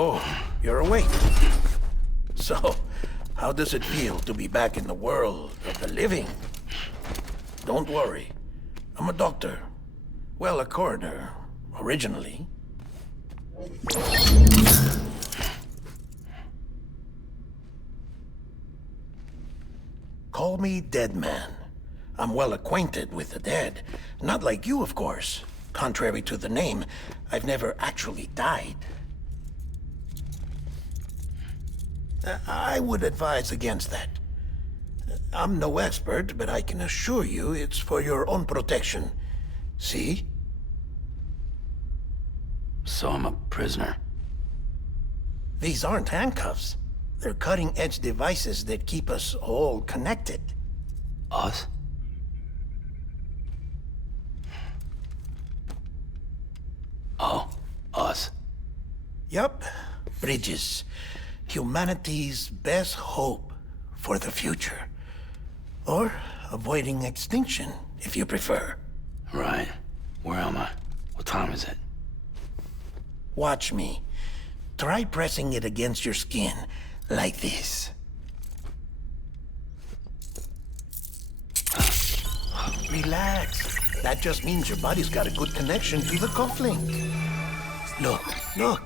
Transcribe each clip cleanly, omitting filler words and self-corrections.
Oh, you're awake. So, how does it feel to be back in the world of the living? Don't worry. I'm a doctor. Well, a coroner, originally. Call me Dead Man. I'm well acquainted with the dead. Not like you, of course. Contrary to the name, I've never actually died. I would advise against that. I'm no expert, but I can assure you it's for your own protection. See? So I'm a prisoner. These aren't handcuffs. They're cutting-edge devices that keep us all connected. Us? Oh, us. Yup. Bridges. Humanity's best hope for the future. Or avoiding extinction, if you prefer. Right. Where am I? What time is it? Watch me. Try pressing it against your skin, like this. Relax. That just means your body's got a good connection to the cufflink. Look, look.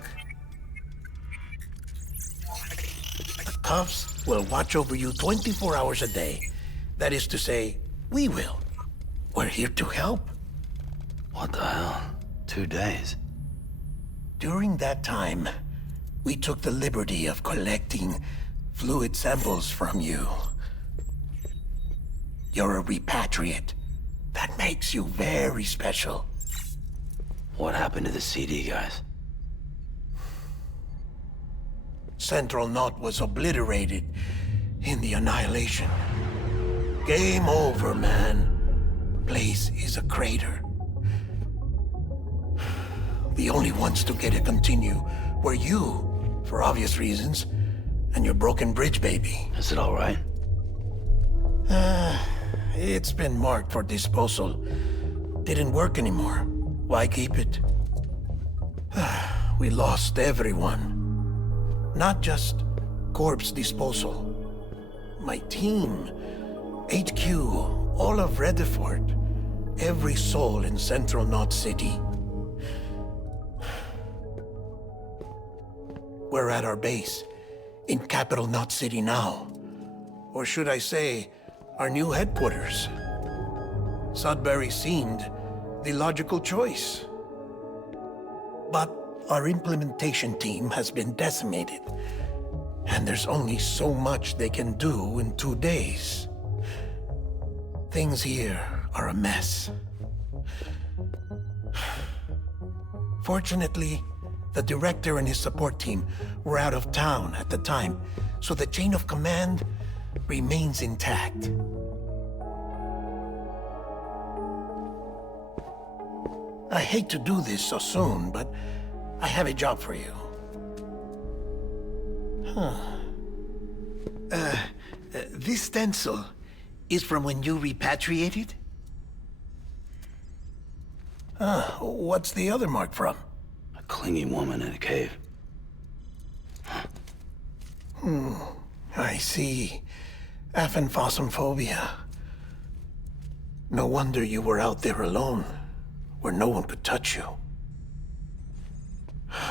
The cuffs will watch over you 24 hours a day. That is to say, we will. We're here to help. What the hell? 2 days? During that time, we took the liberty of collecting fluid samples from you. You're a repatriate. That makes you very special. What happened to the CD guys? Central Knot was obliterated in the annihilation. Game over, man. Place is a crater. The only ones to get to continue were you, for obvious reasons, and your broken bridge baby. Is it all right? It's been marked for disposal. Didn't work anymore. Why keep it? We lost everyone. Not just corpse disposal. My team, HQ, all of Redefort, every soul in Central Knot City. We're at our base, in Capital Knot City now. Or should I say, our new headquarters. Sudbury seemed the logical choice. But our implementation team has been decimated, and there's only so much they can do in 2 days. Things here are a mess. Fortunately, the director and his support team were out of town at the time, so the chain of command remains intact. I hate to do this so soon, but I have a job for you. This stencil is from when you repatriated? What's the other mark from? A clingy woman in a cave. I see. Aphanphosmphobia. No wonder you were out there alone, where no one could touch you.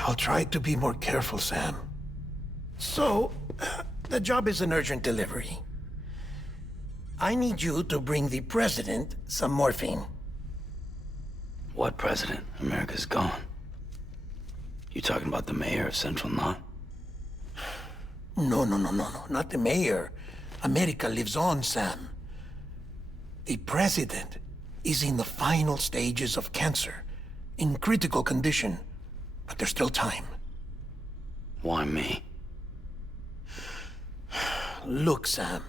I'll try to be more careful, Sam. So, the job is an urgent delivery. I need you to bring the president some morphine. What president? America's gone. You talking about the mayor of Central Knot? No, not the mayor. America lives on, Sam. The president is in the final stages of cancer, in critical condition, but there's still time. Why me? Look, Sam.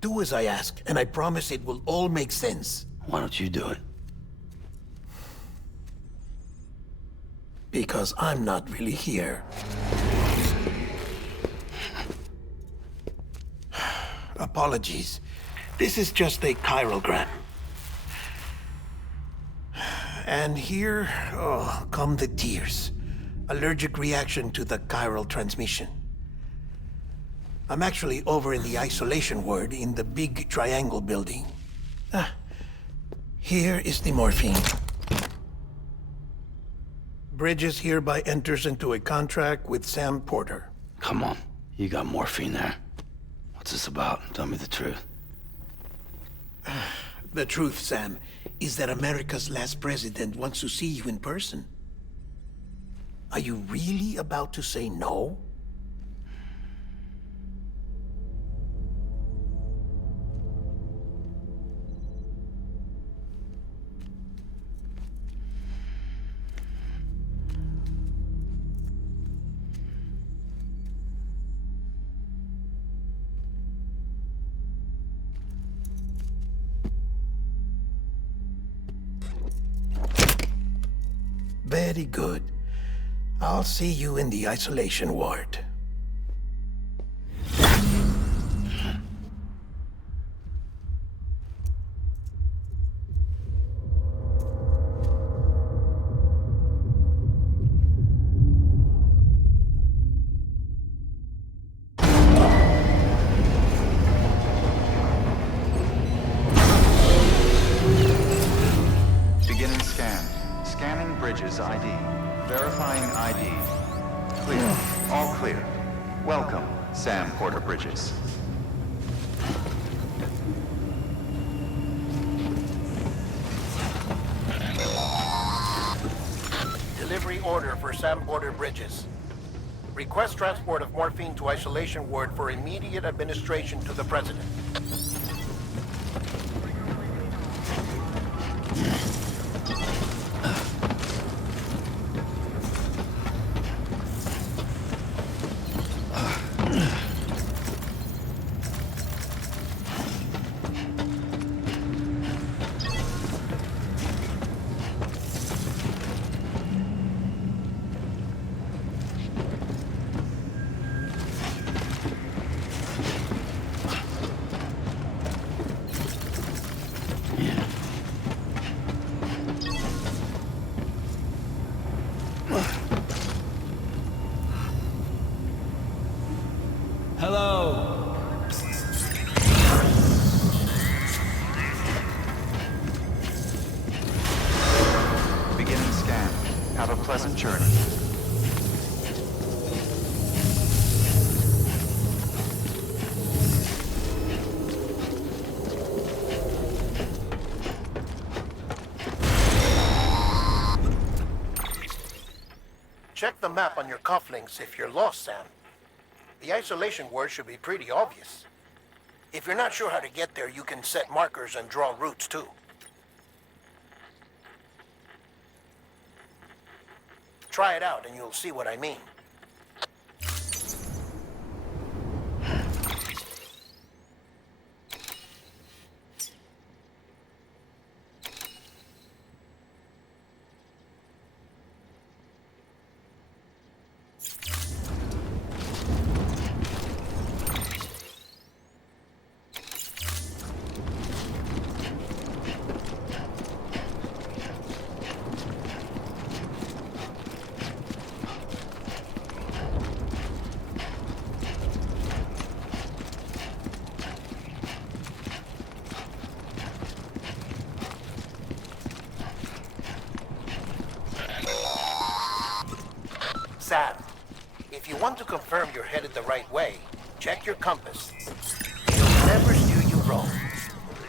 Do as I ask, and I promise it will all make sense. Why don't you do it? Because I'm not really here. Apologies. This is just a chiralgram. And here, come the tears. Allergic reaction to the chiral transmission. I'm actually over in the isolation ward in the big triangle building. Here is the morphine. Bridges hereby enters into a contract with Sam Porter. Come on, you got morphine there. What's this about? Tell me the truth. The truth, Sam, is that America's last president wants to see you in person. Are you really about to say no? Very good. I'll see you in the isolation ward. Beginning scan. Scanning Bridges ID. Verifying ID. Clear. All clear. Welcome, Sam Porter Bridges. Delivery order for Sam Porter Bridges. Request transport of morphine to isolation ward for immediate administration to the president. Hello. Beginning scan. Have a pleasant journey. Check the map on your cufflinks if you're lost, Sam. The isolation word should be pretty obvious. If you're not sure how to get there, you can set markers and draw routes too. Try it out and you'll see what I mean. Sam, if you want to confirm you're headed the right way, check your compass. It'll never steer you wrong.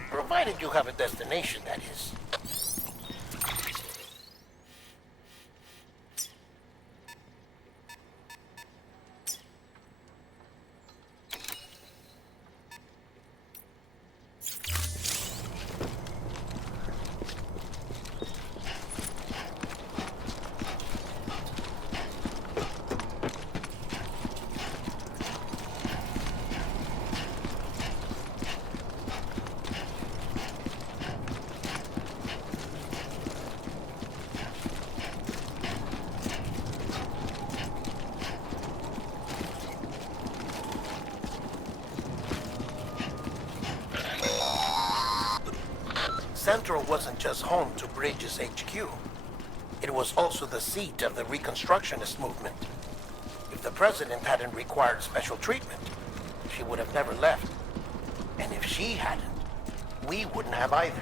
Provided you have a destination, that is. Central wasn't just home to Bridges HQ. It was also the seat of the Reconstructionist movement. If the president hadn't required special treatment, she would have never left. And if she hadn't, we wouldn't have either.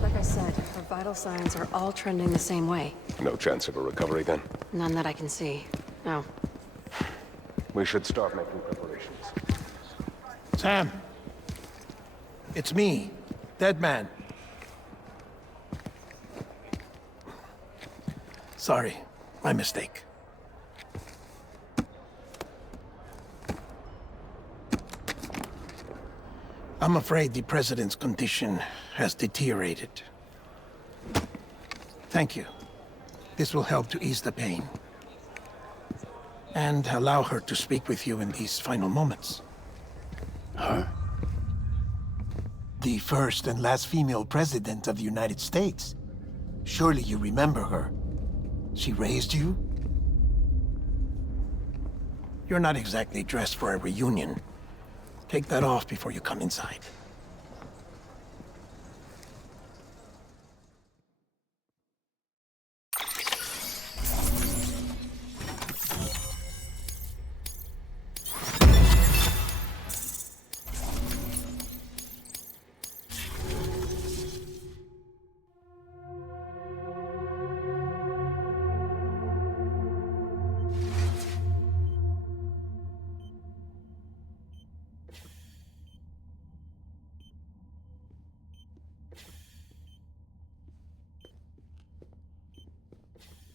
Like I said, her vital signs are all trending the same way. No chance of a recovery then? None that I can see. No. We should start making preparations. Sam. It's me, Dead Man. Sorry, my mistake. I'm afraid the president's condition has deteriorated. Thank you. This will help to ease the pain. And allow her to speak with you in these final moments. Her? The first and last female president of the United States. Surely you remember her. She raised you? You're not exactly dressed for a reunion. Take that off before you come inside.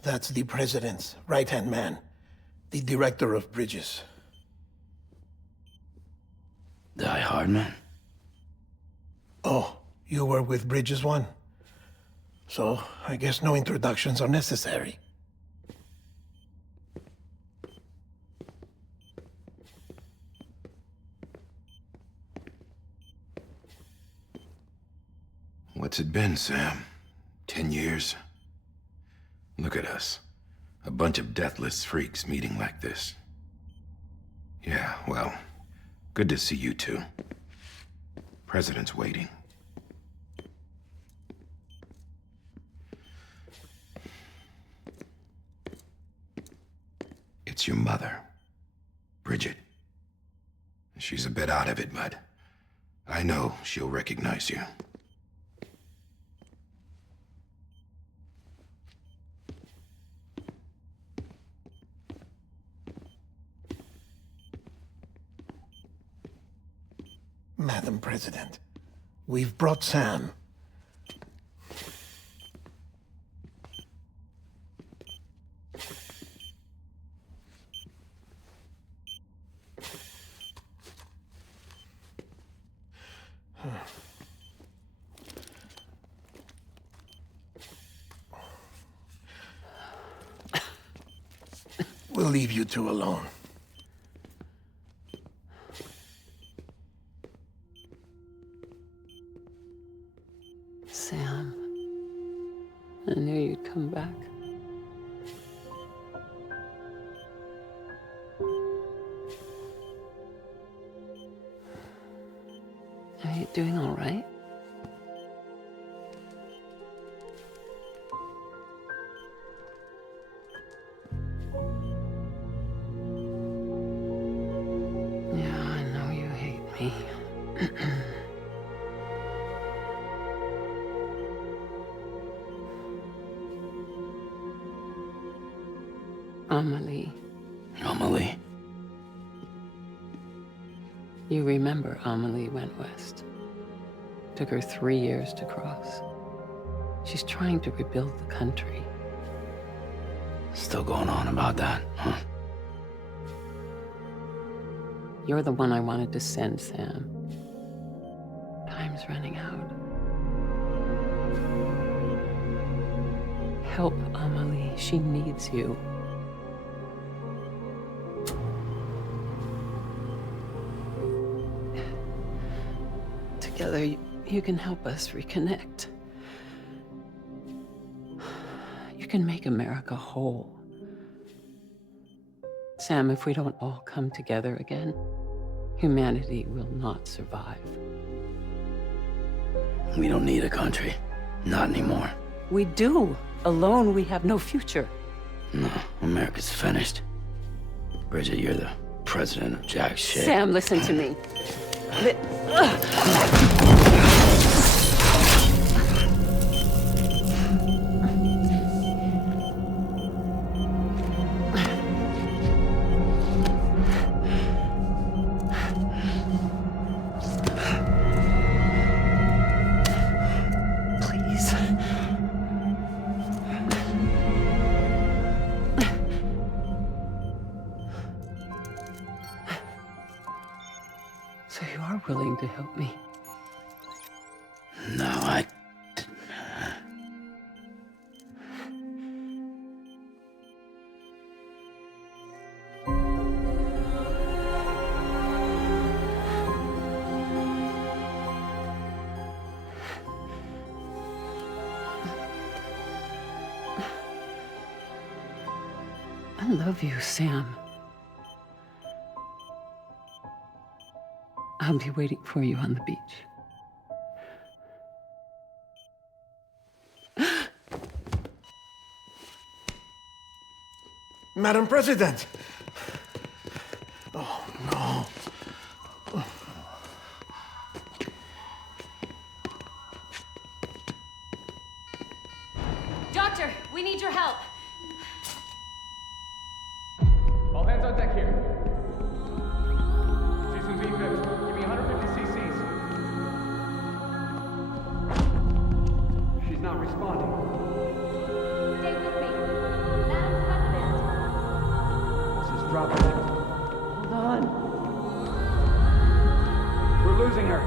That's the president's right-hand man, the director of bridges. Die Hardman? Oh, you were with Bridges 1? So, I guess no introductions are necessary. What's it been, Sam? 10 years? Look at us. A bunch of deathless freaks meeting like this. Yeah, well, good to see you two. President's waiting. It's your mother, Bridget. She's a bit out of it, but I know she'll recognize you. Madam President, we've brought Sam. We'll leave you two alone. Sam, I knew you'd come back. Are you doing all right? Yeah, I know Amelie. Amelie. You remember Amelie went west. Took her 3 years to cross. She's trying to rebuild the country. Still going on about that, huh? You're the one I wanted to send, Sam. Time's running out. Help Amelie. She needs you. Together, you can help us reconnect. You can make America whole. Sam, if we don't all come together again, humanity will not survive. We don't need a country. Not anymore. We do. Alone, we have no future. No, America's finished. Bridget, you're the president of jack shit. Sam, listen to me. Please. So you are willing to help me? No, I... I love you, Sam. I'll be waiting for you on the beach. Madam President! Oh, no. Doctor, we need your help. All hands on deck here. Season V-Fib, give me 150 cc's. She's not responding. Stay with me. Madam President. This is dropping. Hold on. We're losing her.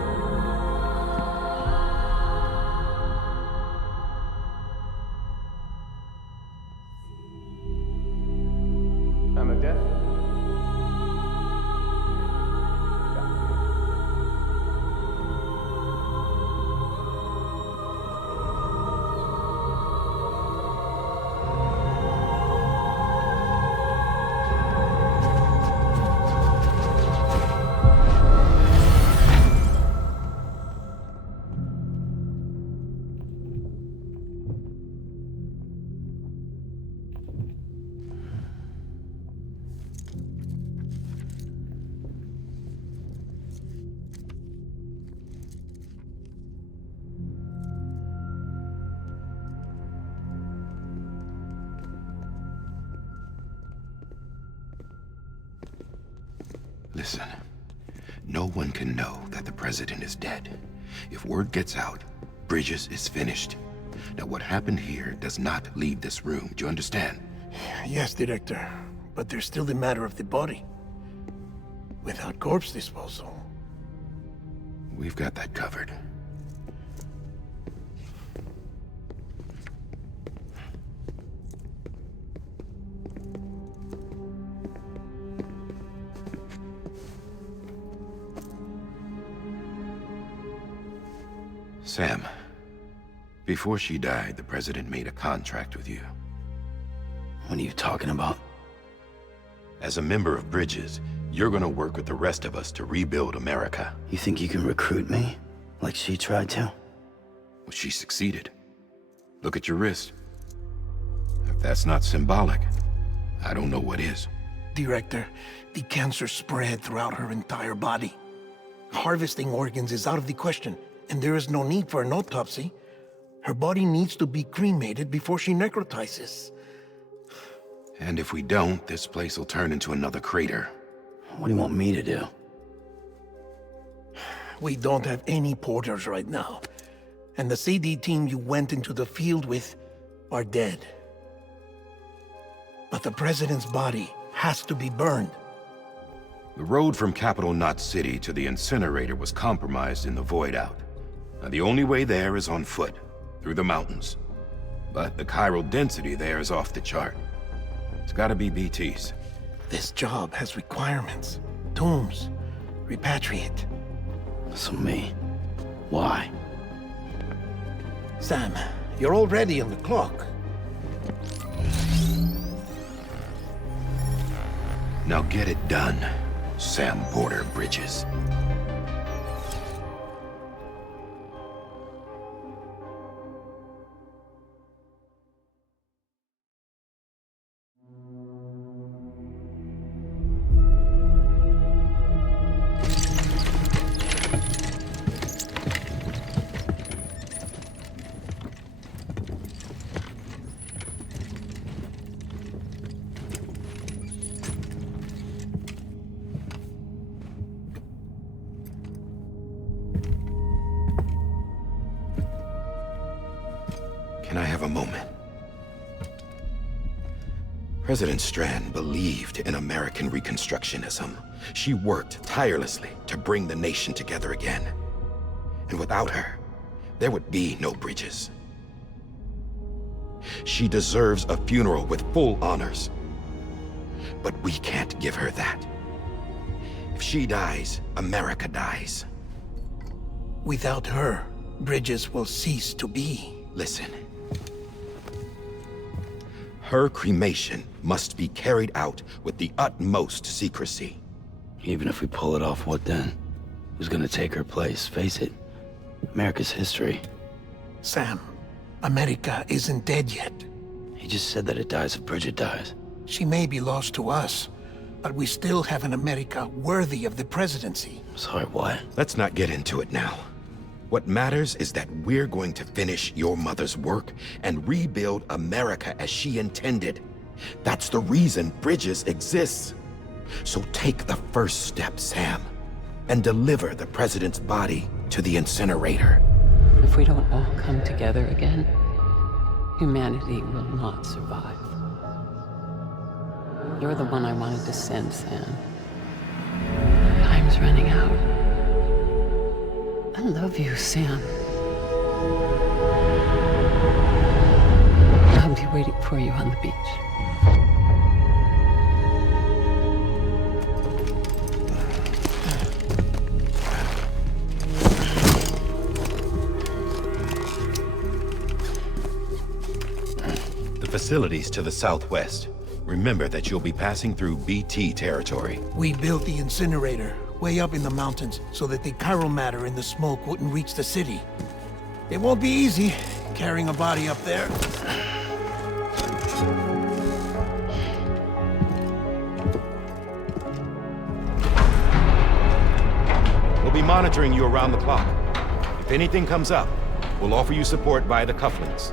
Time of death? Listen, no one can know that the president is dead. If word gets out, Bridges is finished. Now, what happened here does not leave this room. Do you understand? Yes, Director. But there's still the matter of the body. Without corpse disposal. We've got that covered. Sam, before she died, the president made a contract with you. What are you talking about? As a member of Bridges, you're gonna work with the rest of us to rebuild America. You think you can recruit me? Like she tried to? Well, she succeeded. Look at your wrist. If that's not symbolic, I don't know what is. Director, the cancer spread throughout her entire body. Harvesting organs is out of the question, and there is no need for an autopsy. Her body needs to be cremated before she necrotizes. And if we don't, this place will turn into another crater. What do you want me to do? We don't have any porters right now. And the CD team you went into the field with are dead. But the president's body has to be burned. The road from Capital Knot City to the incinerator was compromised in the void out. Now, the only way there is on foot, through the mountains. But the chiral density there is off the chart. It's gotta be BT's. This job has requirements. Tombs. Repatriate. So me. Why? Sam, you're already on the clock. Now get it done, Sam Porter Bridges. Can I have a moment? President Strand believed in American Reconstructionism. She worked tirelessly to bring the nation together again. And without her, there would be no bridges. She deserves a funeral with full honors. But we can't give her that. If she dies, America dies. Without her, bridges will cease to be. Listen. Her cremation must be carried out with the utmost secrecy. Even if we pull it off, what then? Who's gonna take her place? Face it, America's history. Sam, America isn't dead yet. He just said that it dies if Bridget dies. She may be lost to us, but we still have an America worthy of the presidency. Sorry, what? Let's not get into it now. What matters is that we're going to finish your mother's work and rebuild America as she intended. That's the reason Bridges exists. So take the first step, Sam, and deliver the president's body to the incinerator. If we don't all come together again, humanity will not survive. You're the one I wanted to send, Sam. Time's running out. I love you, Sam. I'll be waiting for you on the beach. The facilities to the southwest. Remember that you'll be passing through BT territory. We built the incinerator way up in the mountains so that the chiral matter in the smoke wouldn't reach the city. It won't be easy carrying a body up there. We'll be monitoring you around the clock. If anything comes up, we'll offer you support via the cufflinks.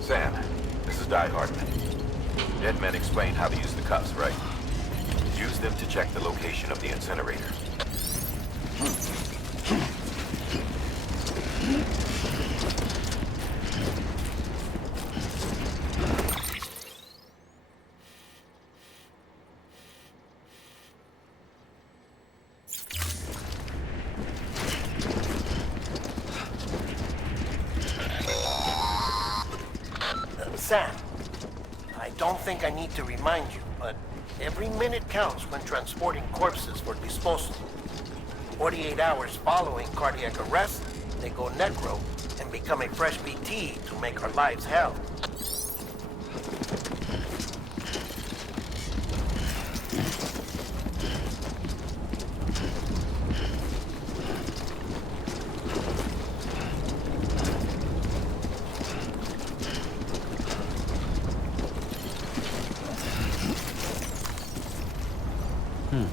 Sam, this is Di Hartman. Dead men explained how to use the cuffs, right? Use them to check the location of the incinerator. Sam, I don't think I need to remind you, but every minute counts when transporting corpses for disposal. 48 hours following cardiac arrest, they go necro and become a fresh BT to make our lives hell. Oh.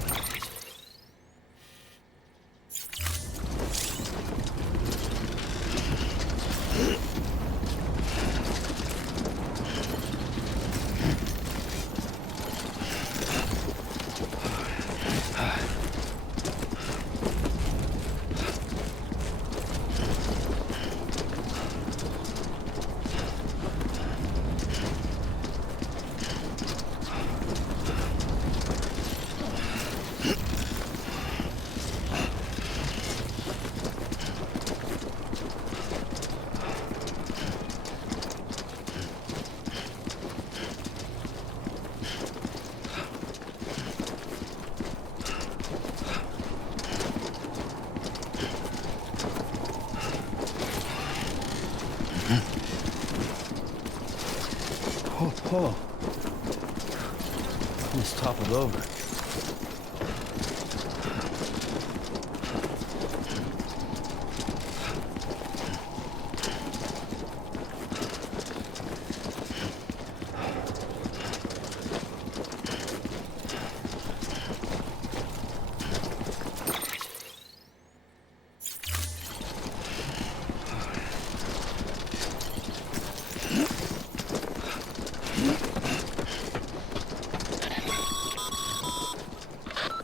Almost toppled over.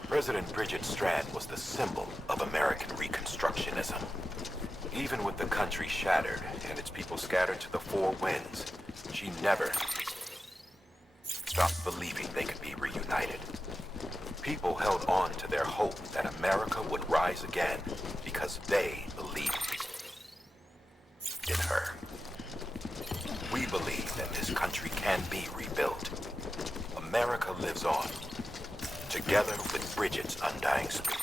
President Bridget Strand was the symbol of American Reconstructionism. Even with the country shattered and its people scattered to the four winds, she never stopped believing they could be reunited. People held on to their hope that America would rise again because they believed in her. We believe that this country can be rebuilt. America lives on, together with Bridget's undying spirit.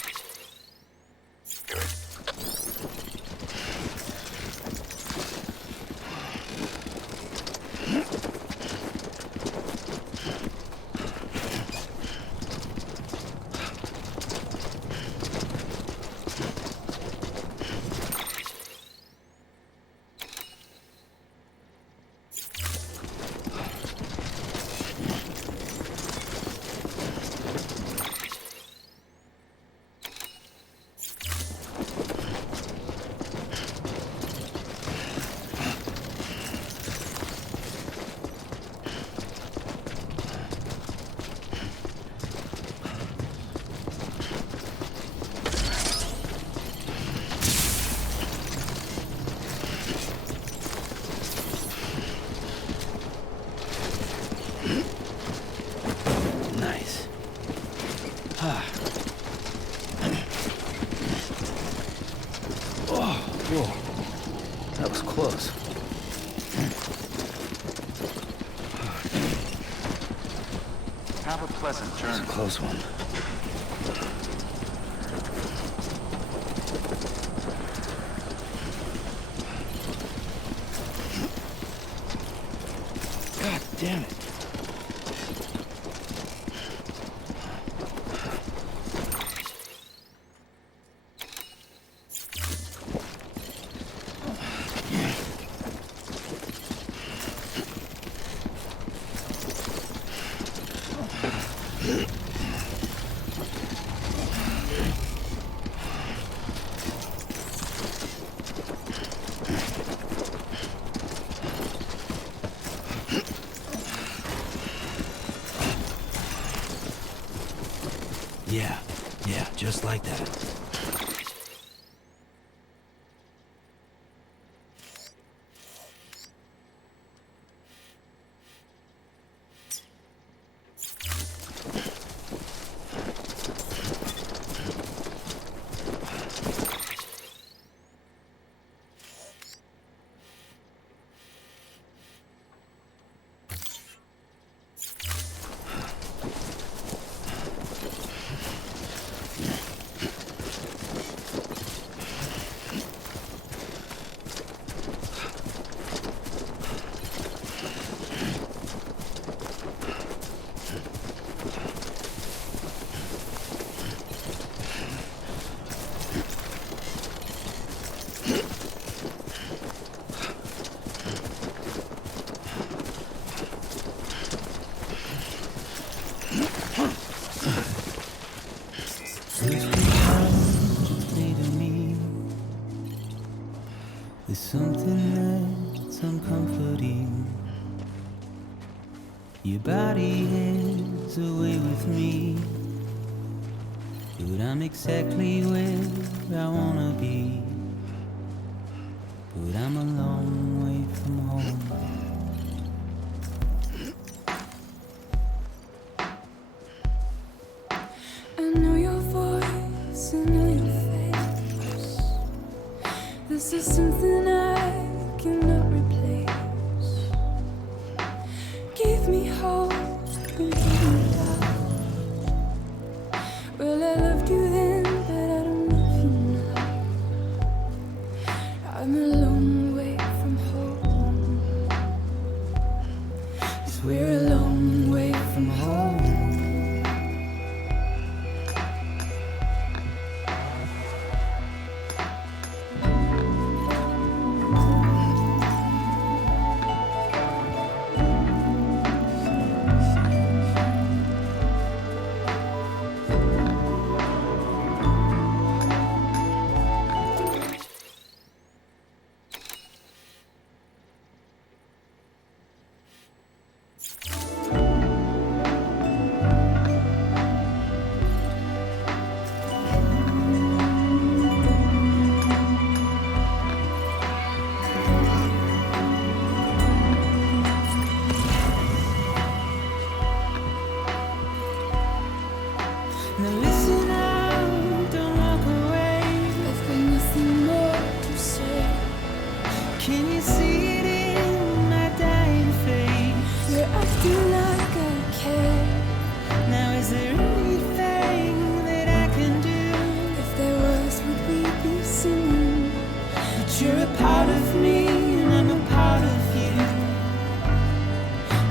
Whoa. That was close. Have a pleasant journey. It's a close one. God damn it. Yeah, just like that. something that's uncomforting. Your body is away with me, but I'm exactly where I wanna be. But I'm a long way from home. I know your voice, I know your face. This is something I cannot replace. Give me hope and give me love. Well, I loved you then, but I don't love you now. I'm a long way from home. 'Cause we're a long way from home. Now listen out, don't walk away. I've got nothing more to say. Can you see it in my dying face? You're acting like I care. Now is there anything that I can do? If there was, would we be singing? But you're a part of me and I'm a part of you.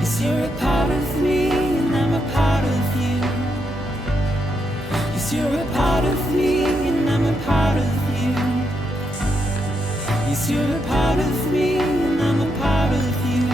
Yes, you're a part of me and I'm a part of you. Yes, you're a part of me and I'm a part of you. Yes, you're a part of me and I'm a part of you.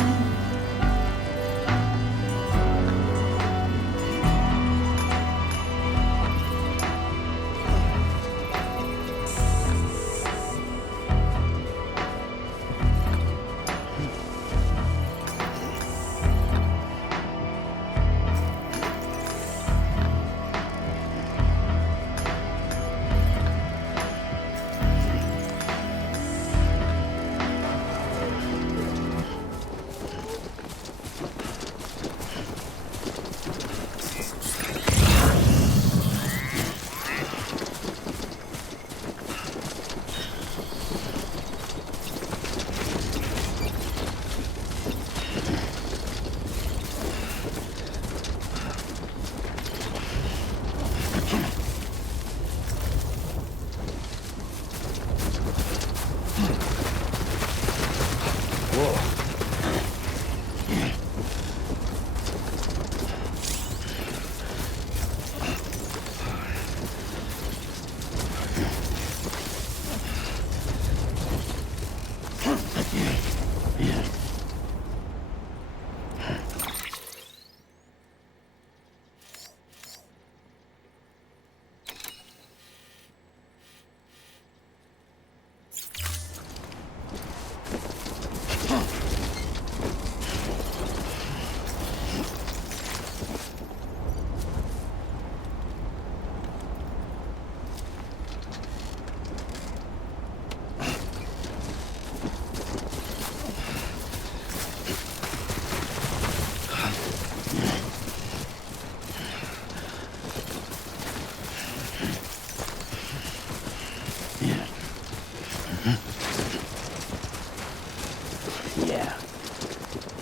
Yeah.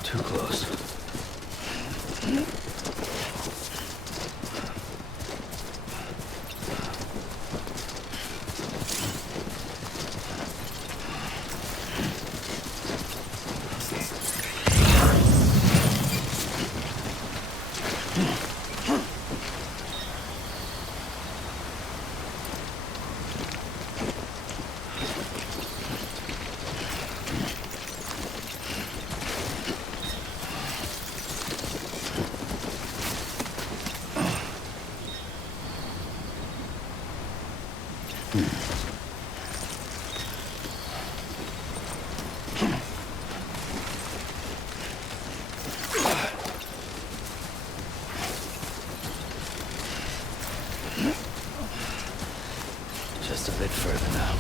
Too close. further now.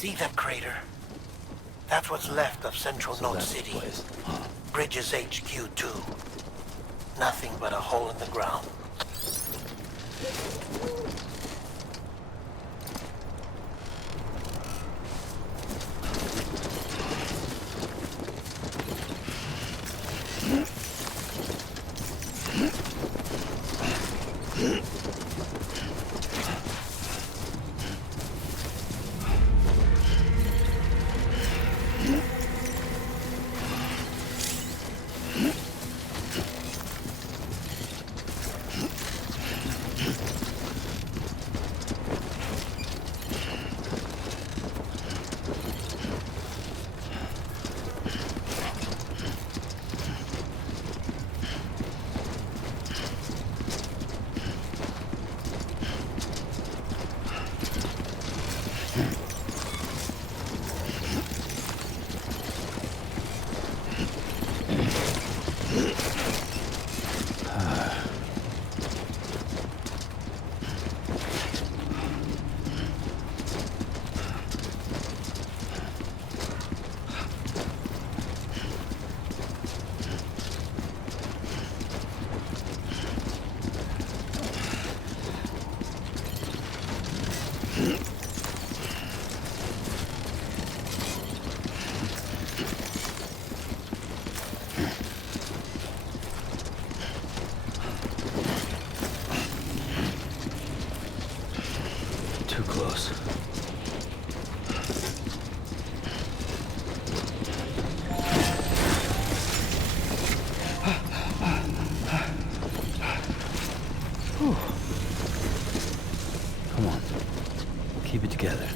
See that crater? That's what's left of Central Note City. Bridges HQ 2. Nothing but a hole in the ground. Too close. Come on. Keep it together.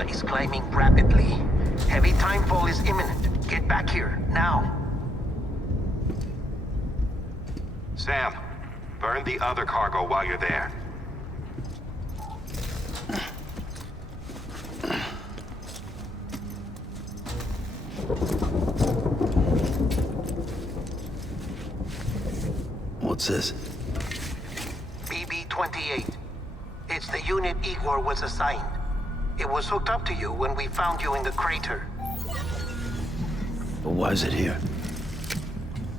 area is climbing rapidly. Heavy timefall is imminent. Get back here, now. Sam, burn the other cargo while you're there. What's this? BB-28. It's the unit Igor was assigned. It was hooked up to you when we found you in the crater. But why is it here?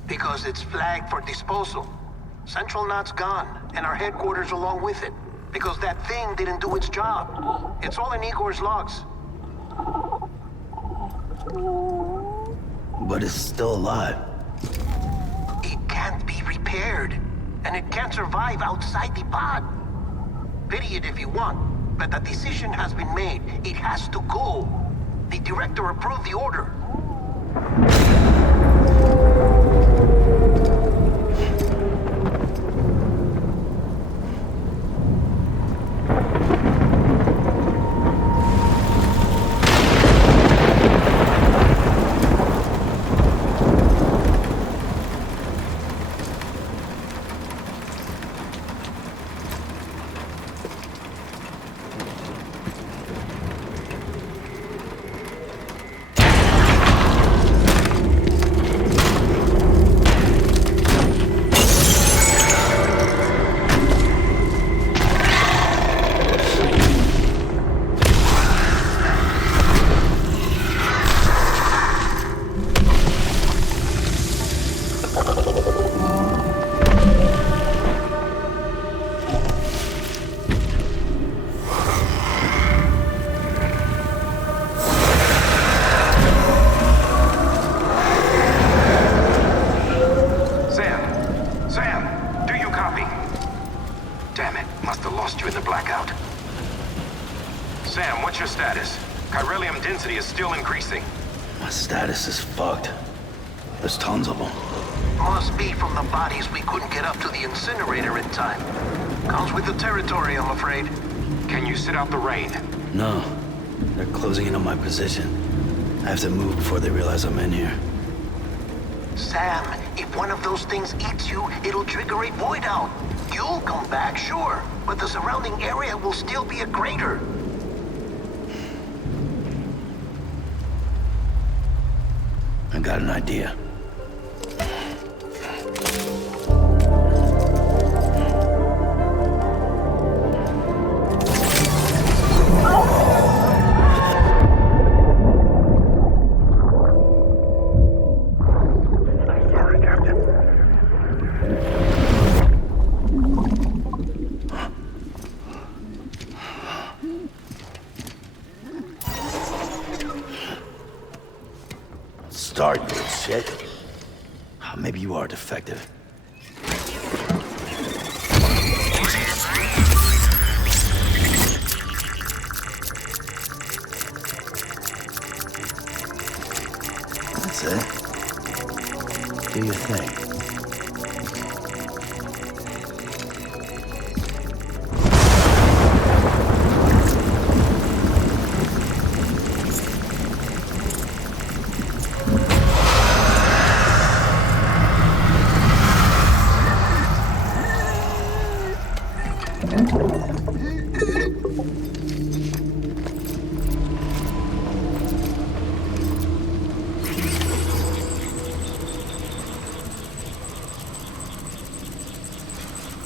Because it's flagged for disposal. Central Knot's gone, and our headquarters along with it. Because that thing didn't do its job. It's all in Igor's logs. But it's still alive. It can't be repaired, and it can't survive outside the pod. Pity it if you want, but the decision has been made. It has to go. The director approved the order. Still increasing. My status is fucked. There's tons of them. Must be from the bodies we couldn't get up to the incinerator in time. Comes with the territory, I'm afraid. Can you sit out the rain? No. They're closing in on my position. I have to move before they realize I'm in here. Sam, if one of those things eats you, it'll trigger a void out. You'll come back, sure, but the surrounding area will still be a crater. I got an idea. Start, you shit. Maybe you are defective. That's it. Do your thing.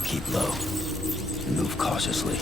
Keep low and move cautiously.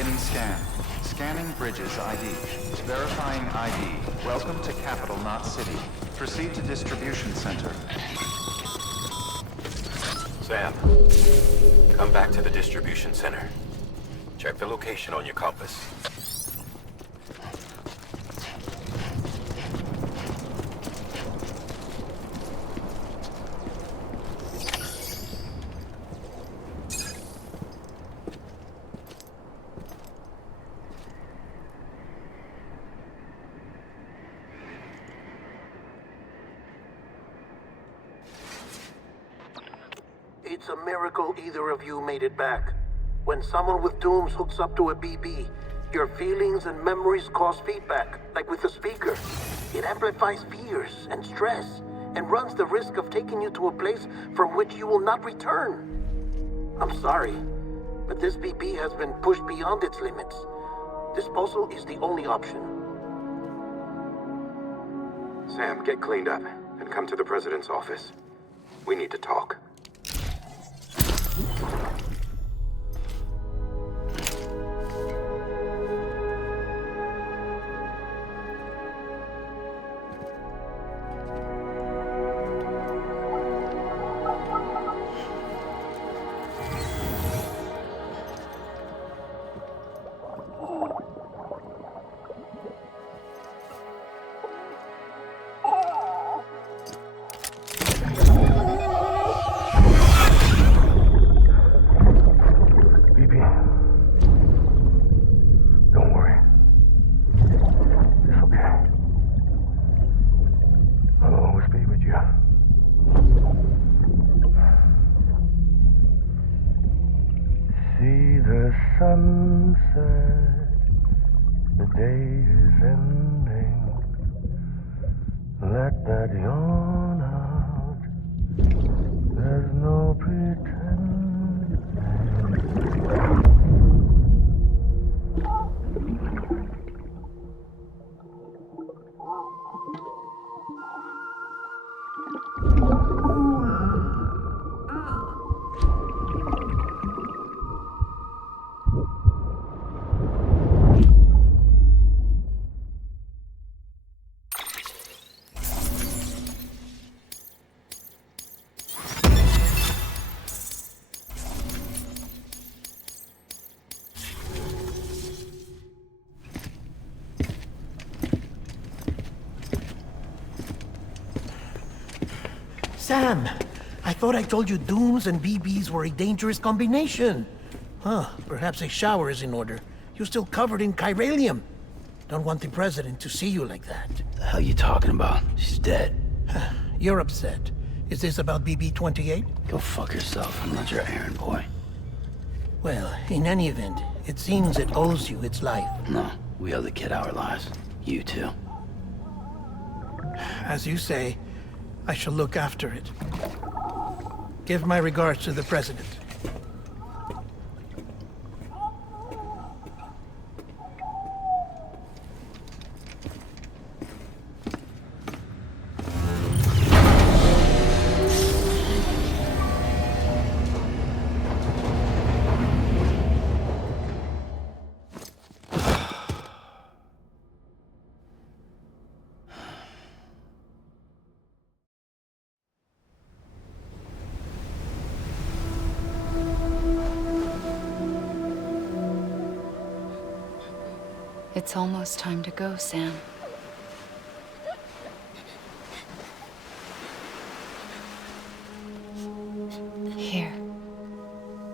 Beginning scan. Scanning Bridges ID. Verifying ID. Welcome to Capital Knot City. Proceed to distribution center. Sam, come back to the distribution center. Check the location on your compass. It's a miracle either of you made it back. When someone with dooms hooks up to a BB, your feelings and memories cause feedback, like with a speaker. It amplifies fears and stress, and runs the risk of taking you to a place from which you will not return. I'm sorry, but this BB has been pushed beyond its limits. Disposal is the only option. Sam, get cleaned up and come to the President's office. We need to talk. I'll always be with you. See the sunset, the day is ending. Let that yawn out. There's no pretending. Sam, I thought I told you dooms and BBs were a dangerous combination. Huh, perhaps a shower is in order. You're still covered in chiralium. Don't want the president to see you like that. The hell you talking about? She's dead. You're upset. Is this about BB-28? Go fuck yourself. I'm not your errand boy. Well, in any event, it seems it owes you its life. No, we owe the kid our lives. You too. As you say, I shall look after it. Give my regards to the president. It's almost time to go, Sam. Here.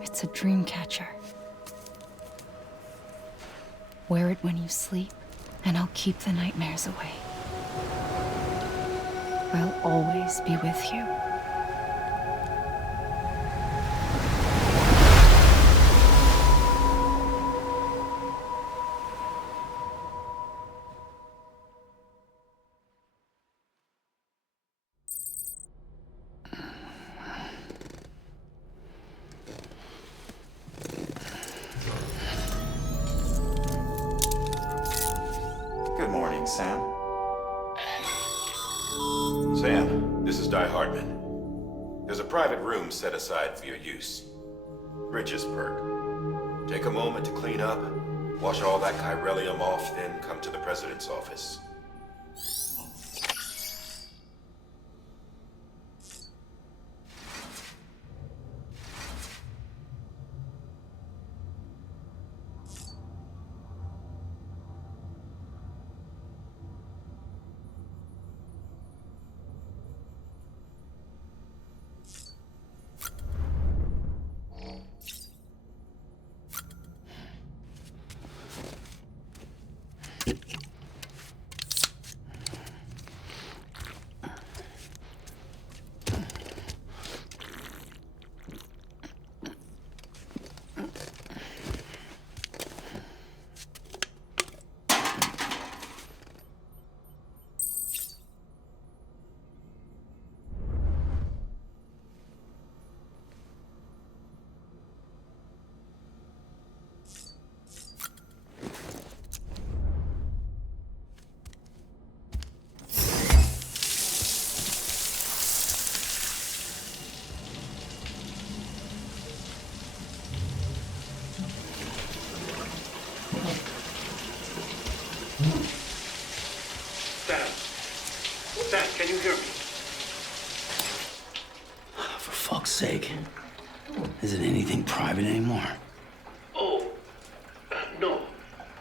It's a dream catcher. Wear it when you sleep, and I'll keep the nightmares away. I'll always be with you. Good morning, Sam. Sam, this is Di Hartman. There's a private room set aside for your use. Bridges perk. Take a moment to clean up, wash all that chiralium off, then come to the president's office. Sam, can you hear me? For fuck's sake. Isn't anything private anymore? Oh, no.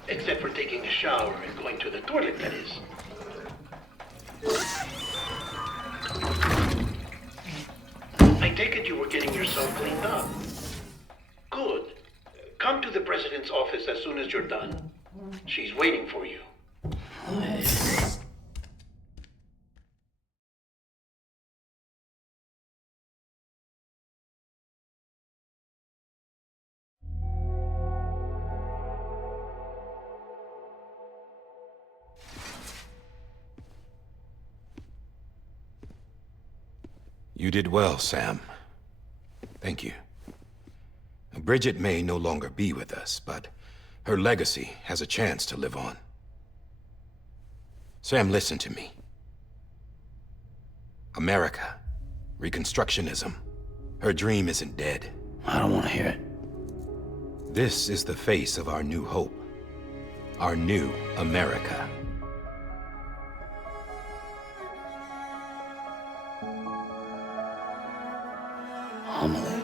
Except for taking a shower and going to the toilet, that is. I take it you were getting yourself cleaned up. Good. Come to the president's office as soon as you're done. She's waiting for you. Hey. You did well, Sam. Thank you. Bridget may no longer be with us, but her legacy has a chance to live on. Sam, listen to me. America, Reconstructionism, her dream isn't dead. I don't want to hear it. This is the face of our new hope. Our new America. Homily.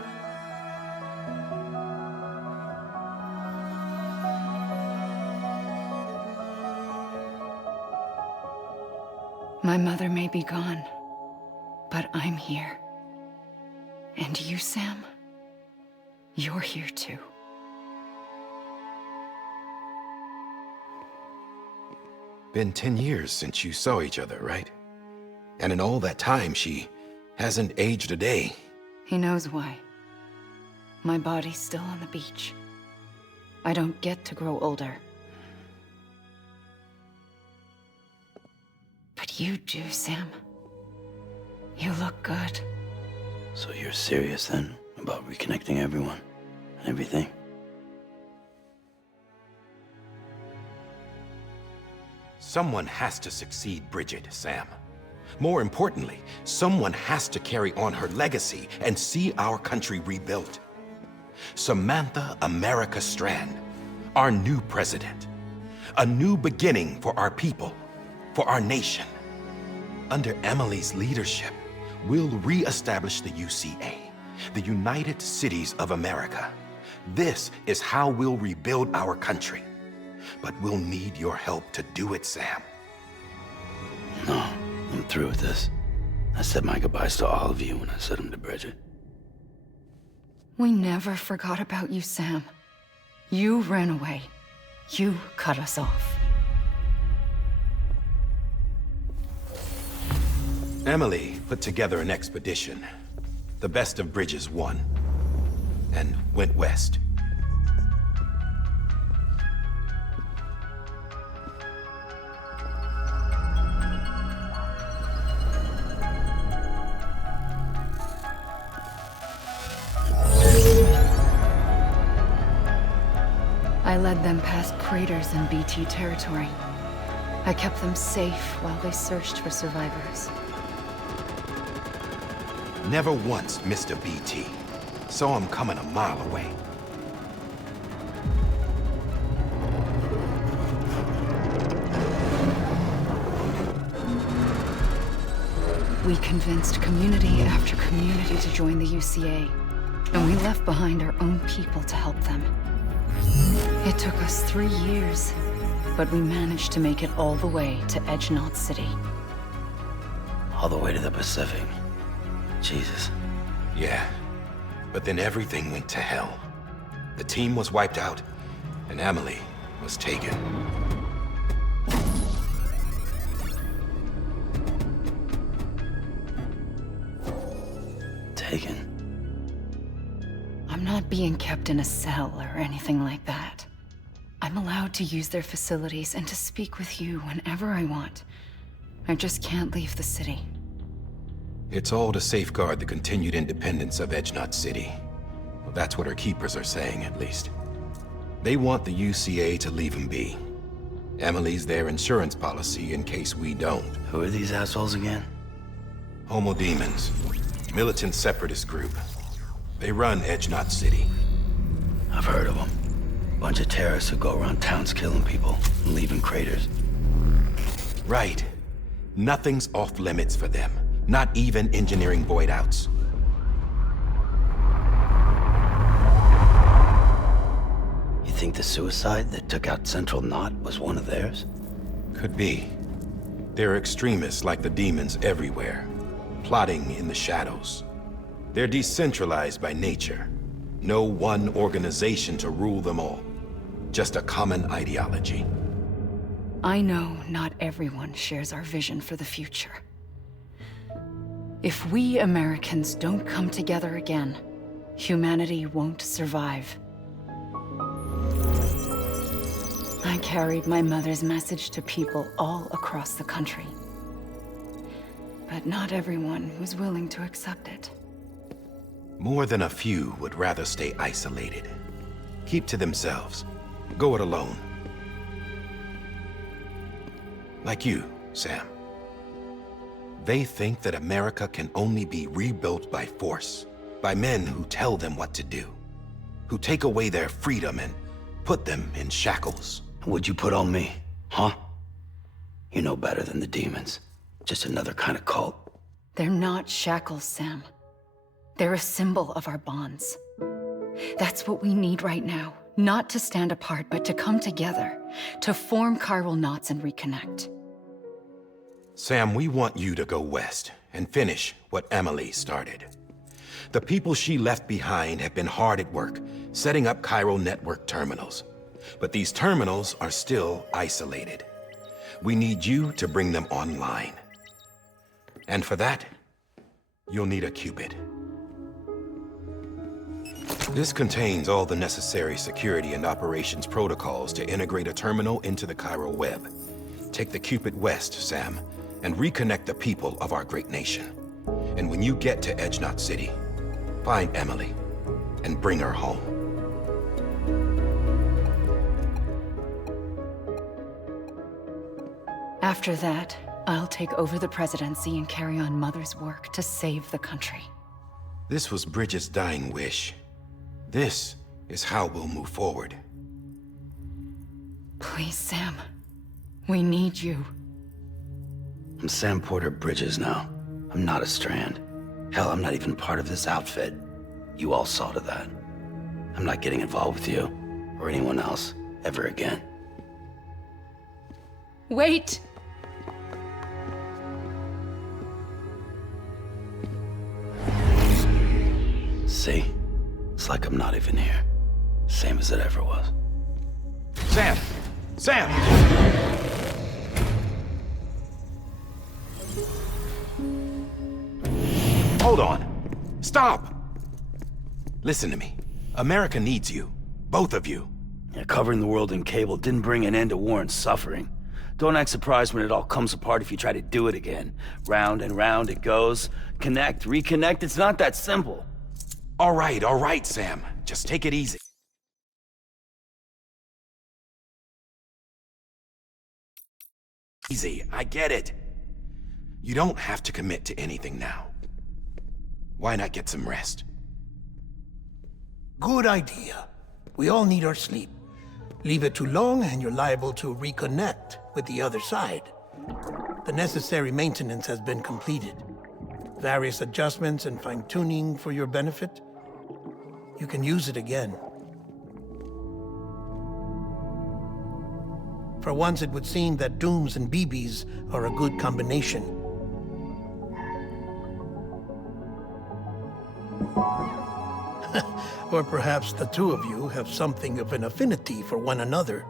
My mother may be gone, but I'm here. And you, Sam, you're here too. Been 10 years since you saw each other, right? And in all that time, she hasn't aged a day. He knows why. My body's still on the beach. I don't get to grow older. But you do, Sam. You look good. So you're serious then about reconnecting everyone and everything? Someone has to succeed Bridget, Sam. More importantly, someone has to carry on her legacy and see our country rebuilt. Samantha America Strand, our new president. A new beginning for our people, for our nation. Under Emily's leadership, we'll re-establish the UCA, the United Cities of America. This is how we'll rebuild our country. But we'll need your help to do it, Sam. No, I'm through with this. I said my goodbyes to all of you when I said them to Bridget. We never forgot about you, Sam. You ran away. You cut us off. Emily put together an expedition. The best of Bridges won. And went west. I led them past craters in BT territory. I kept them safe while they searched for survivors. Never once missed a BT. Saw him coming a mile away. We convinced community after community to join the UCA, and we left behind our own people to help them. It took us 3 years, but we managed to make it all the way to Edge-Knot City. All the way to the Pacific. Jesus. Yeah, but then everything went to hell. The team was wiped out, and Emily was taken. Taken? I'm not being kept in a cell or anything like that. I'm allowed to use their facilities and to speak with you whenever I want. I just can't leave the city. It's all to safeguard the continued independence of Edge-Knot City. Well, that's what our keepers are saying, at least. They want the UCA to leave him be. Emily's their insurance policy in case we don't. Who are these assholes again? Homo Demons. Militant separatist group. They run Edge-Knot City. I've heard of them. Bunch of terrorists who go around towns killing people and leaving craters. Right. Nothing's off limits for them. Not even engineering void outs. You think the suicide that took out Central Knot was one of theirs? Could be. There are extremists like the demons everywhere, plotting in the shadows. They're decentralized by nature. No one organization to rule them all. Just a common ideology. I know not everyone shares our vision for the future. If we Americans don't come together again, humanity won't survive. I carried my mother's message to people all across the country. But not everyone was willing to accept it. More than a few would rather stay isolated. Keep to themselves. Go it alone. Like you, Sam. They think that America can only be rebuilt by force, by men who tell them what to do, who take away their freedom and put them in shackles. What'd you put on me, huh? You know better than the demons. Just another kind of cult. They're not shackles, Sam. They're a symbol of our bonds. That's what we need right now. Not to stand apart, but to come together, to form chiral knots and reconnect. Sam, we want you to go west and finish what Emily started. The people she left behind have been hard at work, setting up chiral network terminals. But these terminals are still isolated. We need you to bring them online. And for that, you'll need a Cupid. This contains all the necessary security and operations protocols to integrate a terminal into the chiral web. Take the Cupid west, Sam, and reconnect the people of our great nation. And when you get to Edge Knot City, find Emily and bring her home. After that, I'll take over the presidency and carry on Mother's work to save the country. This was Bridget's dying wish. This is how we'll move forward. Please, Sam. We need you. I'm Sam Porter Bridges now. I'm not a Strand. Hell, I'm not even part of this outfit. You all saw to that. I'm not getting involved with you, or anyone else, ever again. Wait! See? It's like I'm not even here. Same as it ever was. Sam! Sam! Hold on. Stop! Listen to me. America needs you. Both of you. Yeah, covering the world in cable didn't bring an end to war and suffering. Don't act surprised when it all comes apart if you try to do it again. Round and round it goes. Connect, reconnect, it's not that simple. All right, Sam. Just take it easy. Easy, I get it. You don't have to commit to anything now. Why not get some rest? Good idea. We all need our sleep. Leave it too long and you're liable to reconnect with the other side. The necessary maintenance has been completed. Various adjustments and fine-tuning for your benefit. You can use it again. For once, it would seem that Dooms and BBs are a good combination. Or perhaps the two of you have something of an affinity for one another.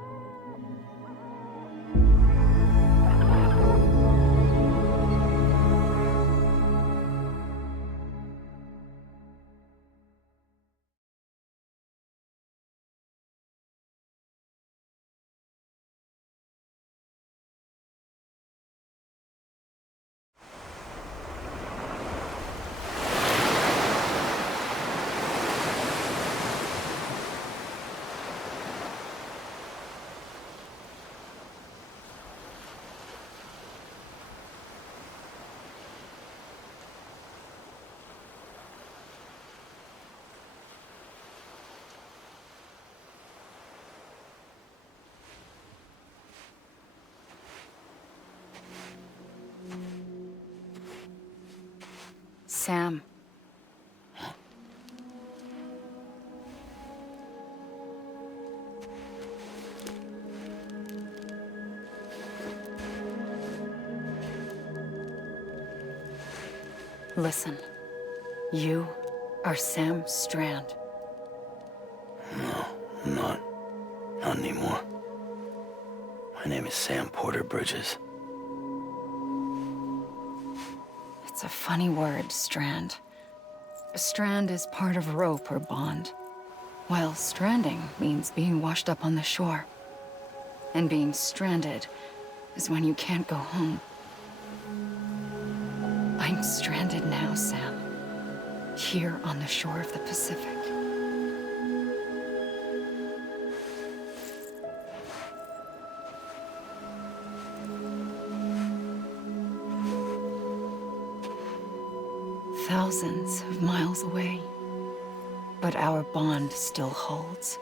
Sam. Listen. You are Sam Strand. No, I'm not. Not anymore. My name is Sam Porter Bridges. It's a funny word, Strand. A strand is part of rope or bond, while stranding means being washed up on the shore. And being stranded is when you can't go home. I'm stranded now, Sam. Here on the shore of the Pacific. Thousands of miles away. But our bond still holds.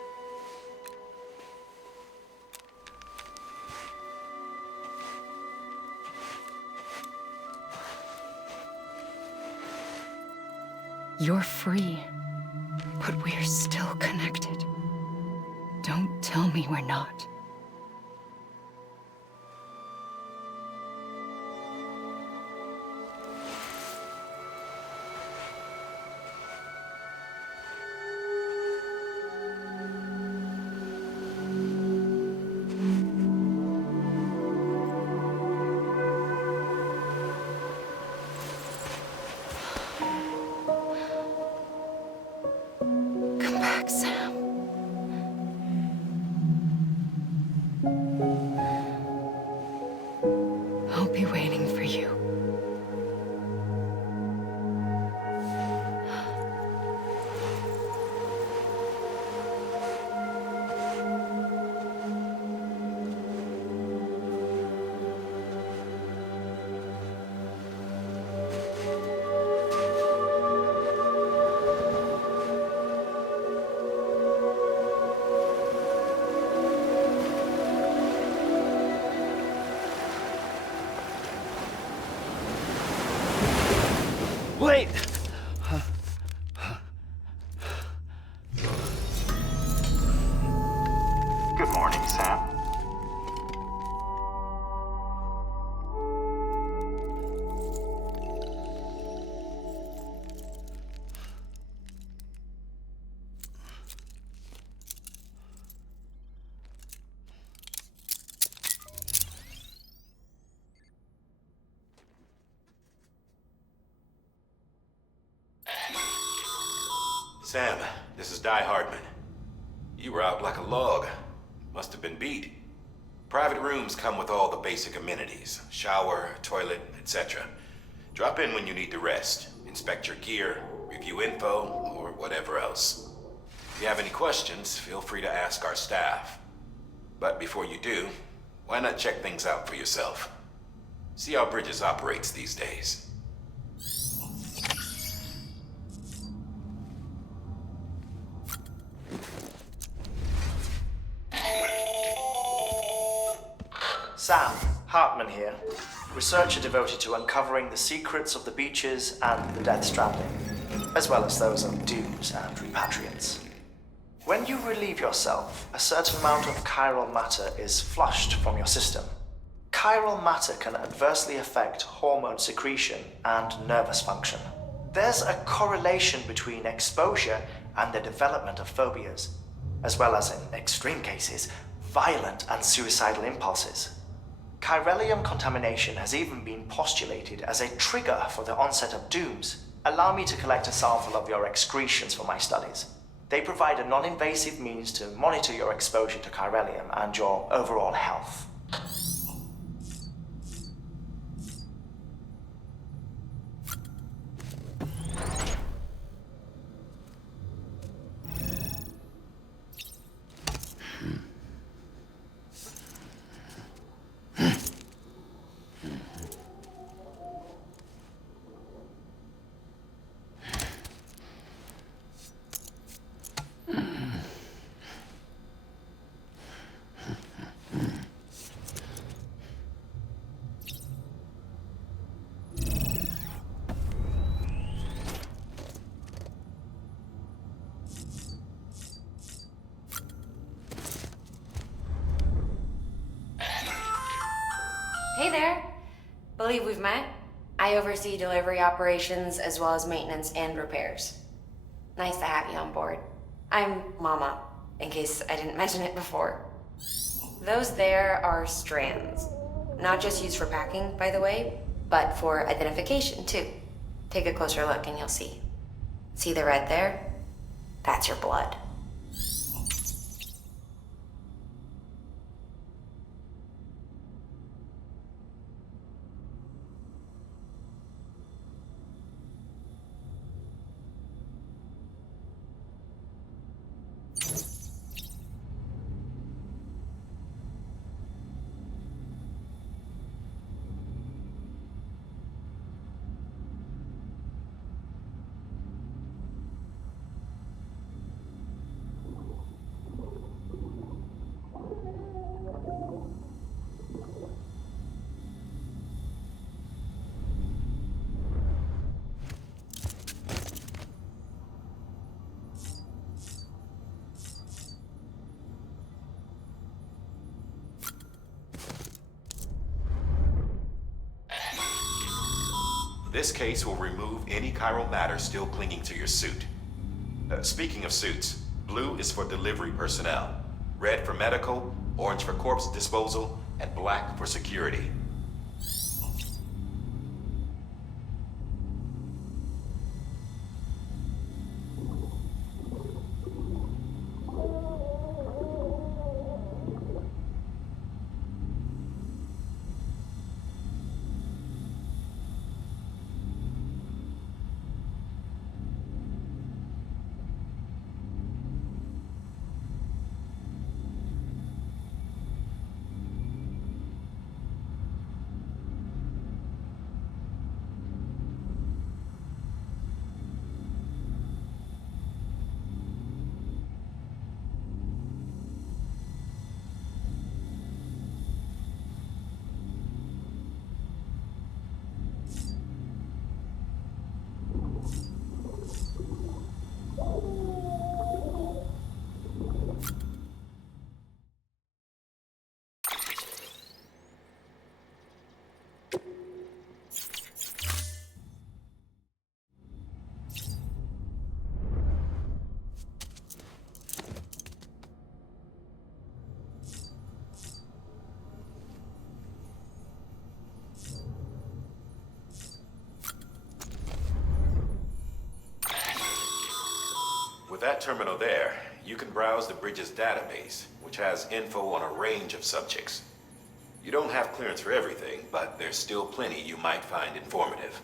You're free, but we're still connected. Don't tell me we're not. Come back, Sam. I'll be waiting for you. Wait! Good morning, Sam. Sam, this is Di Hardman. You were out like a log. Must have been beat. Private rooms come with all the basic amenities. Shower, toilet, etc. Drop in when you need to rest. Inspect your gear, review info, or whatever else. If you have any questions, feel free to ask our staff. But before you do, why not check things out for yourself? See how Bridges operates these days. Sam, Hartman here, researcher devoted to uncovering the secrets of the beaches and the Death Stranding, as well as those of dooms and repatriants. When you relieve yourself, a certain amount of chiral matter is flushed from your system. Chiral matter can adversely affect hormone secretion and nervous function. There's a correlation between exposure and the development of phobias, as well as, in extreme cases, violent and suicidal impulses. Chiralium contamination has even been postulated as a trigger for the onset of dooms. Allow me to collect a sample of your excretions for my studies. They provide a non-invasive means to monitor your exposure to chiralium and your overall health. Hey there. Believe we've met. I oversee delivery operations as well as maintenance and repairs. Nice to have you on board. I'm Mama, in case I didn't mention it before. Those there are strands. Not just used for packing, by the way, but for identification too. Take a closer look and you'll see. See the red there? That's your blood. This case will remove any chiral matter still clinging to your suit. Speaking of suits, blue is for delivery personnel, red for medical, orange for corpse disposal, and black for security. With that terminal there, you can browse the bridge's database, which has info on a range of subjects. You don't have clearance for everything, but there's still plenty you might find informative.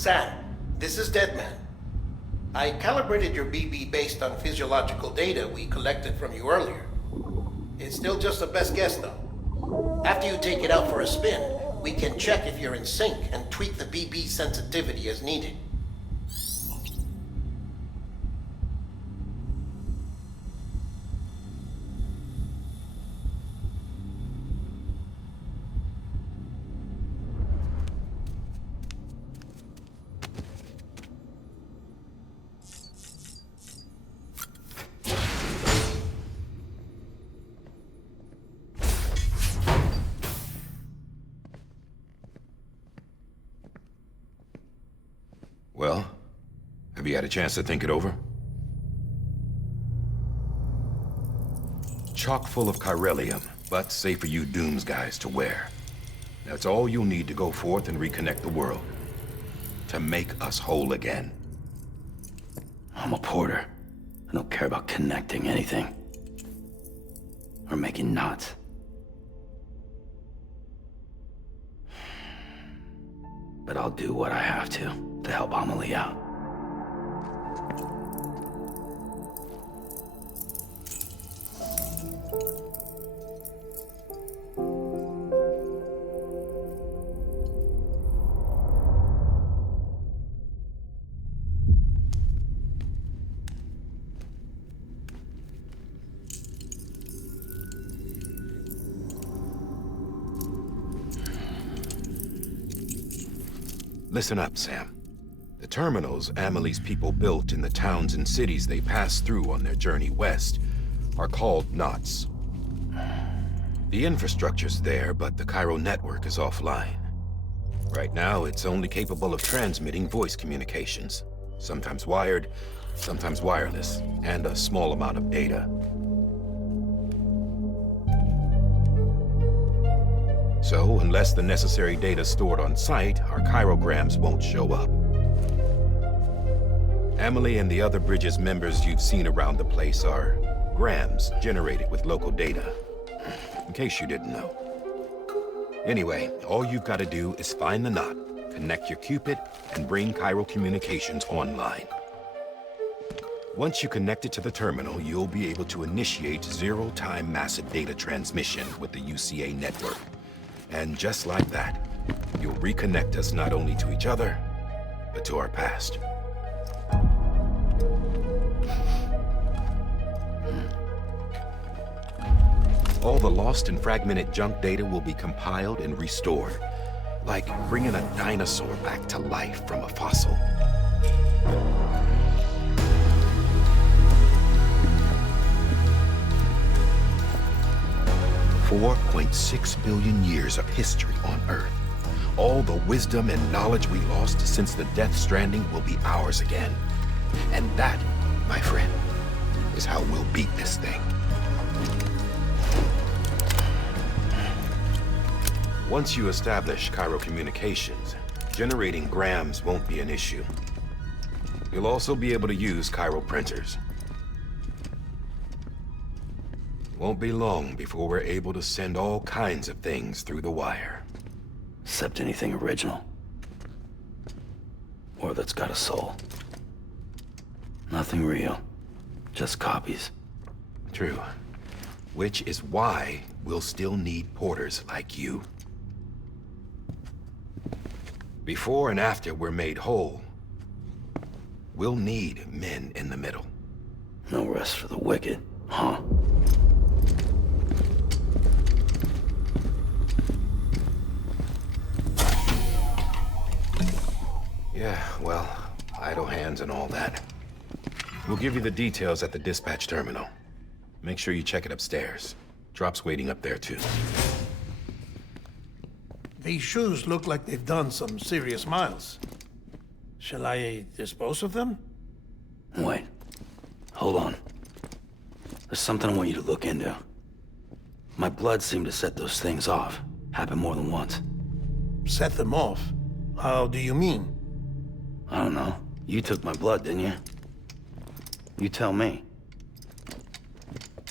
Sam, this is Deadman. I calibrated your BB based on physiological data we collected from you earlier. It's still just a best guess, though. After you take it out for a spin, we can check if you're in sync and tweak the BB sensitivity as needed. Well, have you had a chance to think it over? Chock full of chiralium, but safe for you Dooms guys to wear. That's all you'll need to go forth and reconnect the world. To make us whole again. I'm a porter. I don't care about connecting anything. Or making knots. But I'll do what I have to help Amelie out. Listen up, Sam. The terminals Amelie's people built in the towns and cities they passed through on their journey west are called knots. The infrastructure's there, but the chiral network is offline. Right now, it's only capable of transmitting voice communications. Sometimes wired, sometimes wireless, and a small amount of data. So, unless the necessary data's stored on site, our chirograms won't show up. Amelie and the other Bridges members you've seen around the place are grams generated with local data. In case you didn't know. Anyway, all you've got to do is find the knot, connect your Cupid, and bring chiral communications online. Once you connect it to the terminal, you'll be able to initiate zero-time massive data transmission with the UCA network. And just like that, you'll reconnect us not only to each other, but to our past. All the lost and fragmented junk data will be compiled and restored, like bringing a dinosaur back to life from a fossil. 4.6 billion years of history on Earth. All the wisdom and knowledge we lost since the Death Stranding will be ours again. And that, my friend, is how we'll beat this thing. Once you establish Cairo communications, generating grams won't be an issue. You'll also be able to use Cairo printers. Won't be long before we're able to send all kinds of things through the wire. Except anything original. Or that's got a soul. Nothing real. Just copies. True. Which is why we'll still need porters like you. Before and after we're made whole, we'll need men in the middle. No rest for the wicked, huh? Yeah, well, idle hands and all that. We'll give you the details at the dispatch terminal. Make sure you check it upstairs. Drop's waiting up there, too. These shoes look like they've done some serious miles. Shall I dispose of them? Wait. Hold on. There's something I want you to look into. My blood seemed to set those things off. Happened more than once. Set them off? How do you mean? I don't know. You took my blood, didn't you? You tell me.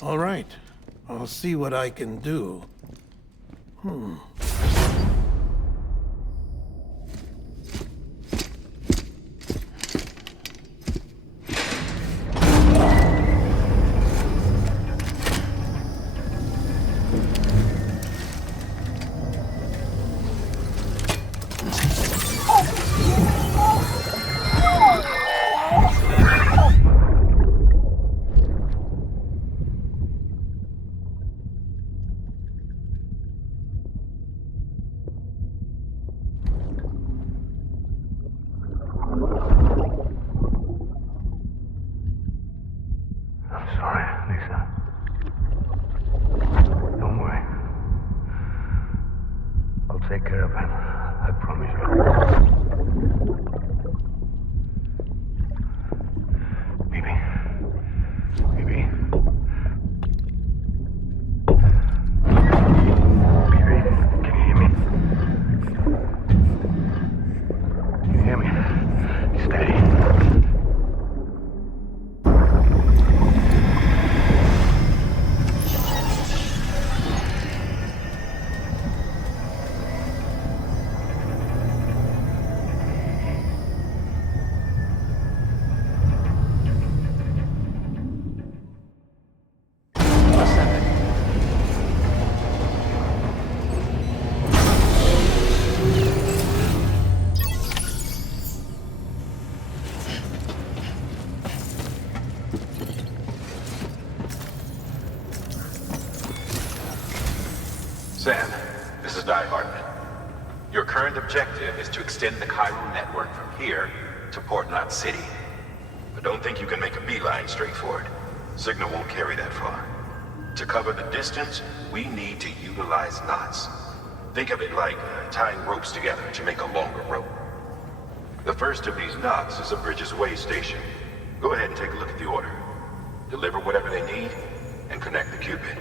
All right. I'll see what I can do. Take care of him. I promise you. Baby. Baby. Baby, can you hear me? Can you hear me? Steady. Sam, this is Di Hartman. Your current objective is to extend the Cairo network from here to Port Knot City. But don't think you can make a beeline straight for it. Signal won't carry that far. To cover the distance, we need to utilize knots. Think of it like tying ropes together to make a longer rope. The first of these knots is a Bridges Way station. Go ahead and take a look at the order. Deliver whatever they need, and connect the Cupid.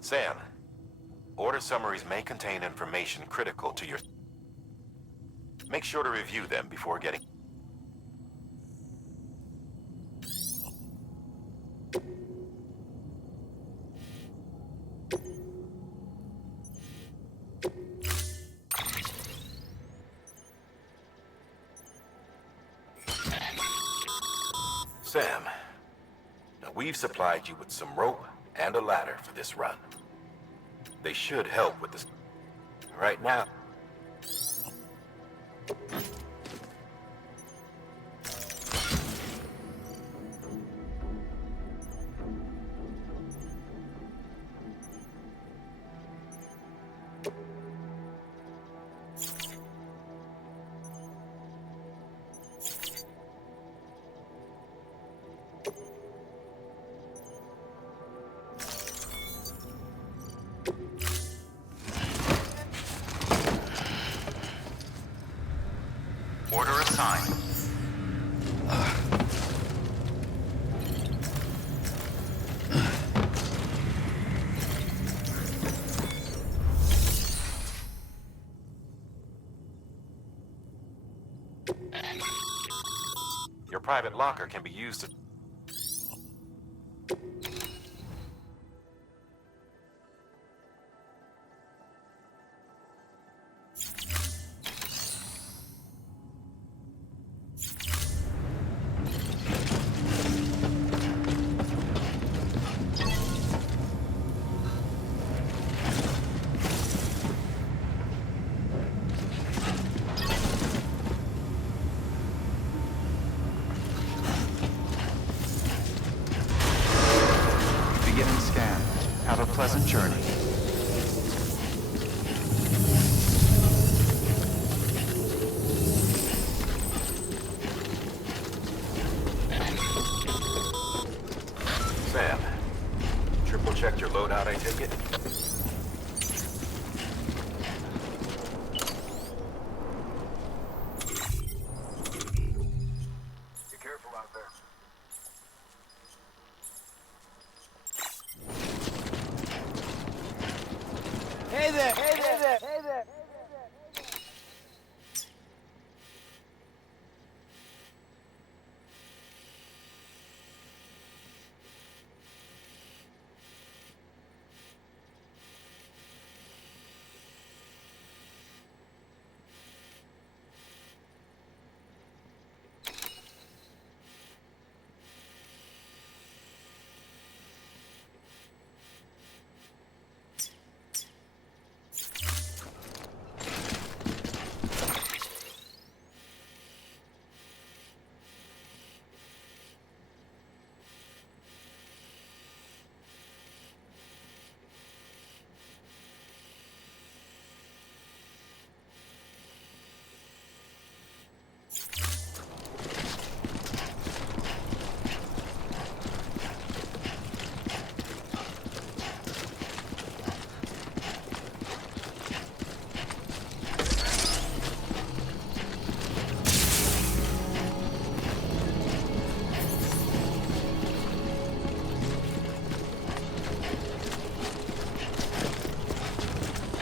Sam, order summaries may contain information critical to your... Make sure to review them before getting... We've supplied you with some rope and a ladder for this run. They should help with this. Right now. Order assigned. Your private locker can be used to... Beginning scan. Have a pleasant journey. Sam, triple checked your loadout, I take it? Be careful out there. Hey there! Hey there! Hey there!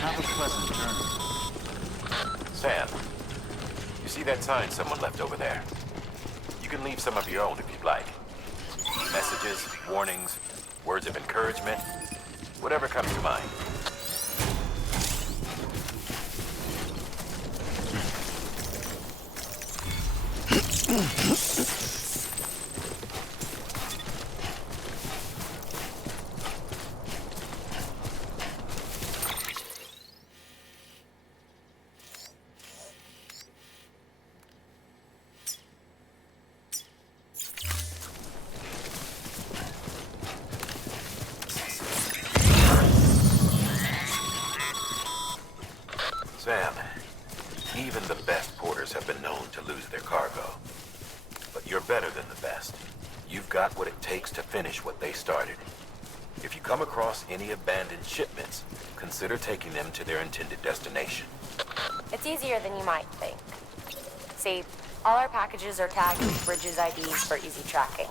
Have a pleasant journey. Sam, you see that sign someone left over there? You can leave some of your own if you'd like. Messages, warnings, words of encouragement, whatever comes to mind. Sam, even the best porters have been known to lose their cargo. But you're better than the best. You've got what it takes to finish what they started. If you come across any abandoned shipments, consider taking them to their intended destination. It's easier than you might think. See, all our packages are tagged with Bridges IDs for easy tracking.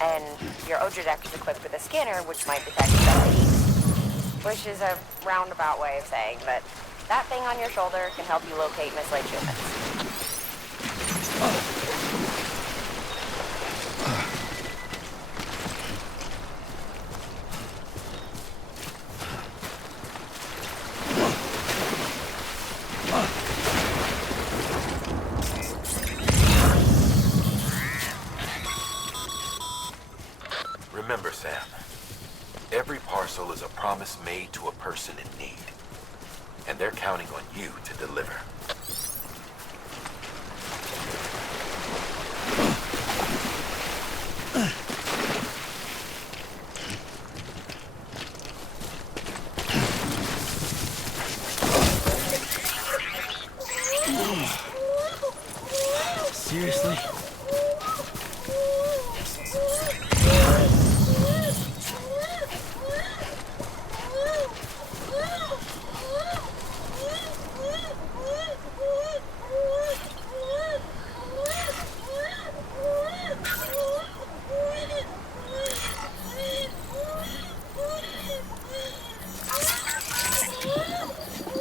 And your Odradek is equipped with a scanner which might detect that IDs. Which is a roundabout way of saying that that thing on your shoulder can help you locate mislaid shipments. parcel is a promise made to a person in need. And they're counting on you to deliver. Seriously?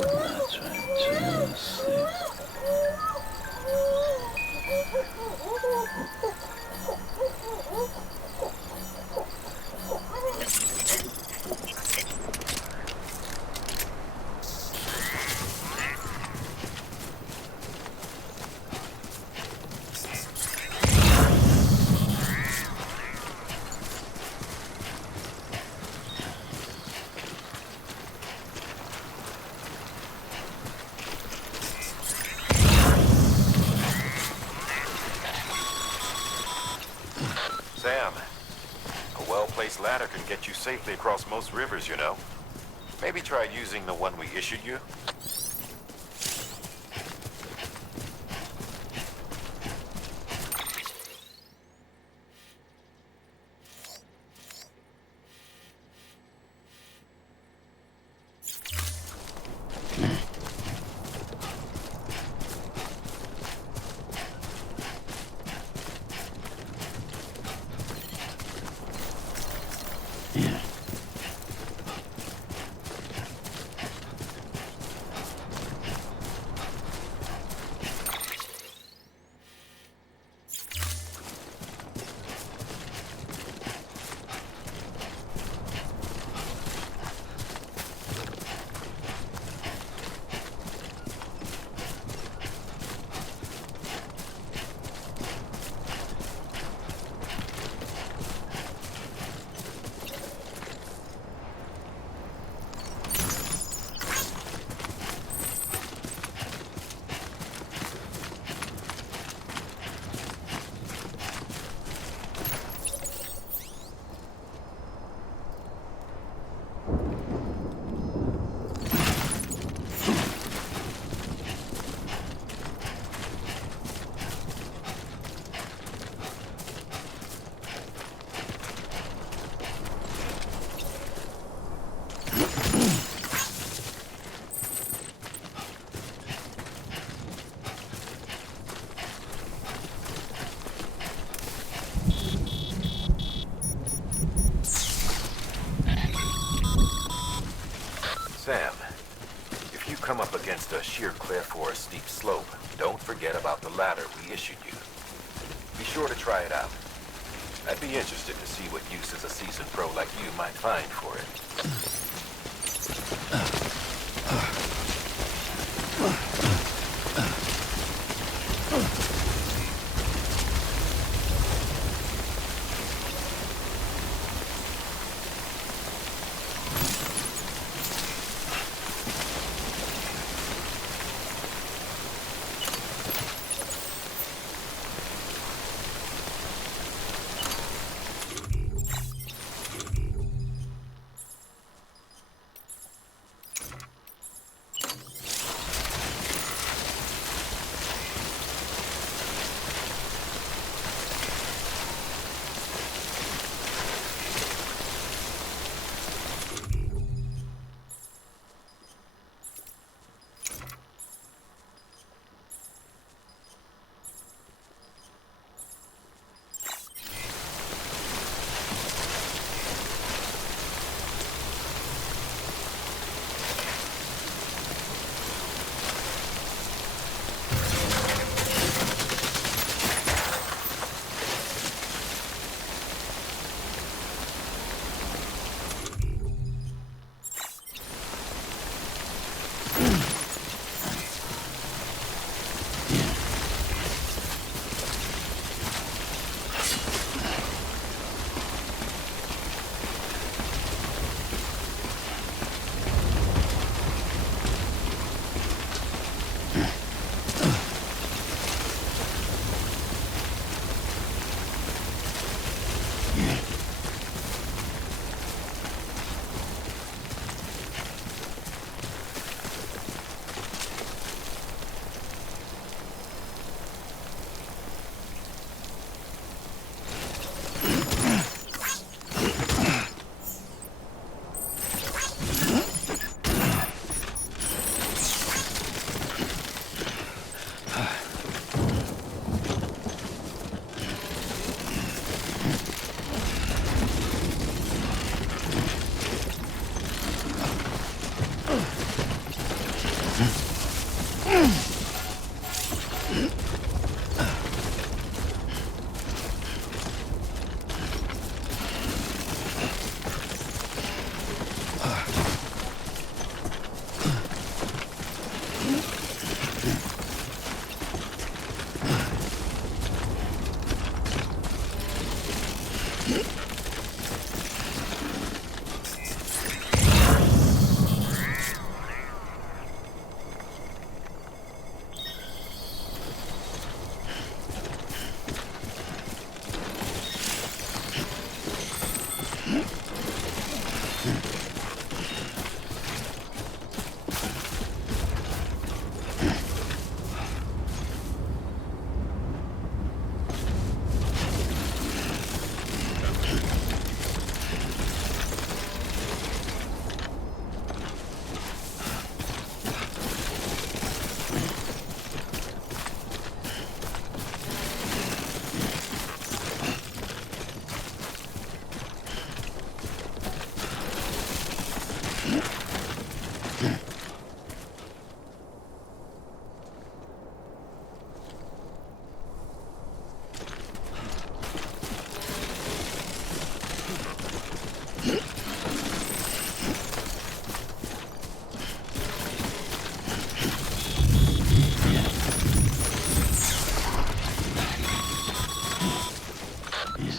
That's right, 2, 6. Sam, a well-placed ladder can get you safely across most rivers, you know. Maybe try using the one we issued you. Sam, if you come up against a sheer cliff or a steep slope, don't forget about the ladder we issued you. Be sure to try it out. I'd be interested to see what uses a seasoned pro like you might find for it.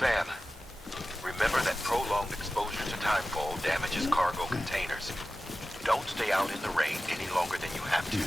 Sam, remember that prolonged exposure to timefall damages cargo containers. Don't stay out in the rain any longer than you have to.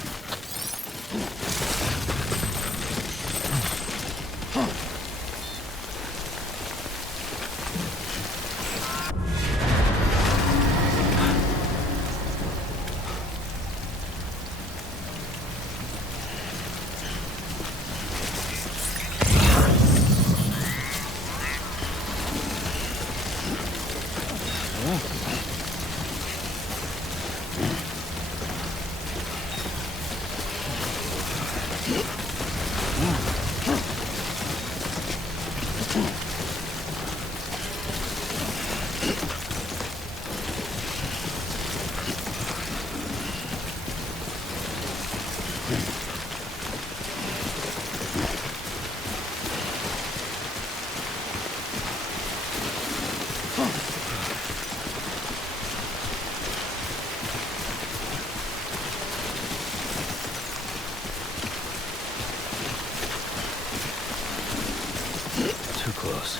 Too close.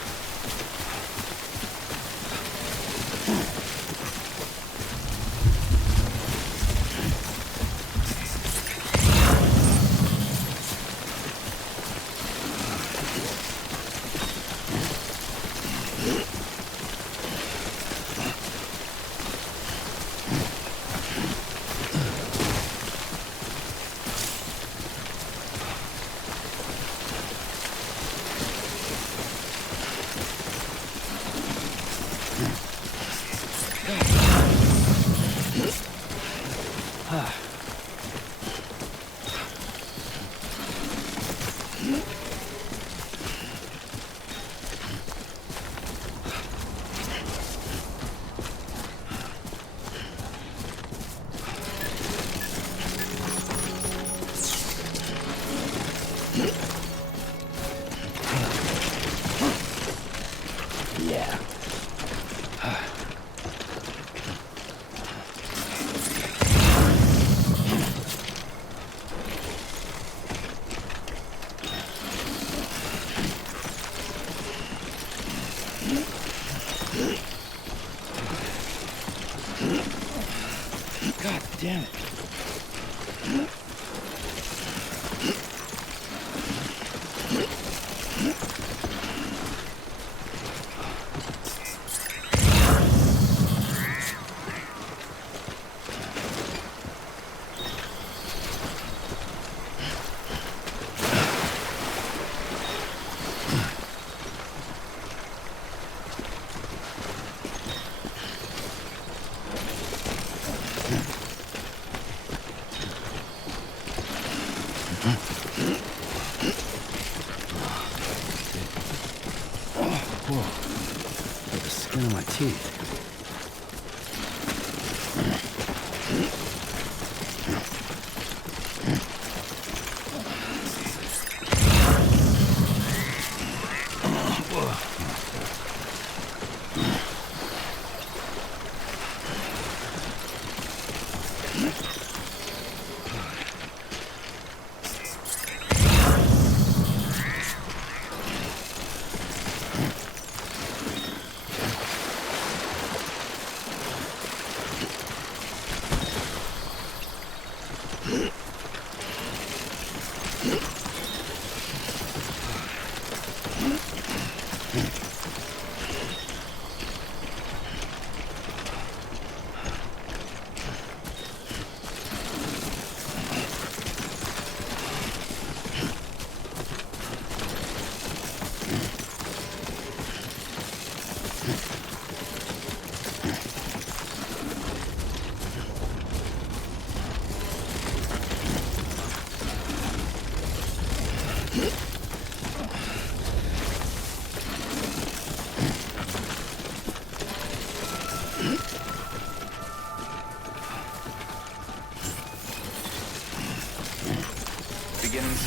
Yeah. God damn it. Whoa. Like the skin of my teeth.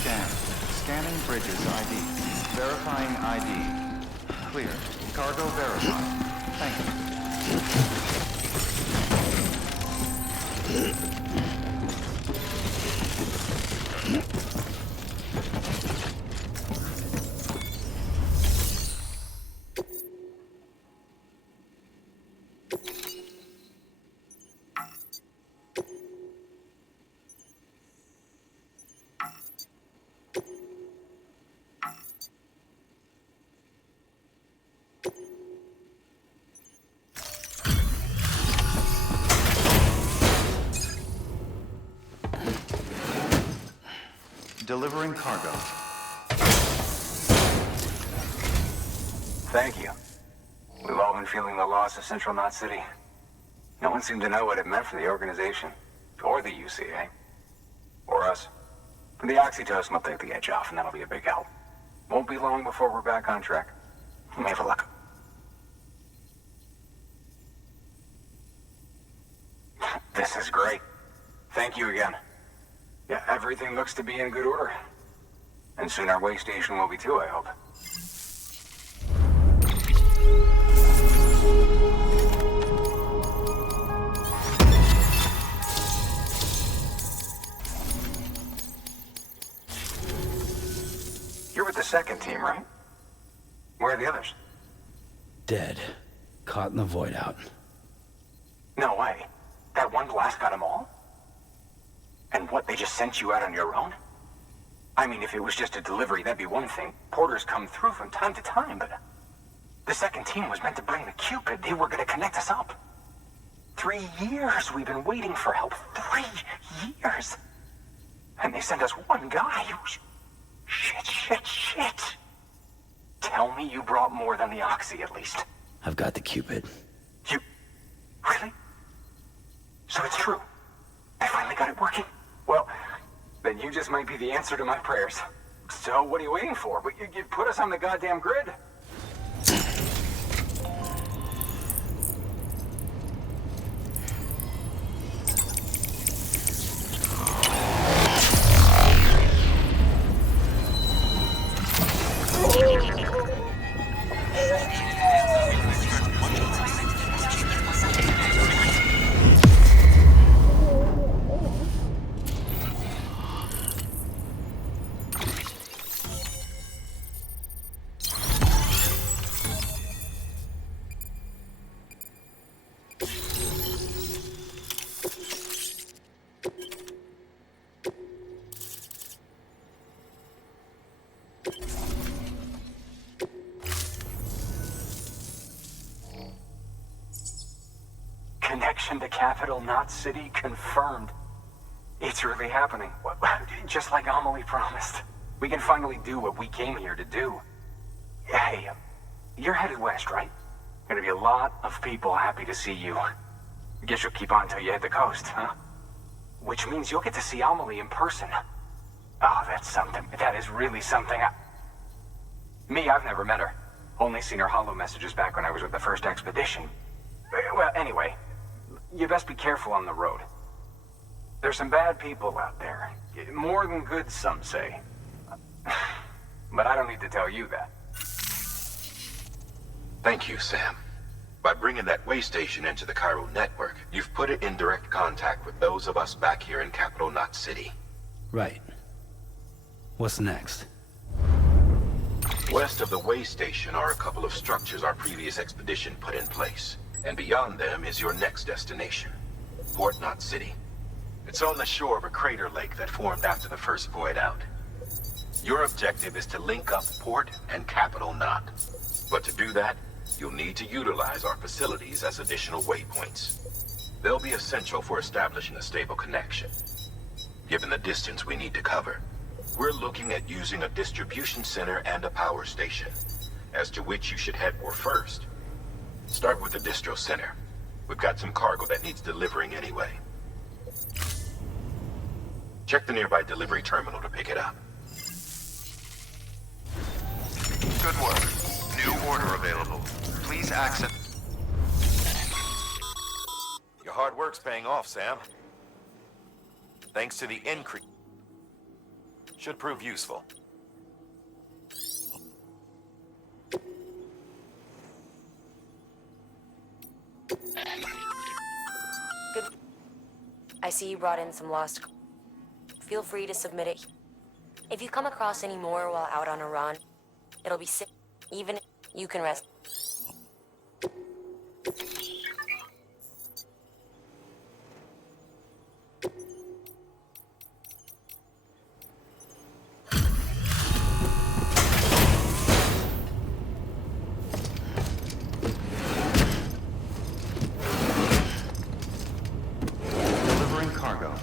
scan. Scanning bridges ID. Verifying ID. Clear. Cargo verified. Thank Delivering cargo. Thank you. We've all been feeling the loss of Central Knot City. No one seemed to know what it meant for the organization, or the UCA, or us. The oxytocin will take the edge off, and that'll be a big help. Won't be long before we're back on track. You may have a look. This is great. Thank you again. Yeah, everything looks to be in good order. And soon our way station will be too, I hope. You're with the second team, right? Where are the others? Dead. Caught in the void out. No way. That one blast got them all? And what, they just sent you out on your own? I mean, if it was just a delivery, that'd be one thing. Porters come through from time to time, but... The second team was meant to bring the Cupid. They were gonna connect us up. 3 years we've been waiting for help. 3 years! And they sent us one guy who's... Shit. Tell me you brought more than the Oxy, at least. I've got the Cupid. You... Really? So it's true. I finally got it working. Well, then you just might be the answer to my prayers. So what are you waiting for? You put us on the goddamn grid. Connection to Capital Knot City confirmed. It's really happening. Just like Amelie promised. We can finally do what we came here to do. Hey, you're headed west, right? Gonna be a lot of people happy to see you. Guess you'll keep on till you hit the coast, huh? Which means you'll get to see Amelie in person. Oh, that's something. That is really something. Me, I've never met her. Only seen her holo messages back when I was with the first expedition. Well, anyway, you best be careful on the road. There's some bad people out there. More than good, some say. But I don't need to tell you that. Thank you, Sam. By bringing that way station into the Cairo network, you've put it in direct contact with those of us back here in Capital Knot City. Right. What's next? West of the way station are a couple of structures our previous expedition put in place. And beyond them is your next destination, Port Knot City. It's on the shore of a crater lake that formed after the first void out. Your objective is to link up Port and Capital Knot. But to do that, you'll need to utilize our facilities as additional waypoints. They'll be essential for establishing a stable connection. Given the distance we need to cover, we're looking at using a distribution center and a power station, as to which you should head for first. Start with the distro center. We've got some cargo that needs delivering anyway. Check the nearby delivery terminal to pick it up. Good work. New order available. Please access... Your hard work's paying off, Sam. Thanks to the increase... Should prove useful. Good. I see you brought in some lost. Feel free to submit it. If you come across any more while out on a run, it'll be sick. Even if you can rest. Delivering cargo.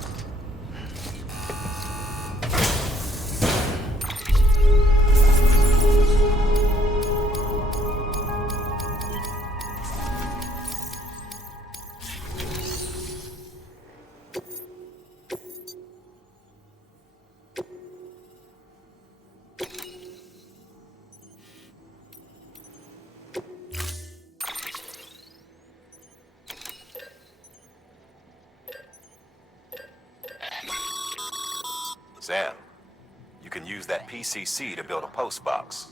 Sam, you can use that PCC to build a post box.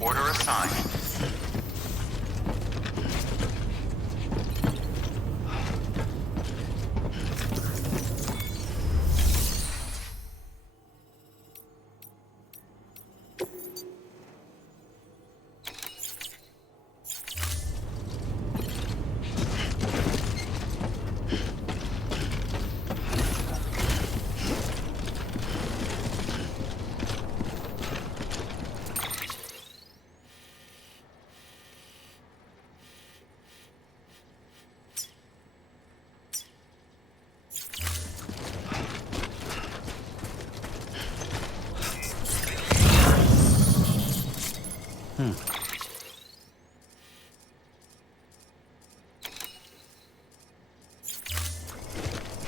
Order assigned.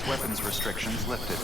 Weapons restrictions lifted.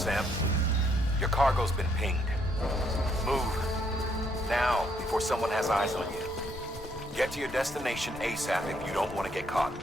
Sam. Your cargo's been pinged. Move. Now, before someone has eyes on you. Get to your destination ASAP if you don't want to get caught.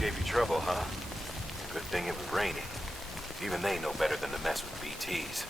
Gave you trouble, huh? Good thing it was raining. Even they know better than to mess with BTs.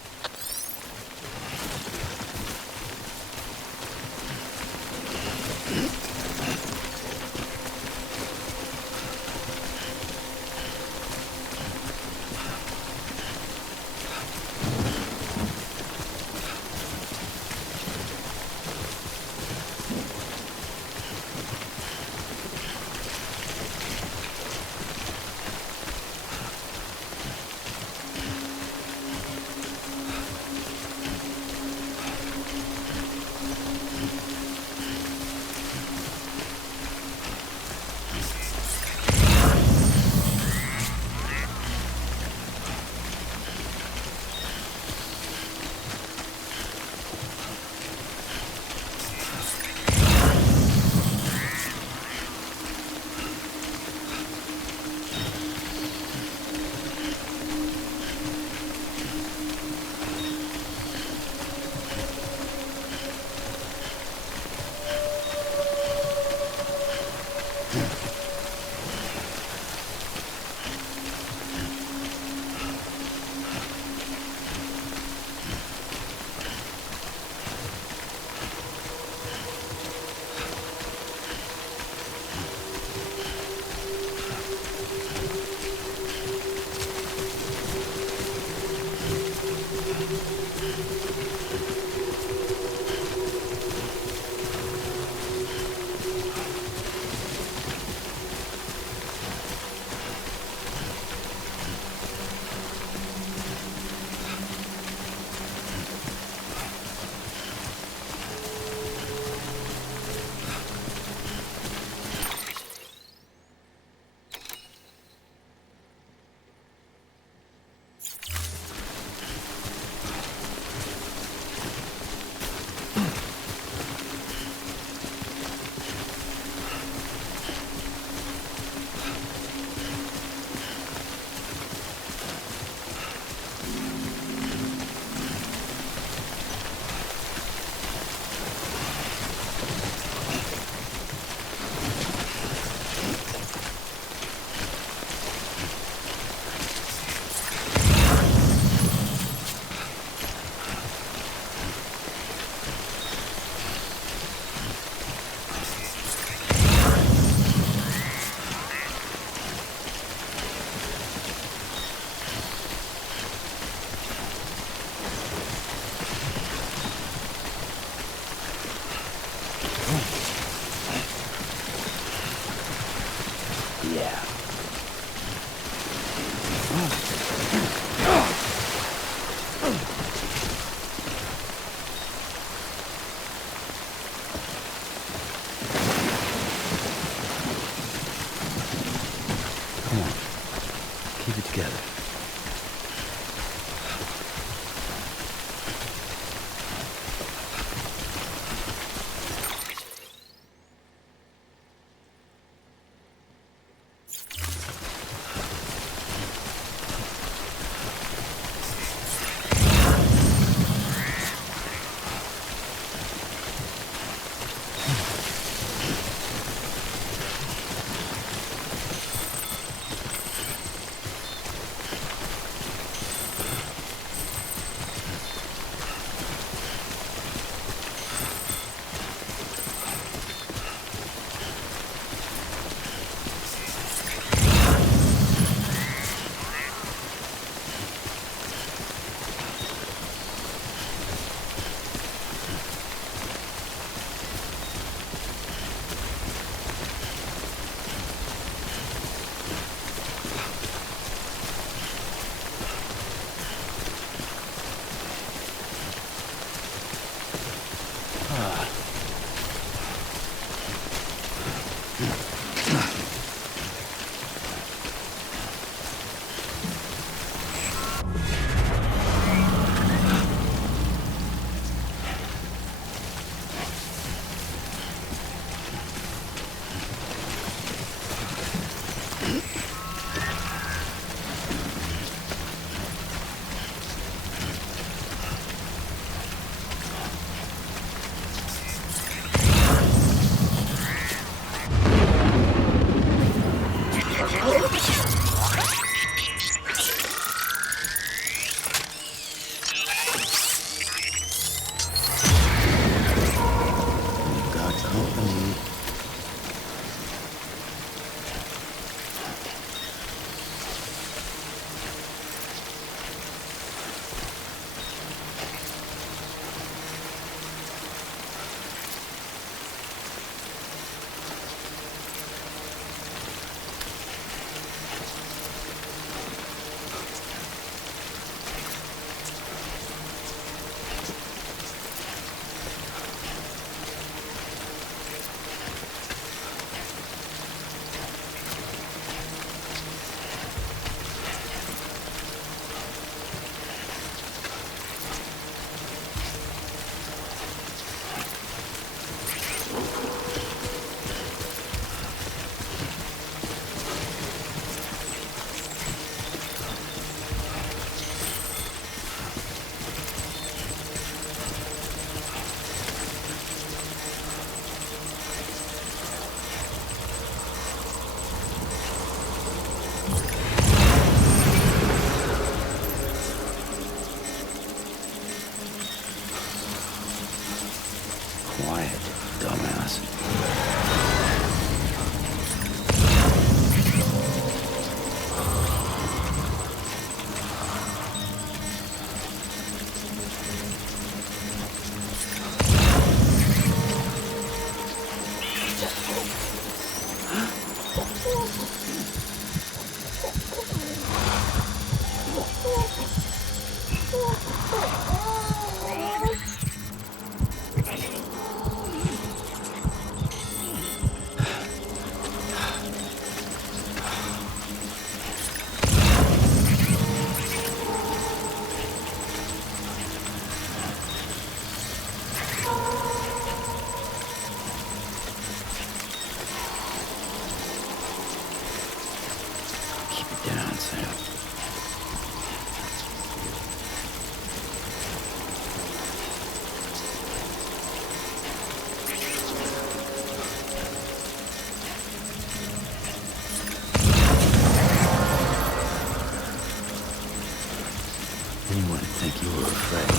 think you were afraid.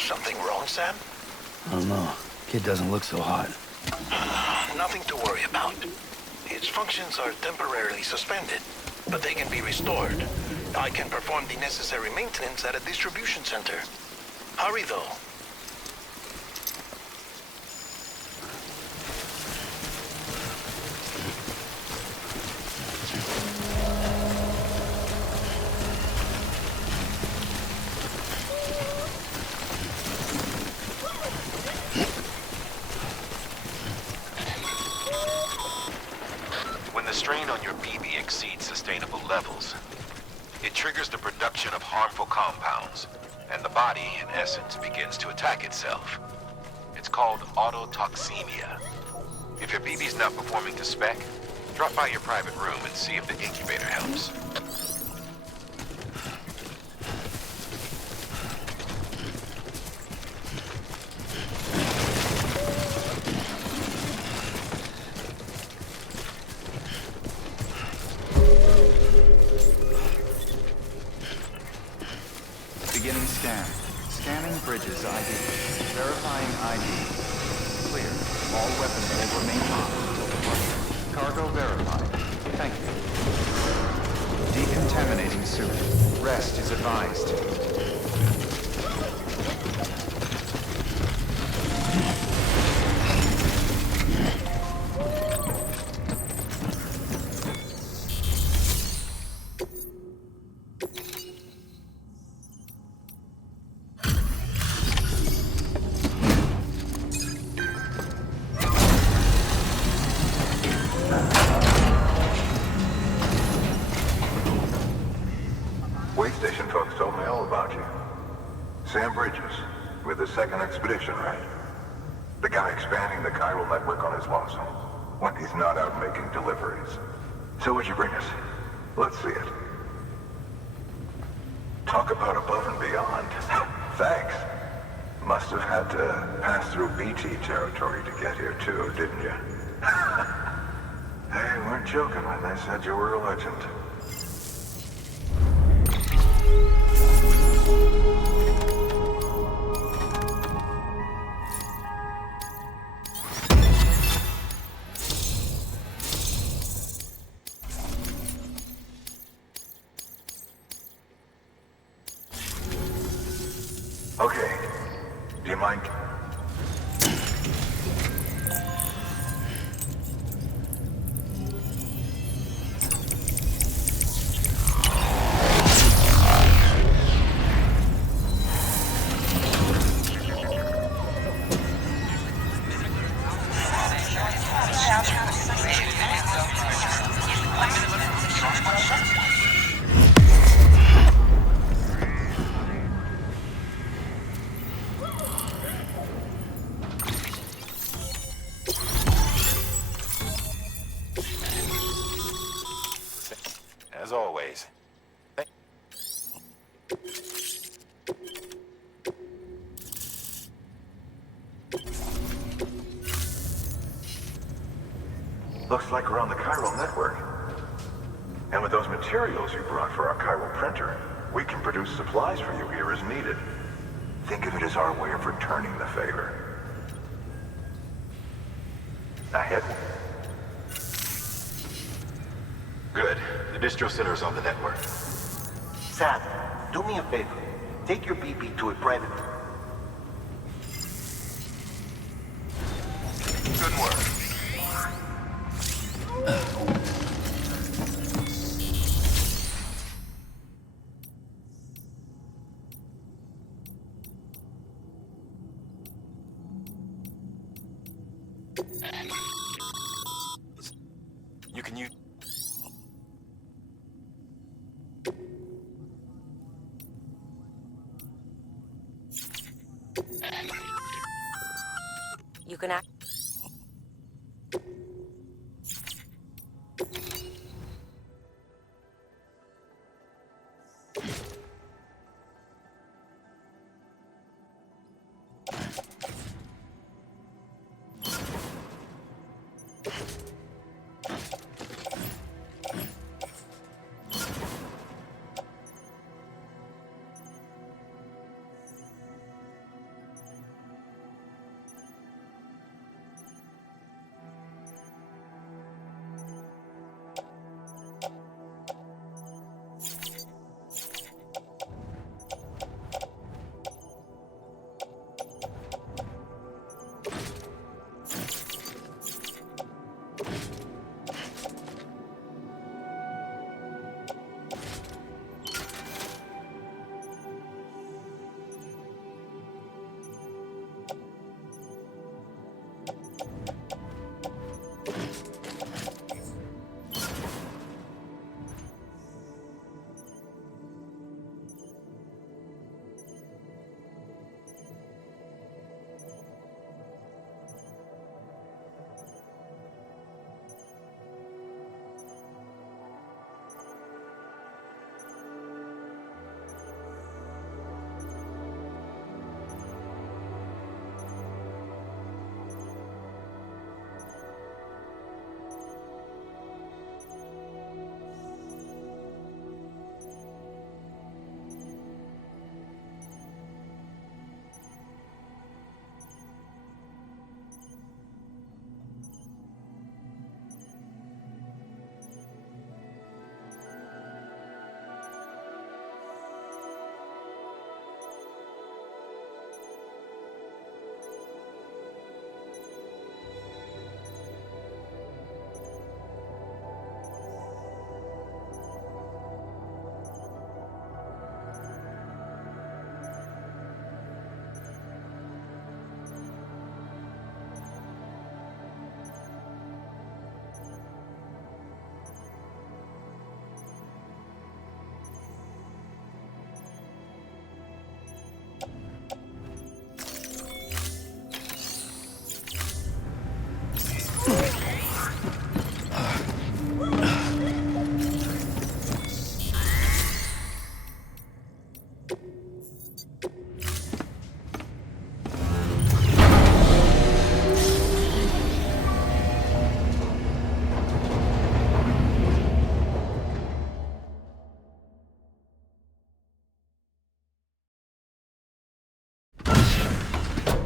Something wrong, Sam? I don't know. Kid doesn't look so hot. Nothing to worry about. Its functions are temporarily suspended, but they can be restored. I can perform the necessary maintenance at a distribution center. Hurry, though. When the strain on your BB exceeds sustainable levels, it triggers the production of harmful compounds, and the body, in essence, begins to attack itself. It's called autotoxemia. If your BB's not performing to spec, drop by your private room and see if the incubator helps. Beginning scan. Scanning bridges ID. Verifying ID. Clear. All weapons will remain locked until departure. Cargo verified. Thank you. Decontaminating suit. Rest is advised. Way station folks told me all about you. Sam Bridges, with the second expedition, right? The guy expanding the chiral network on his lonesome, when he's not out making deliveries. So what'd you bring us? Let's see it. Talk about above and beyond. Thanks. Must have had to pass through BT territory to get here too, didn't you? They weren't joking when they said you were a legend. Okay. Do you mind? As always. Looks like we're on the chiral network. And with those materials you brought for our chiral printer, we can produce supplies for you here as needed. Think of it as our way of returning the favor. Ahead. Good. The distro center's on the network. Sam, do me a favor. Take your BB to a private... Good work. You can use... You can act.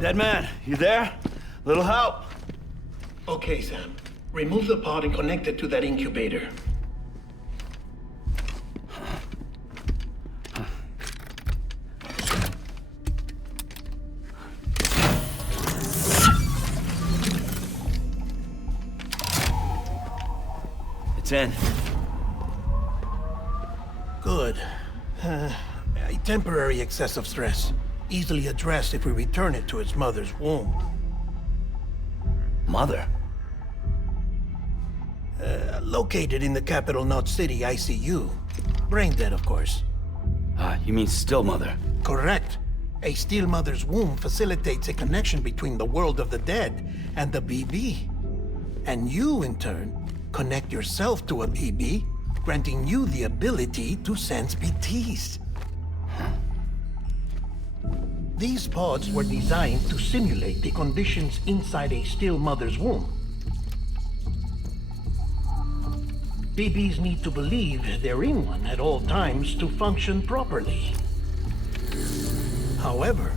Dead man, you there? Little help? Okay, Sam. Remove the pod and connect it to that incubator. It's in. Good. A temporary excess of stress. Easily addressed if we return it to its mother's womb. Mother? Located in the capital Knot City ICU. Brain dead, of course. You mean still mother? Correct. A still mother's womb facilitates a connection between the world of the dead and the BB. And you, in turn, connect yourself to a BB, granting you the ability to sense BTs. These pods were designed to simulate the conditions inside a still mother's womb. BBs need to believe they're in one at all times to function properly. However,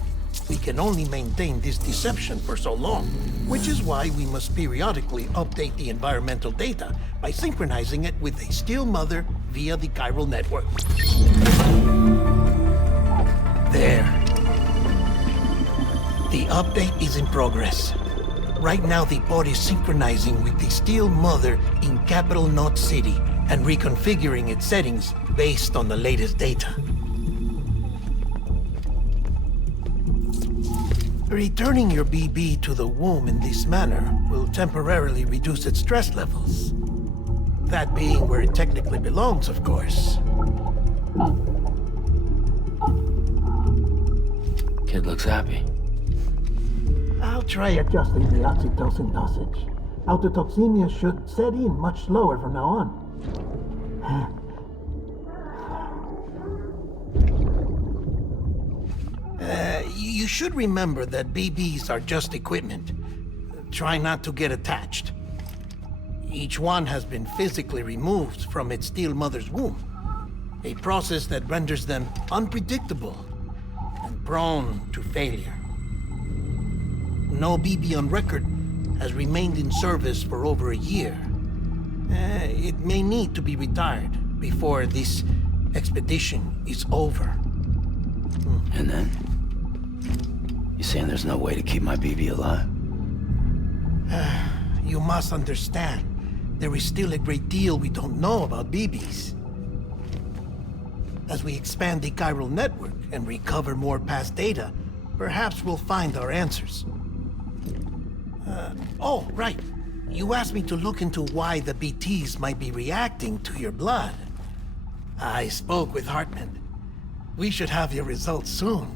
we can only maintain this deception for so long, which is why we must periodically update the environmental data by synchronizing it with a still mother via the chiral network. There. The update is in progress. Right now, the pod is synchronizing with the still mother in capital Knot City and reconfiguring its settings based on the latest data. Returning your BB to the womb in this manner will temporarily reduce its stress levels. That being where it technically belongs, of course. Kid looks happy. I'll try adjusting the oxytocin dosage. Autotoxemia should set in much slower from now on. You should remember that BBs are just equipment. Try not to get attached. Each one has been physically removed from its steel mother's womb. A process that renders them unpredictable and prone to failure. No BB on record has remained in service for over a year. It may need to be retired before this expedition is over. And then? You saying there's no way to keep my BB alive? You must understand, there is still a great deal we don't know about BBs. As we expand the chiral network and recover more past data, perhaps we'll find our answers. Oh, right. You asked me to look into why the BTs might be reacting to your blood. I spoke with Hartman. We should have your results soon.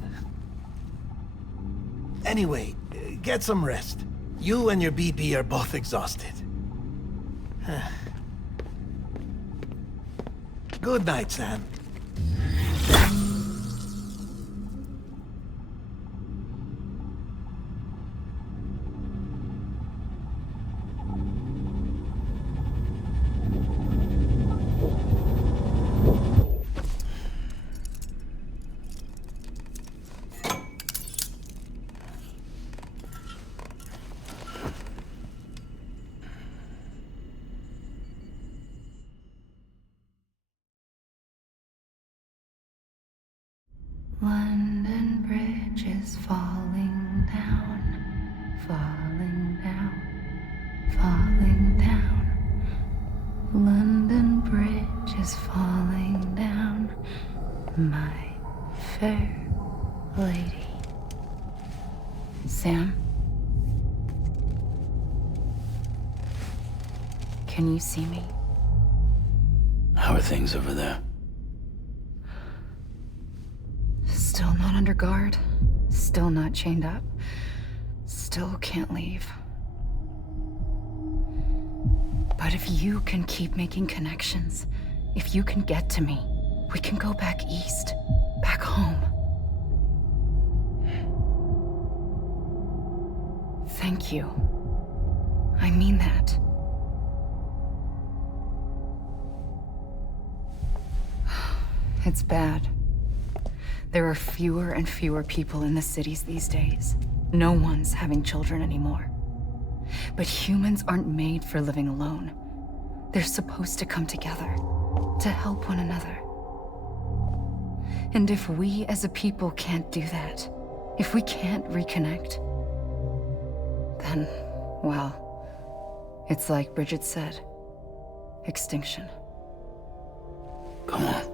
Anyway, get some rest. You and your BB are both exhausted. Good night, Sam. London Bridge is falling down, falling down, falling down. London Bridge is falling down, my fair lady. Sam? Can you see me? How are things over there? Still not under guard. Still not chained up. Still can't leave. But if you can keep making connections, if you can get to me, we can go back east, back home. Thank you. I mean that. It's bad. There are fewer and fewer people in the cities these days. No one's having children anymore. But humans aren't made for living alone. They're supposed to come together, to help one another. And if we as a people can't do that, if we can't reconnect, then, well, it's like Bridget said, extinction. Come on.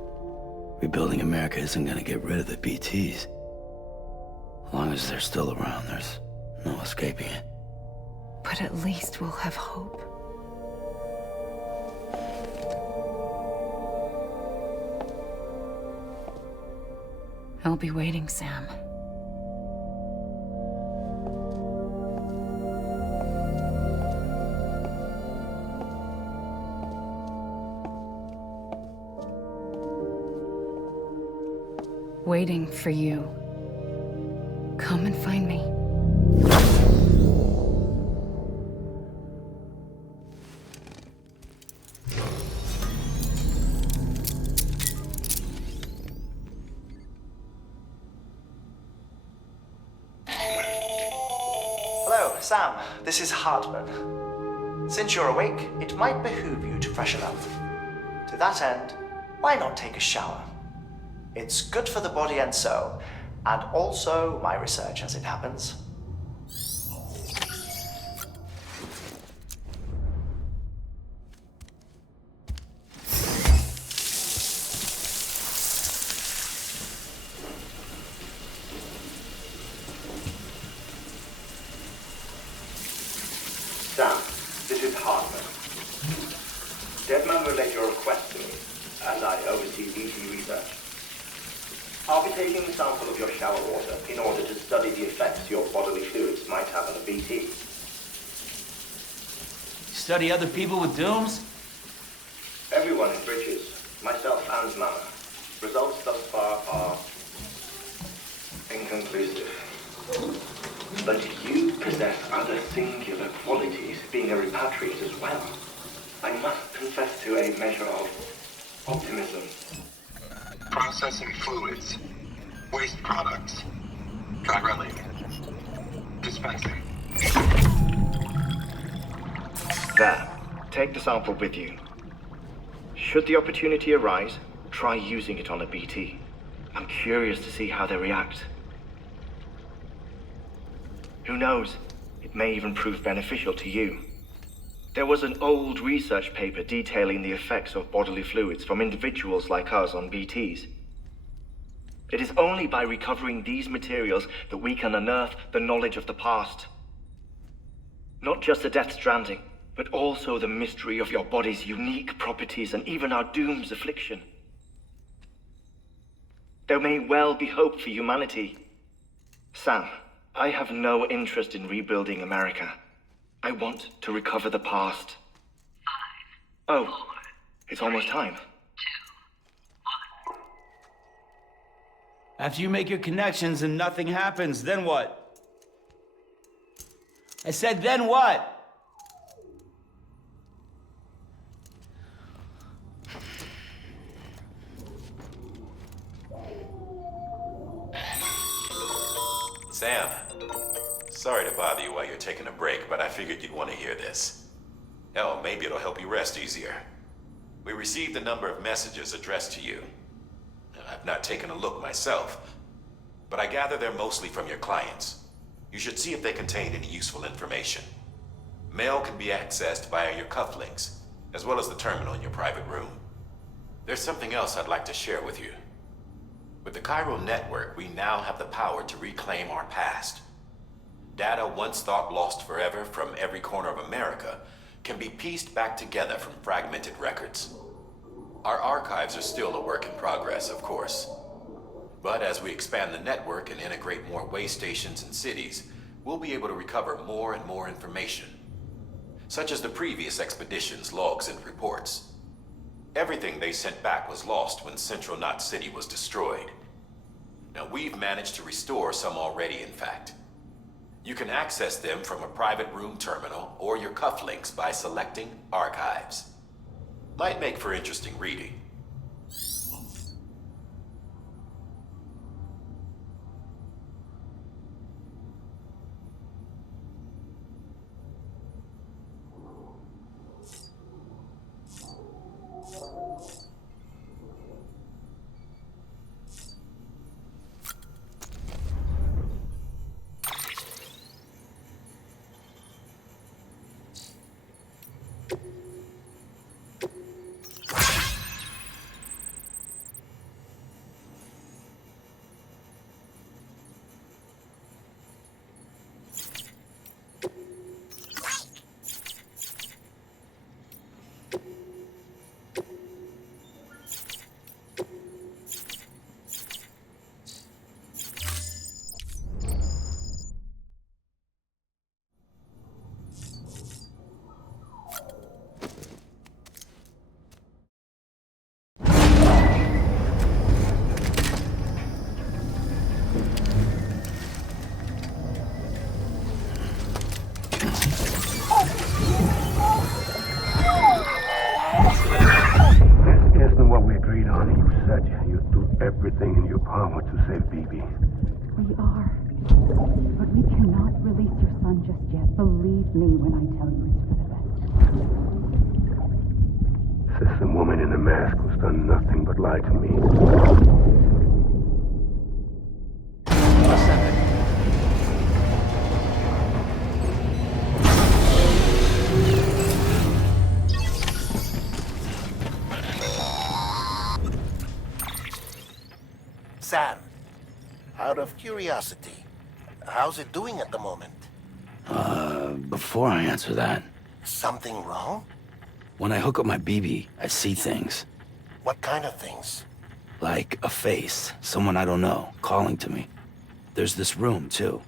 Rebuilding America isn't gonna get rid of the BTs. As long as they're still around, there's no escaping it. But at least we'll have hope. I'll be waiting, Sam. Waiting for you. Come and find me. Hello, Sam. This is Hartman. Since you're awake, it might behoove you to freshen up. To that end, why not take a shower? It's good for the body and soul, and also my research as it happens. Sam, this is Hartman. Deadman relayed your request to me, as I oversee BT research. I'll be taking a sample of your shower water in order to study the effects your bodily fluids might have on a BT. Study other people with dooms? Everyone in Bridges, myself and Mama. Results thus far are inconclusive. But you possess other singular qualities, being a repatriate as well. I must confess to a measure of optimism. Processing fluids. Waste products. Dry dispensing. There. Take the sample with you. Should the opportunity arise, try using it on a BT. I'm curious to see how they react. Who knows? It may even prove beneficial to you. There was an old research paper detailing the effects of bodily fluids from individuals like us on BTs. It is only by recovering these materials that we can unearth the knowledge of the past. Not just the Death Stranding, but also the mystery of your body's unique properties and even our doom's affliction. There may well be hope for humanity. Sam, I have no interest in rebuilding America. I want to recover the past. 5, 4, it's almost time. 2, 1. After you make your connections and nothing happens, then what? I said, then what? Sam, sorry to bother you while you're taking a break, but I figured you'd want to hear this. Hell, maybe it'll help you rest easier. We received a number of messages addressed to you. I've not taken a look myself, but I gather they're mostly from your clients. You should see if they contain any useful information. Mail can be accessed via your cufflinks, as well as the terminal in your private room. There's something else I'd like to share with you. With the chiral network, we now have the power to reclaim our past. Data once thought lost forever from every corner of America can be pieced back together from fragmented records. Our archives are still a work in progress, of course. But as we expand the network and integrate more way stations and cities, we'll be able to recover more and more information, such as the previous expedition's logs and reports. Everything they sent back was lost when Central Knot City was destroyed. Now, we've managed to restore some already, in fact. You can access them from a private room terminal or your cufflinks by selecting Archives. Might make for interesting reading. Everything in your power to save BB. We are. But we cannot release your son just yet. Believe me when I tell you it's for the best. System woman in the mask who's done nothing but lie to me. What's happening? Sam, out of curiosity, how's it doing at the moment? Before I answer that... Something wrong? When I hook up my BB, I see things. What kind of things? Like a face, someone I don't know, calling to me. There's this room, too,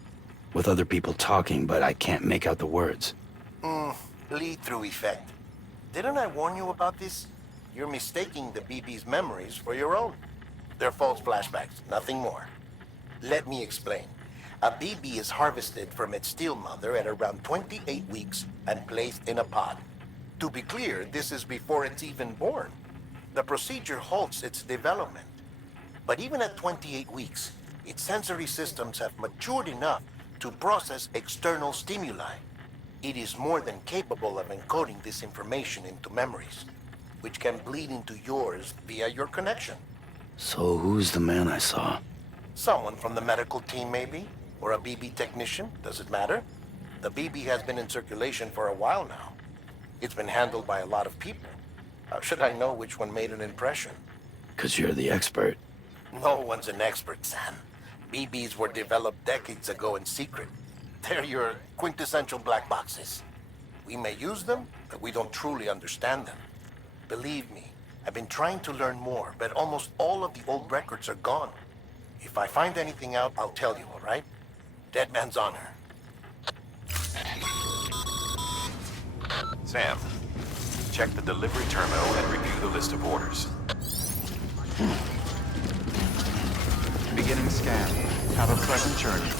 with other people talking, but I can't make out the words. Bleed-through effect. Didn't I warn you about this? You're mistaking the BB's memories for your own. They're false flashbacks, nothing more. Let me explain. A BB is harvested from its steel mother at around 28 weeks and placed in a pod. To be clear, this is before it's even born. The procedure halts its development. But even at 28 weeks, its sensory systems have matured enough to process external stimuli. It is more than capable of encoding this information into memories, which can bleed into yours via your connection. So who's the man I saw? Someone from the medical team, maybe? Or a BB technician? Does it matter? The BB has been in circulation for a while now. It's been handled by a lot of people. How should I know which one made an impression? 'Cause you're the expert. No one's an expert, Sam. BBs were developed decades ago in secret. They're your quintessential black boxes. We may use them, but we don't truly understand them. Believe me, I've been trying to learn more, but almost all of the old records are gone. If I find anything out, I'll tell you, all right? Dead man's honor. Sam, check the delivery terminal and review the list of orders. Beginning scan. Have a pleasant journey.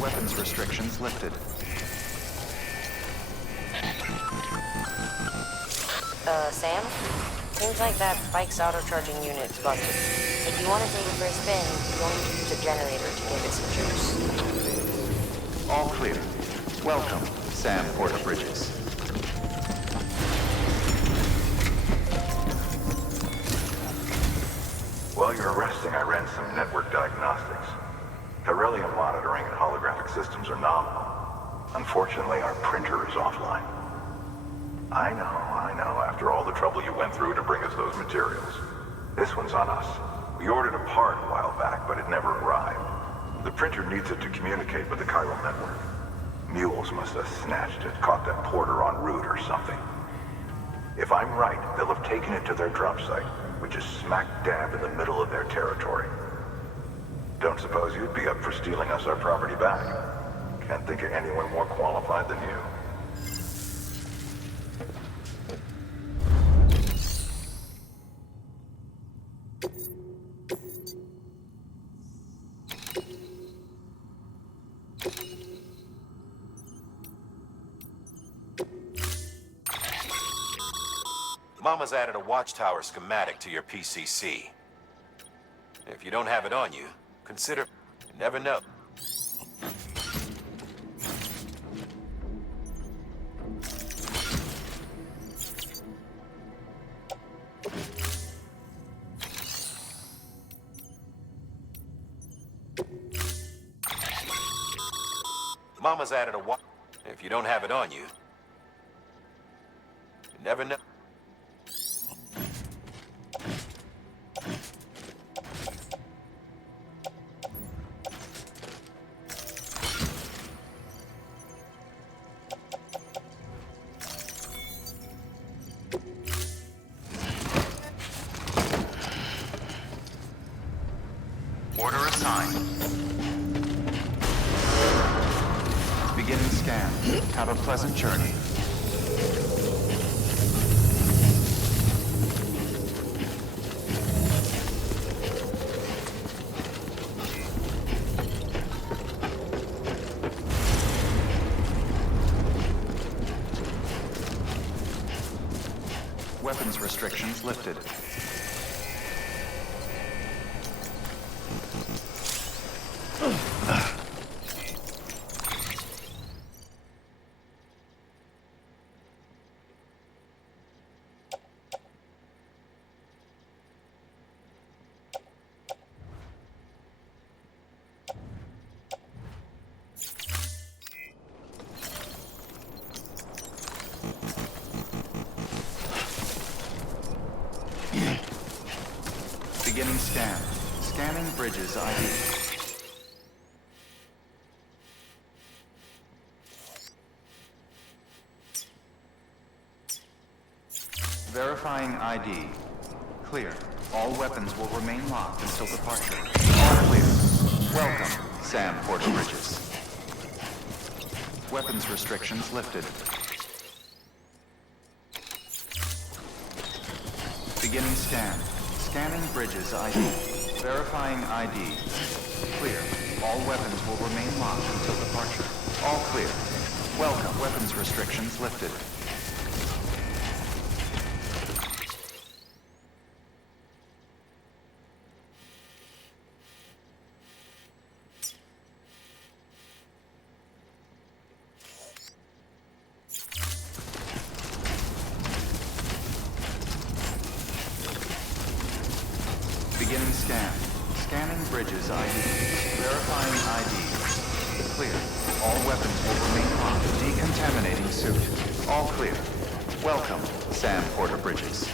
Weapons restrictions lifted. Sam? Seems like that bike's auto-charging unit's busted. If you want to take it for a spin, you'll need to use a generator to give it some juice. All clear. Welcome, Sam Porter Bridges. While you're resting, I ran some network diagnostics. Beryllium monitoring and holographic systems are nominal. Unfortunately, our printer is offline. I know. After all the trouble you went through to bring us those materials. This one's on us. We ordered a part a while back, but it never arrived. The printer needs it to communicate with the chiral network. Mules must have snatched it, caught that porter en route or something. If I'm right, they'll have taken it to their drop site, which is smack dab in the middle of their territory. Don't suppose you'd be up for stealing us our property back? Can't think of anyone more qualified than you. Mama's added a watchtower schematic to your PCC. If you don't have it on you, consider... You never know. Mama's added a watch... If you don't have it on you, you never know. Order assigned. Beginning scan. Have a pleasant journey. Weapons restrictions lifted. Beginning scan. Scanning bridges ID. Verifying ID. Clear. All weapons will remain locked until departure. All clear. Welcome, Sam Porter Bridges. Weapons restrictions lifted. Beginning scan. Scanning bridges ID. Verifying ID. Clear. All weapons will remain locked until departure. All clear. Welcome. Weapons restrictions lifted. Beginning scan. Scanning bridges ID. Verifying ID. Clear. All weapons will remain locked. Decontaminating suit. All clear. Welcome, Sam Porter Bridges.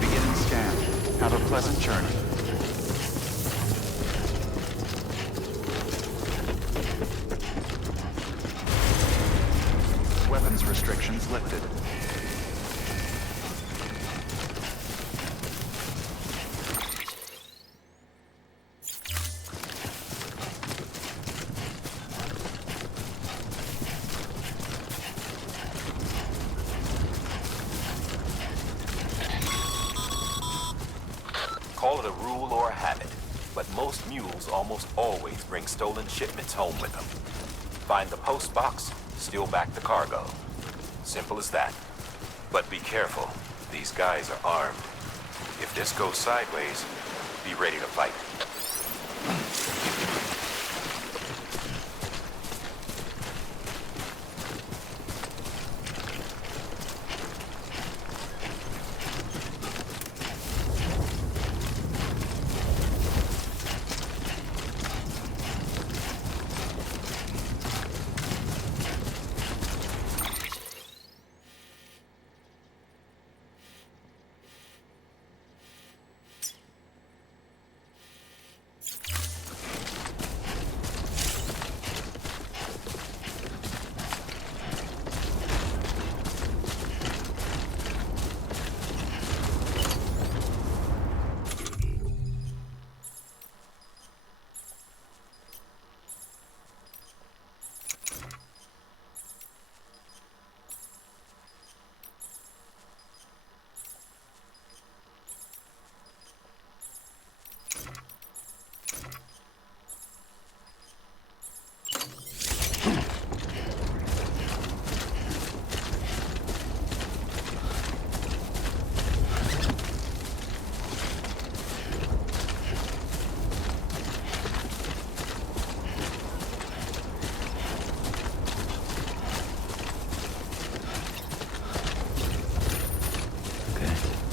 Beginning scan. Have a pleasant journey. Weapons restrictions lifted. Call it a rule or a habit, but most mules almost always bring stolen shipments home with them. Find the post box, steal back the cargo. Simple as that. But be careful. These guys are armed. If this goes sideways, be ready to fight.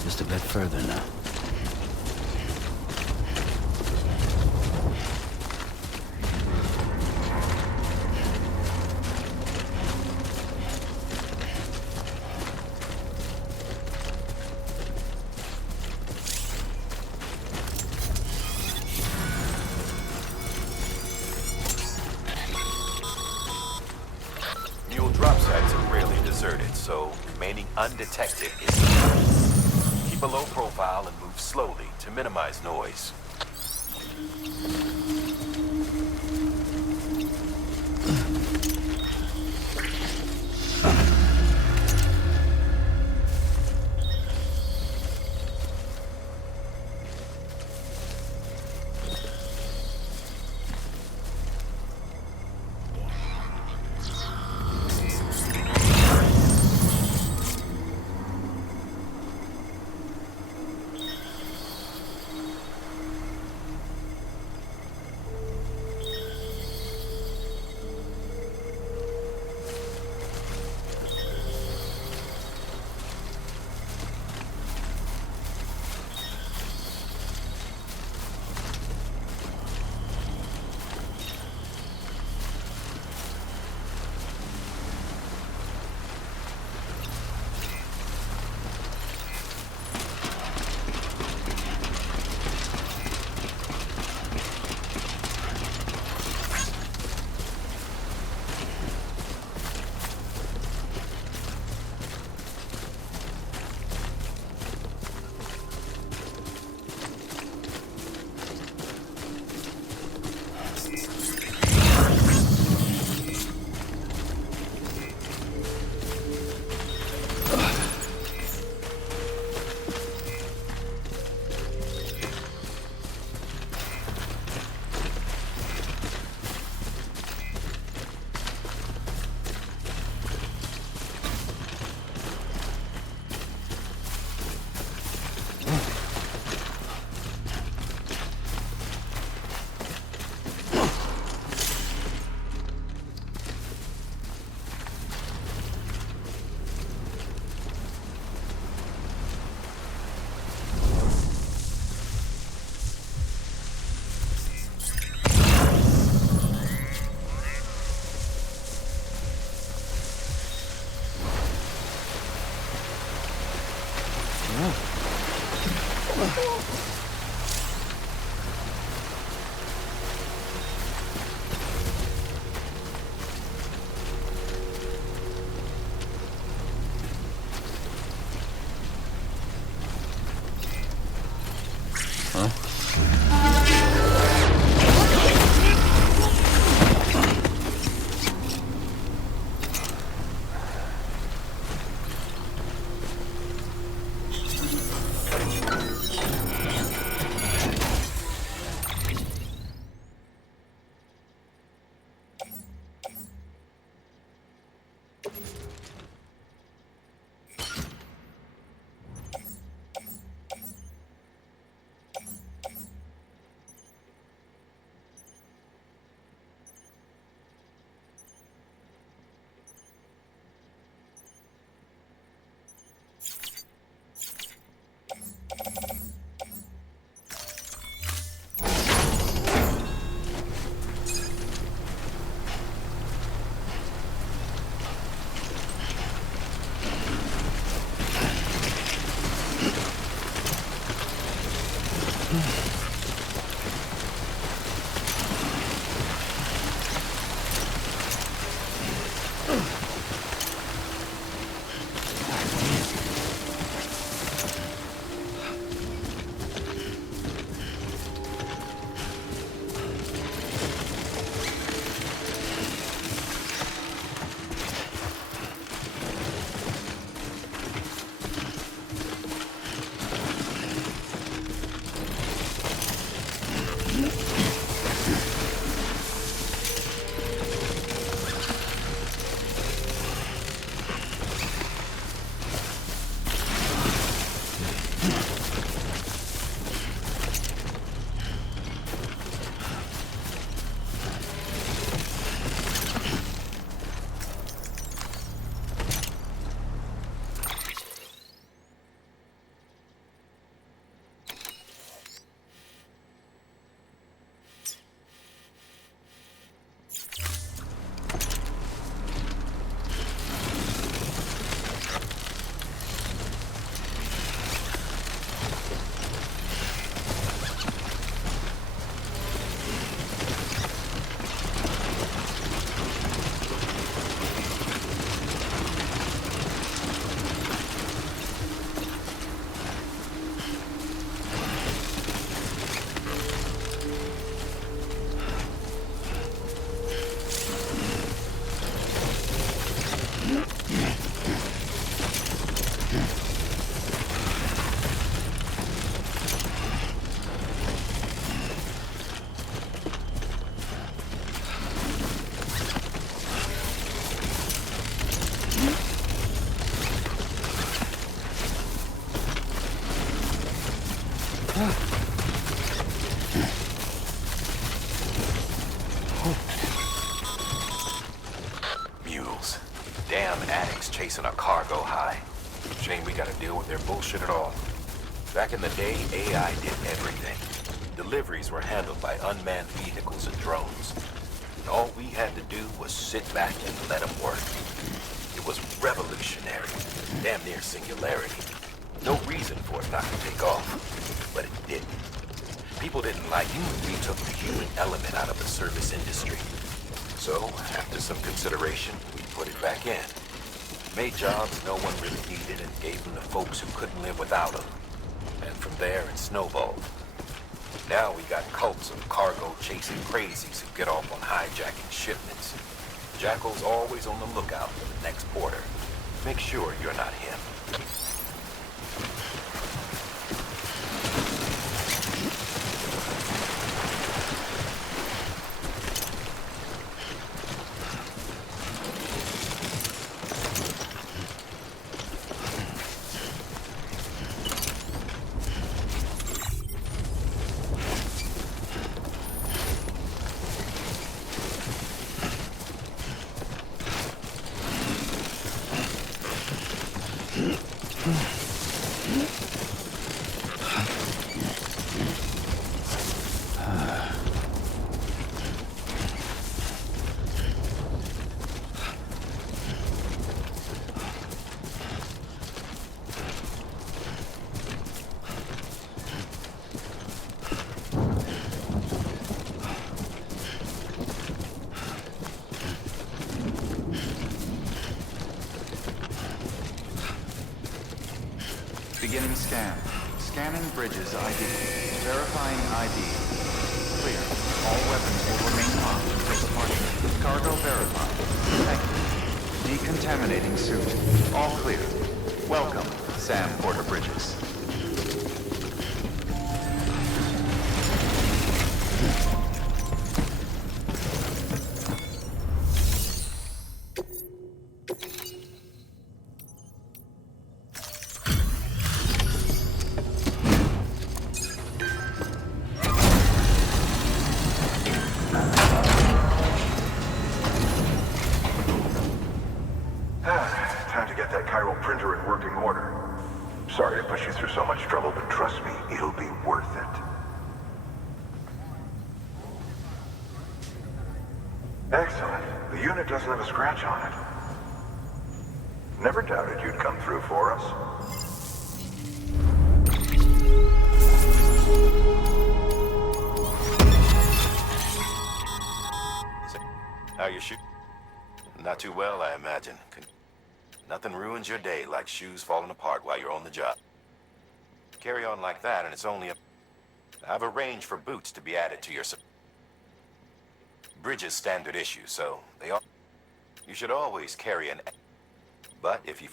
Just a bit further now. Mule drop sites are rarely deserted, so remaining undetected is key. Keep a low profile and move slowly to minimize noise. Mules. Damn addicts chasing a cargo high. Shame we gotta deal with their bullshit at all. Back in the day, AI did everything. Deliveries were handled by unmanned vehicles and drones. And all we had to do was sit back and let them work. It was revolutionary, damn near singularity. No reason for it not to take off, but it didn't. People didn't like it when we took the human element out of the service industry. So, after some consideration, we put it back in. Made jobs no one really needed and gave them to folks who couldn't live without them. And from there, it snowballed. Now we got cults of cargo-chasing crazies who get off on hijacking shipments. Jackal's always on the lookout for the next porter. Make sure you're not him. Beginning scan. Scanning bridges ID. Verifying ID. Clear. All weapons will remain locked until departure. Cargo verified. Thank you. Decontaminating suit. All clear. Welcome, Sam Porter Bridges. Time to get that chiral printer in working order. Sorry to put you through so much trouble, but trust me, it'll be worth it. Excellent. The unit doesn't have a scratch on it. Never doubted you'd come through for us. How you shoot? Not too well, I imagine. Nothing ruins your day like shoes falling apart while you're on the job. Carry on like that, and it's only a... I've arranged for boots to be added to your... Bridges standard issue, so they are... You should always carry an... But if you...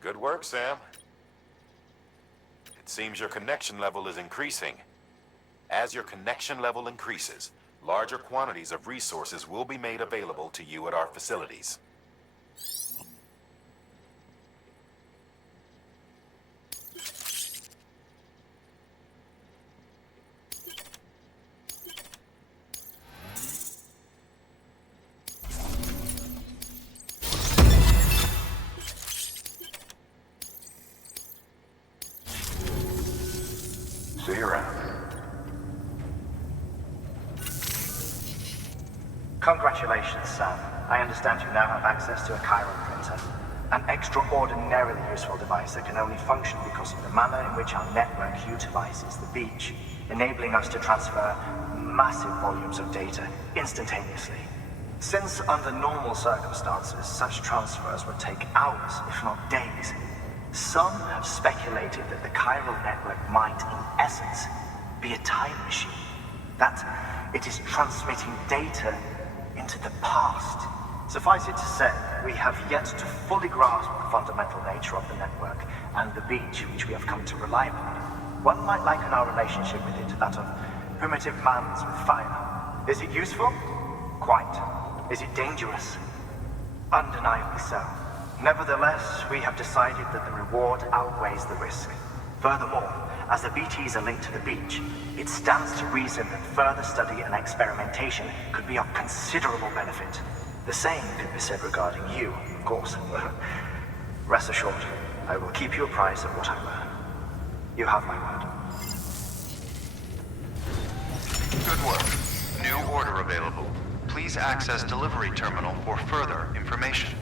Good work, Sam. It seems your connection level is increasing. As your connection level increases, larger quantities of resources will be made available to you at our facilities. See you around. Congratulations, Sam. I understand you now have access to a chiral printer. An extraordinarily useful device that can only function because of the manner in which our network utilizes the beach, enabling us to transfer massive volumes of data instantaneously. Since under normal circumstances, such transfers would take hours, if not days, some have speculated that the chiral network might, in essence, be a time machine. That it is transmitting data into the past. Suffice it to say, we have yet to fully grasp the fundamental nature of the network and the beach which we have come to rely upon. One might liken our relationship with it to that of primitive man's with fire. Is it useful? Quite. Is it dangerous? Undeniably so. Nevertheless, we have decided that the reward outweighs the risk. Furthermore, as the BTs are linked to the beach, it stands to reason that further study and experimentation could be of considerable benefit. The same could be said regarding you, of course. Rest assured, I will keep you apprised of what I learn. You have my word. Good work. New order available. Please access delivery terminal for further information.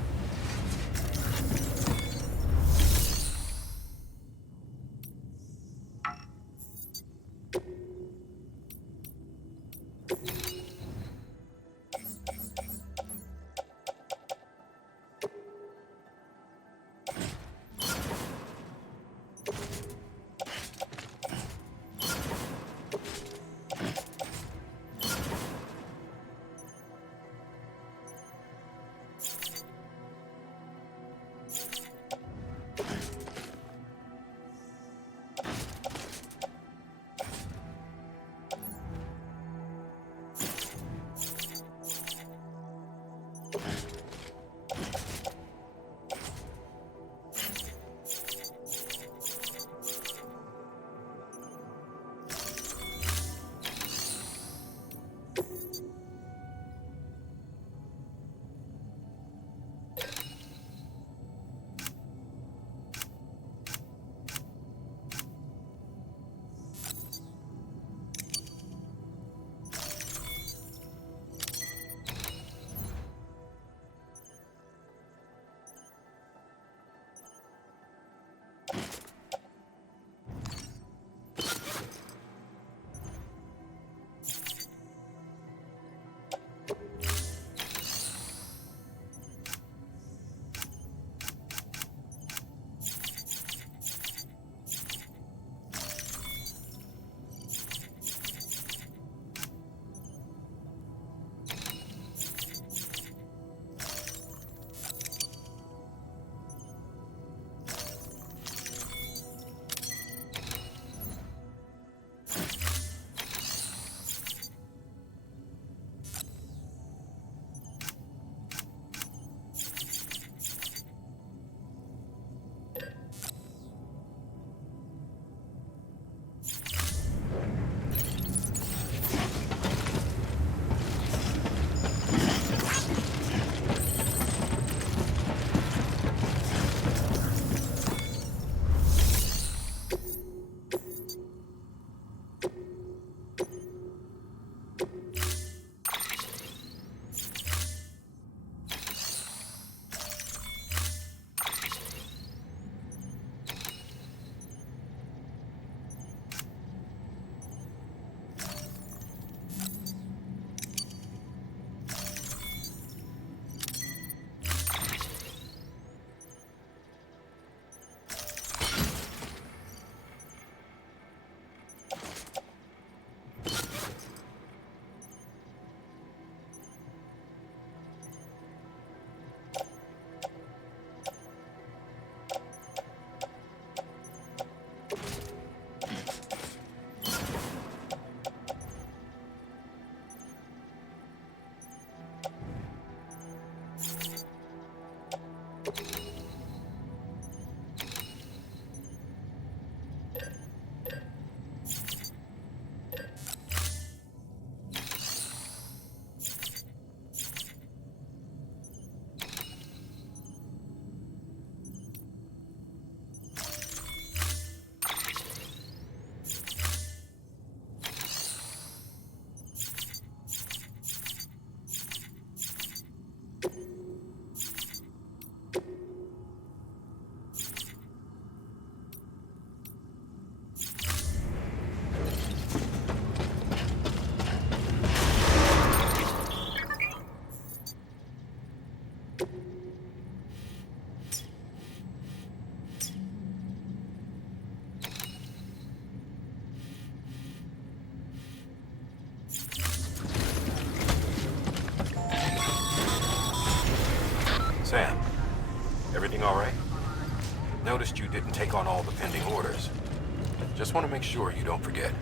Everything all right? Noticed you didn't take on all the pending orders. Just want to make sure you don't forget.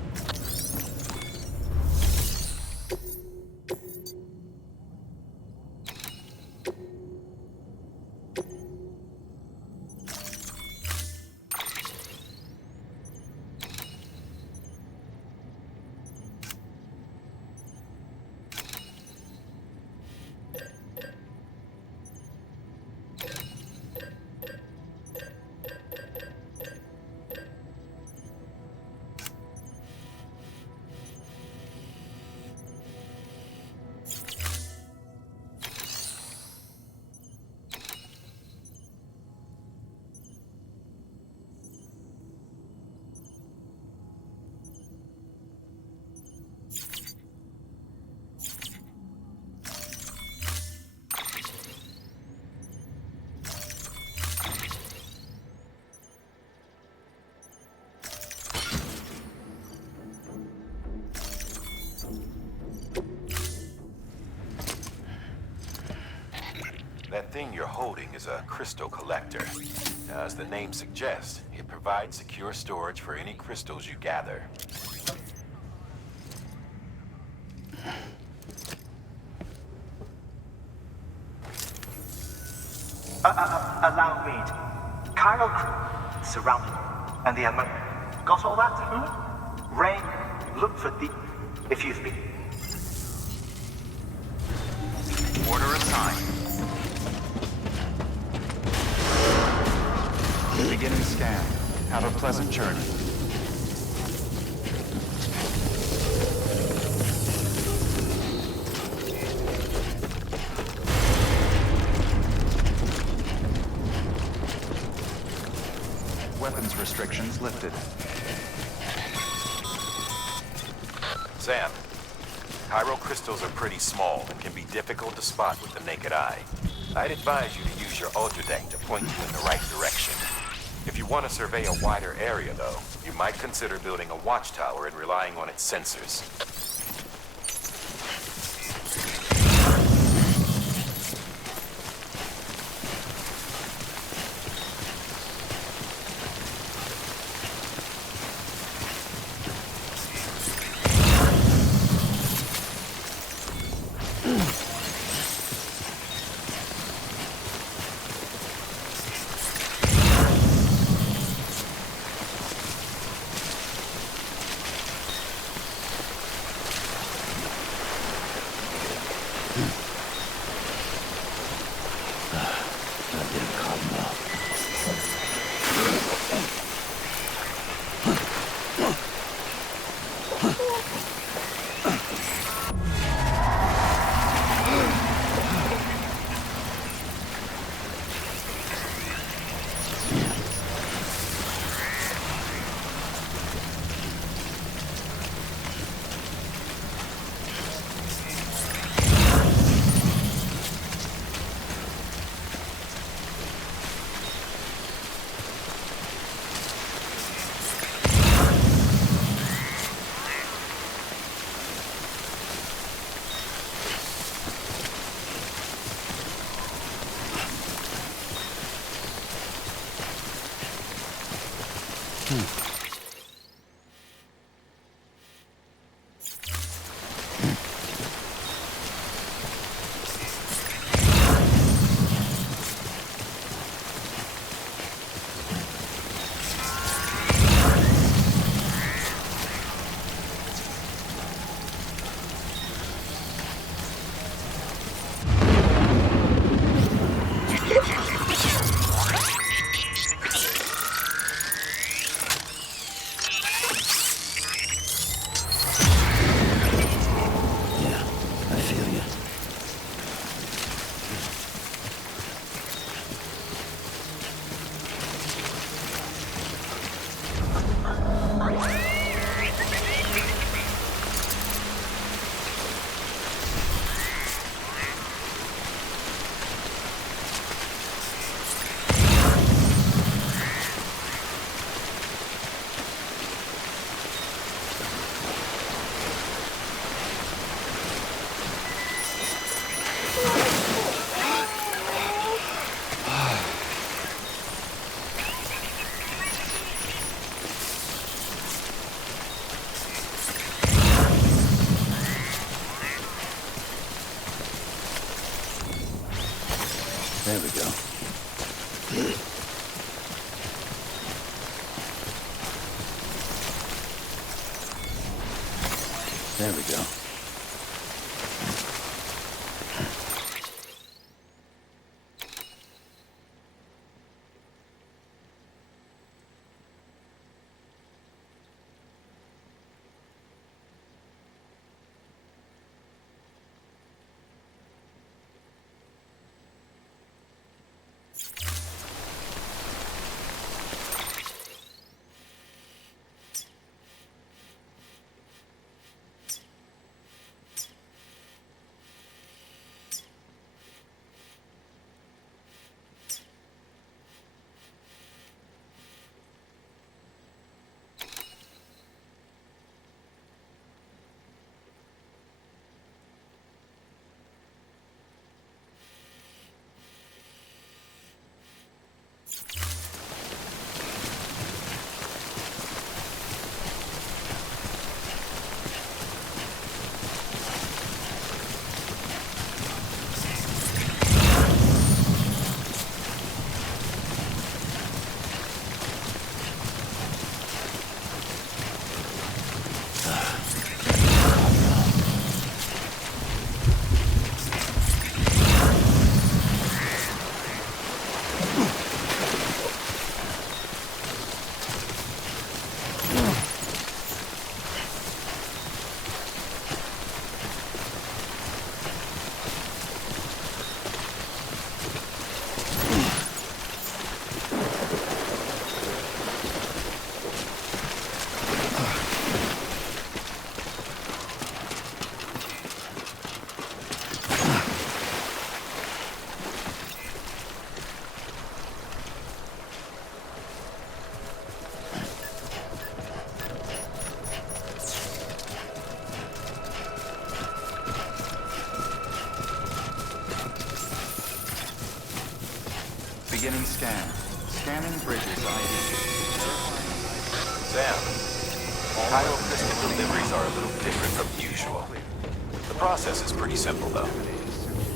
That thing you're holding is a crystal collector. Now, as the name suggests, it provides secure storage for any crystals you gather. Allow me to... Cairo surrounded, and the ammo. Got all that? Rain, look for the... If you've been... Order assigned. Beginning scan. Have a pleasant journey. Weapons restrictions lifted. Sam, Cairo crystals are pretty small and can be difficult to spot with the naked eye. I'd advise you to use your ultradeck to point you in the right direction. If you want to survey a wider area, though, you might consider building a watchtower and relying on its sensors. There we go. Beginning scan. Scanning bridges ID. Sam, Cairo crystal deliveries are a little different from usual. The process is pretty simple, though.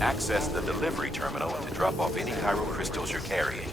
Access the delivery terminal to drop off any Cairo crystals you're carrying.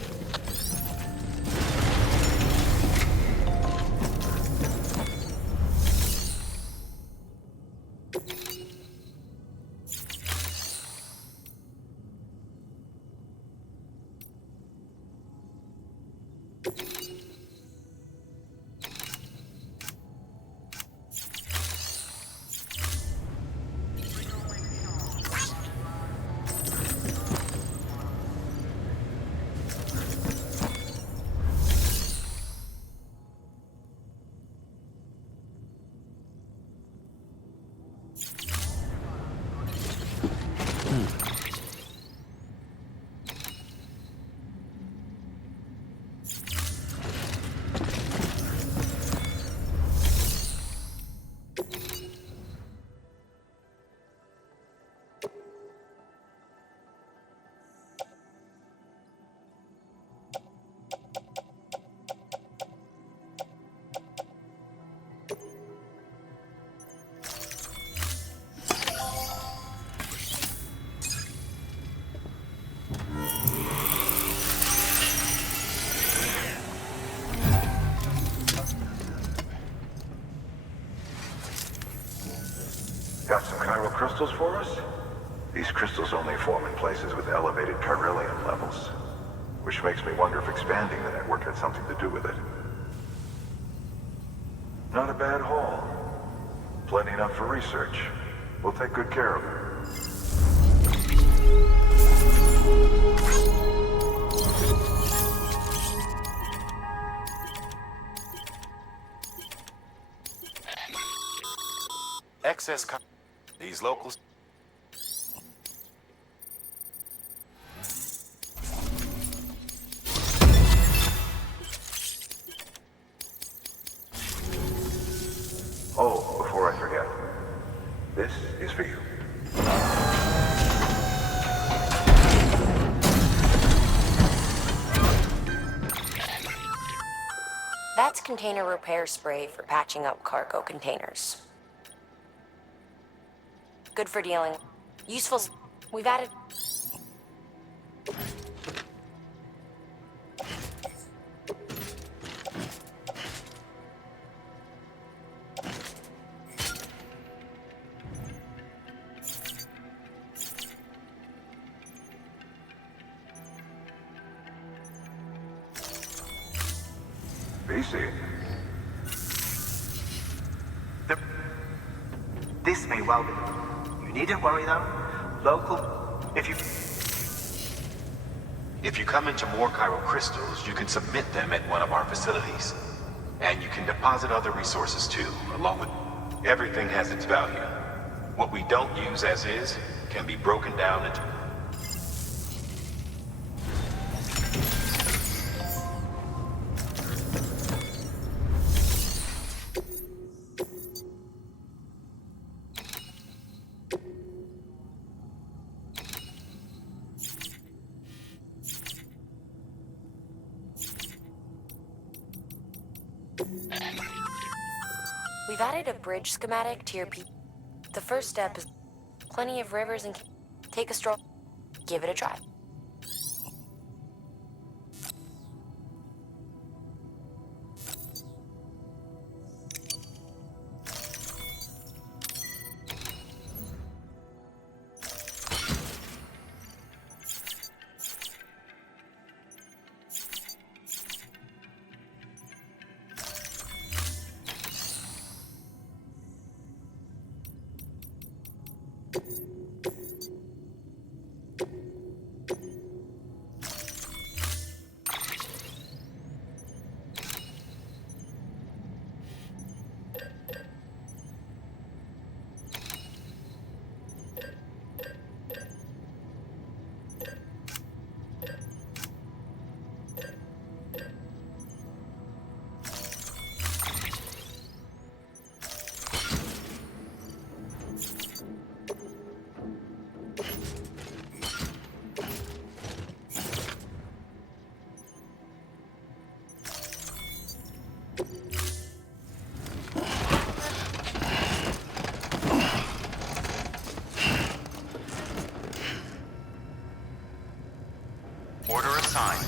Got some chiral crystals for us? These crystals only form in places with elevated chiralium levels, which makes me wonder if expanding the network had something to do with it. Not a bad haul. Plenty enough for research. We'll take good care of her. Excess these locals. Oh, before I forget, this is for you. That's container repair spray for patching up cargo containers. Good for dealing. Useful. We've added. Easy. This may well be. You needn't worry though. Local. If you come into more chiral crystals, you can submit them at one of our facilities. And you can deposit other resources too, along with... Everything has its value. What we don't use as is can be broken down into... We've added a bridge schematic to your The first step is plenty of rivers and take a stroll. Give it a try. Order assigned.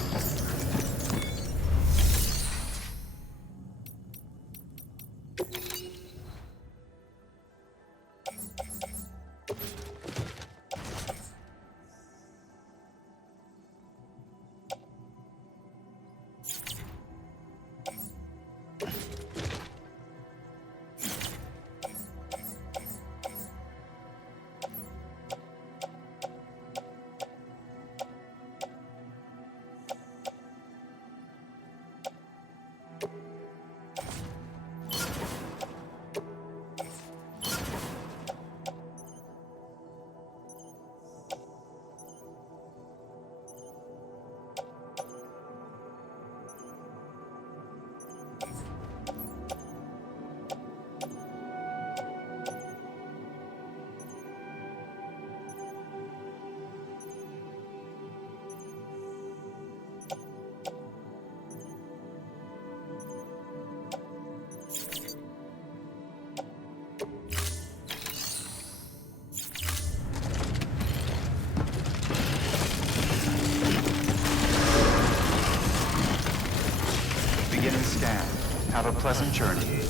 Beginning scan. Have a pleasant journey.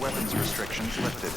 Weapons restrictions lifted.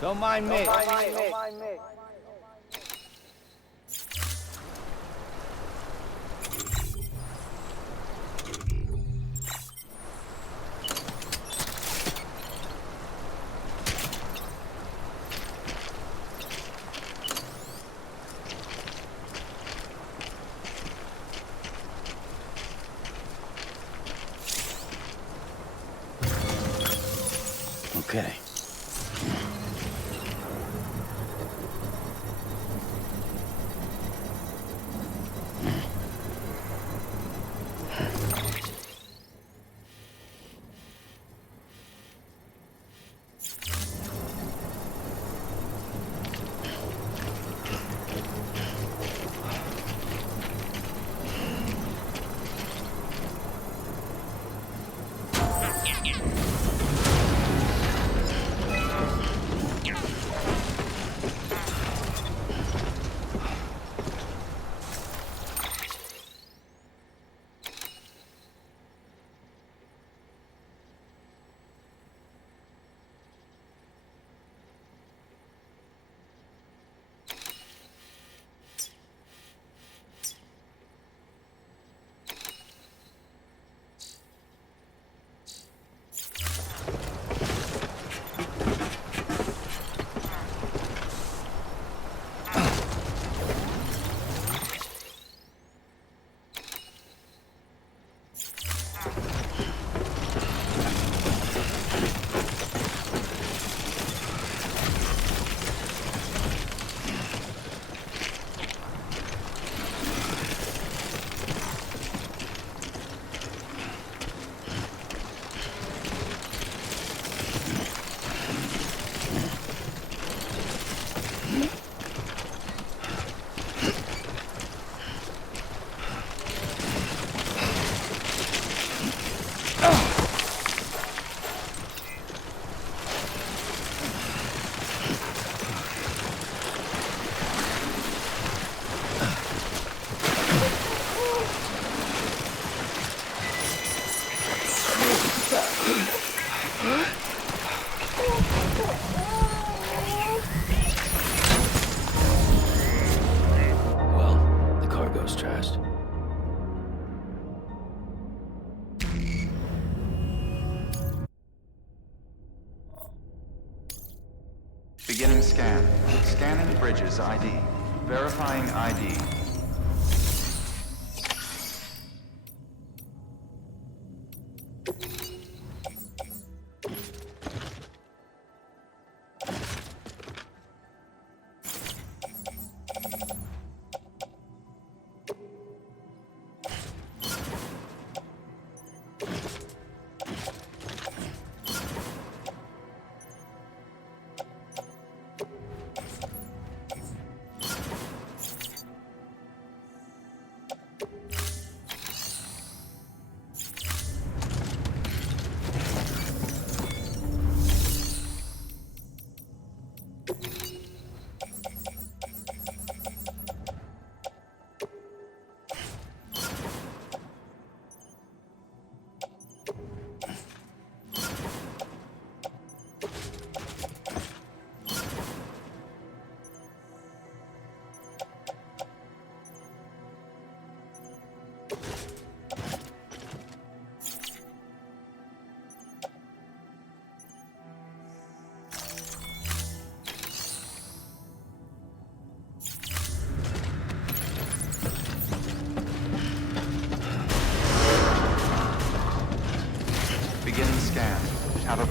Don't mind me. Okay. Well, the cargo's trashed. Beginning scan. Scanning Bridges ID. Verifying ID.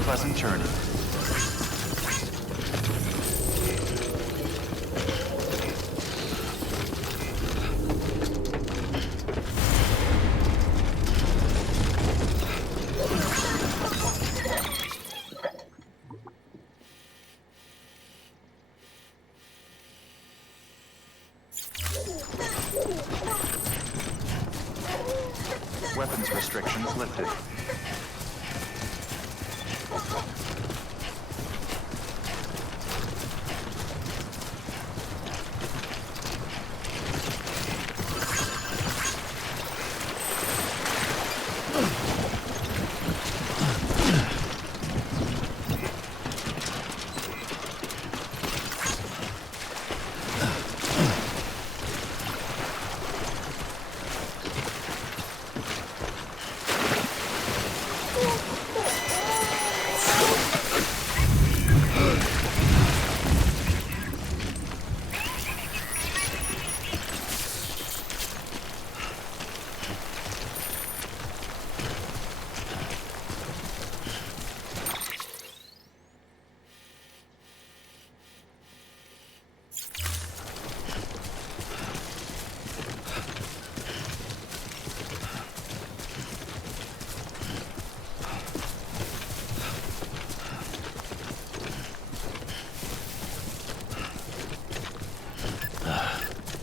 pleasant journey. Weapons restrictions lifted.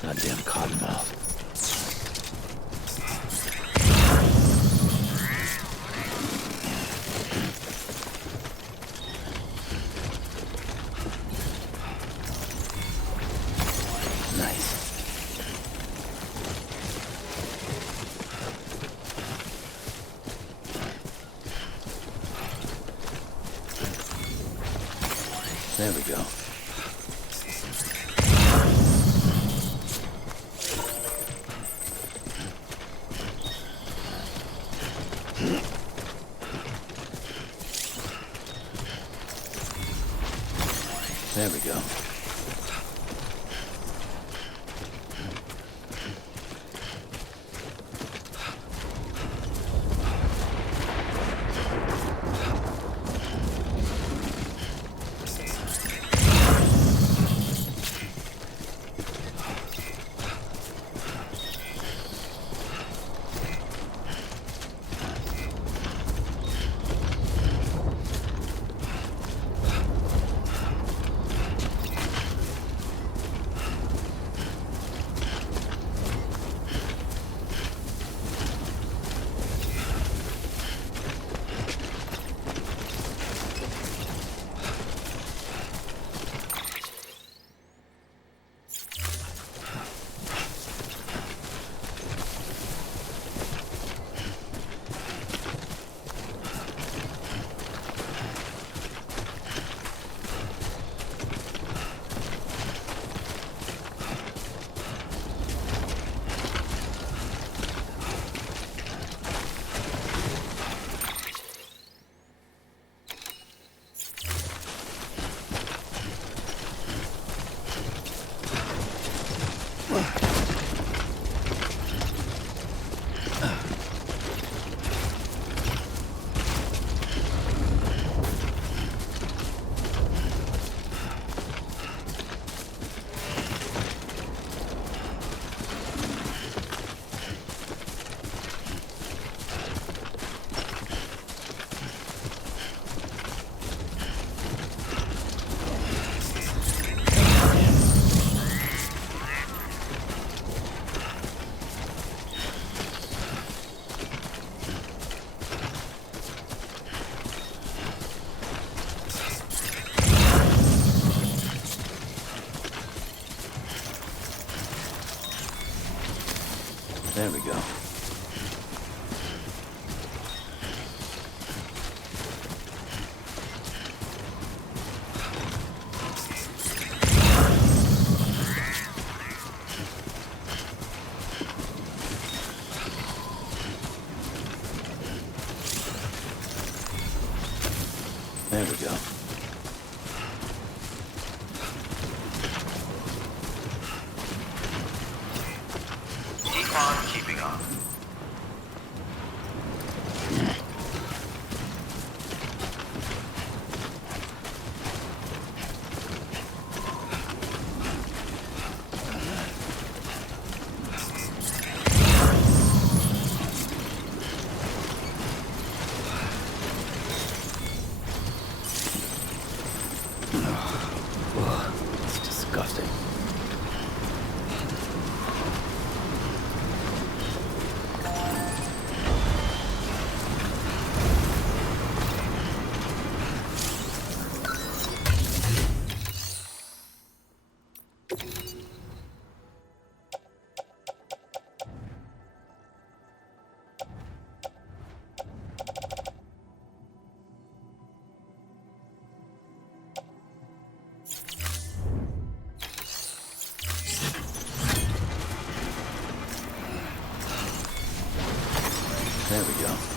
Goddamn cottonmouth. Nice. There we go. There we go. There we go. There we go. Econ keeping on. There we go.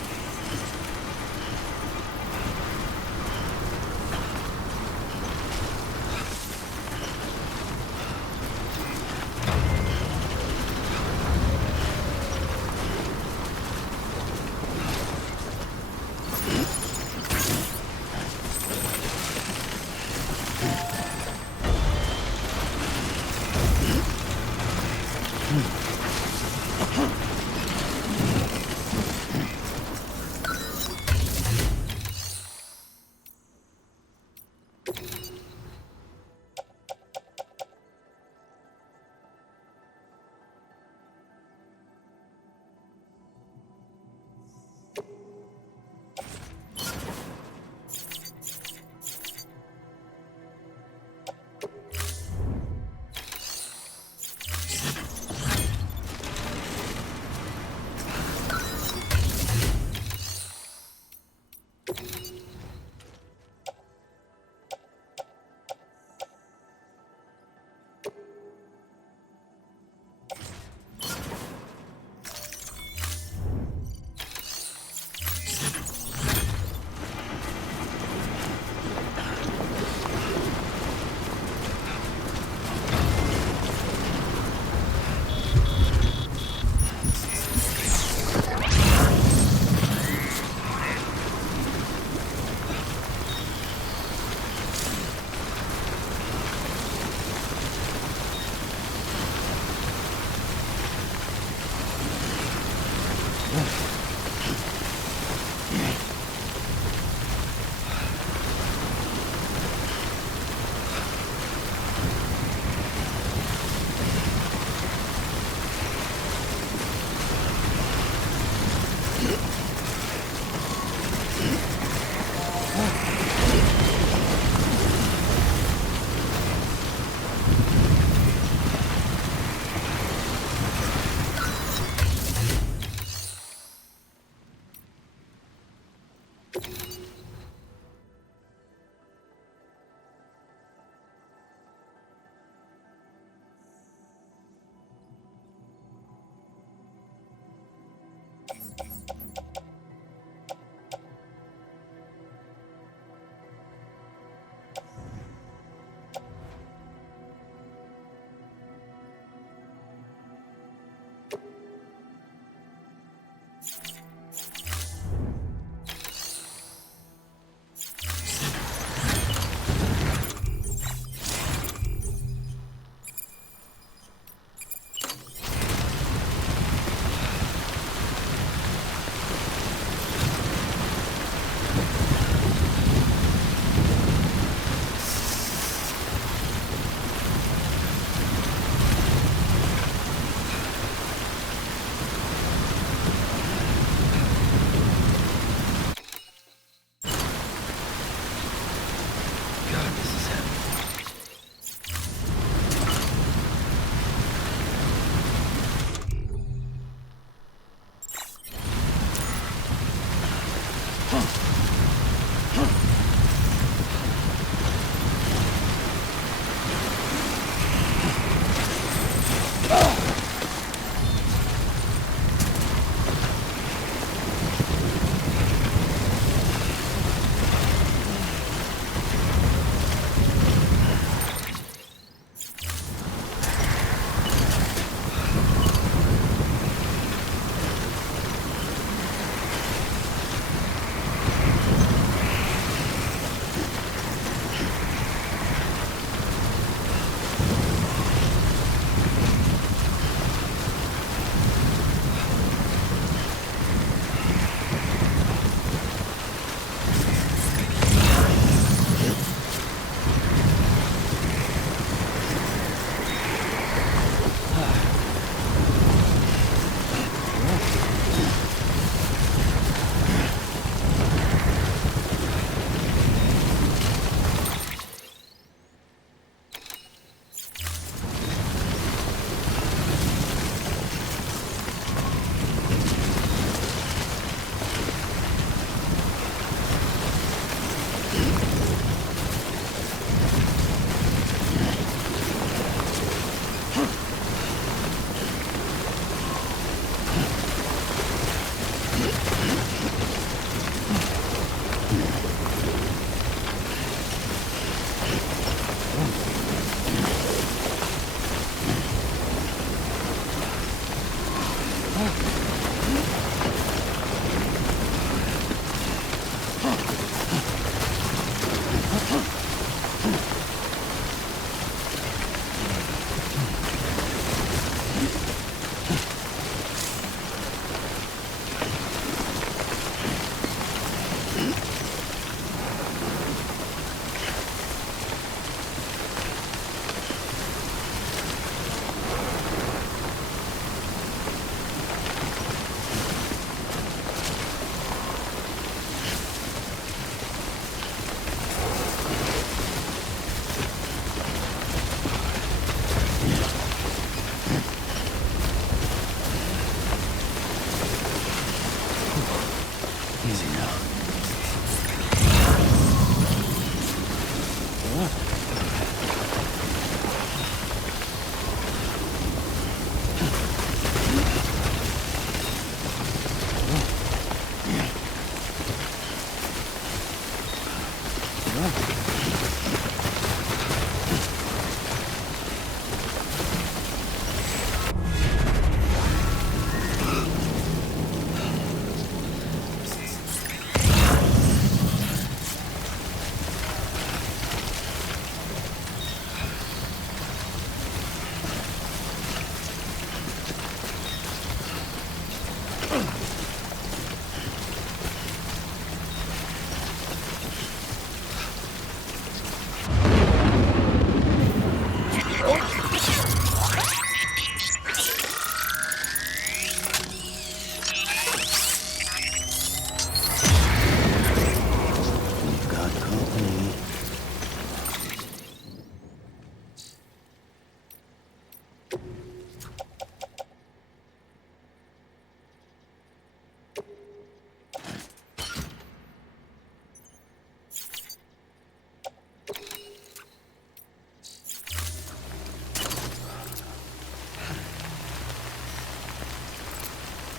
Easy now.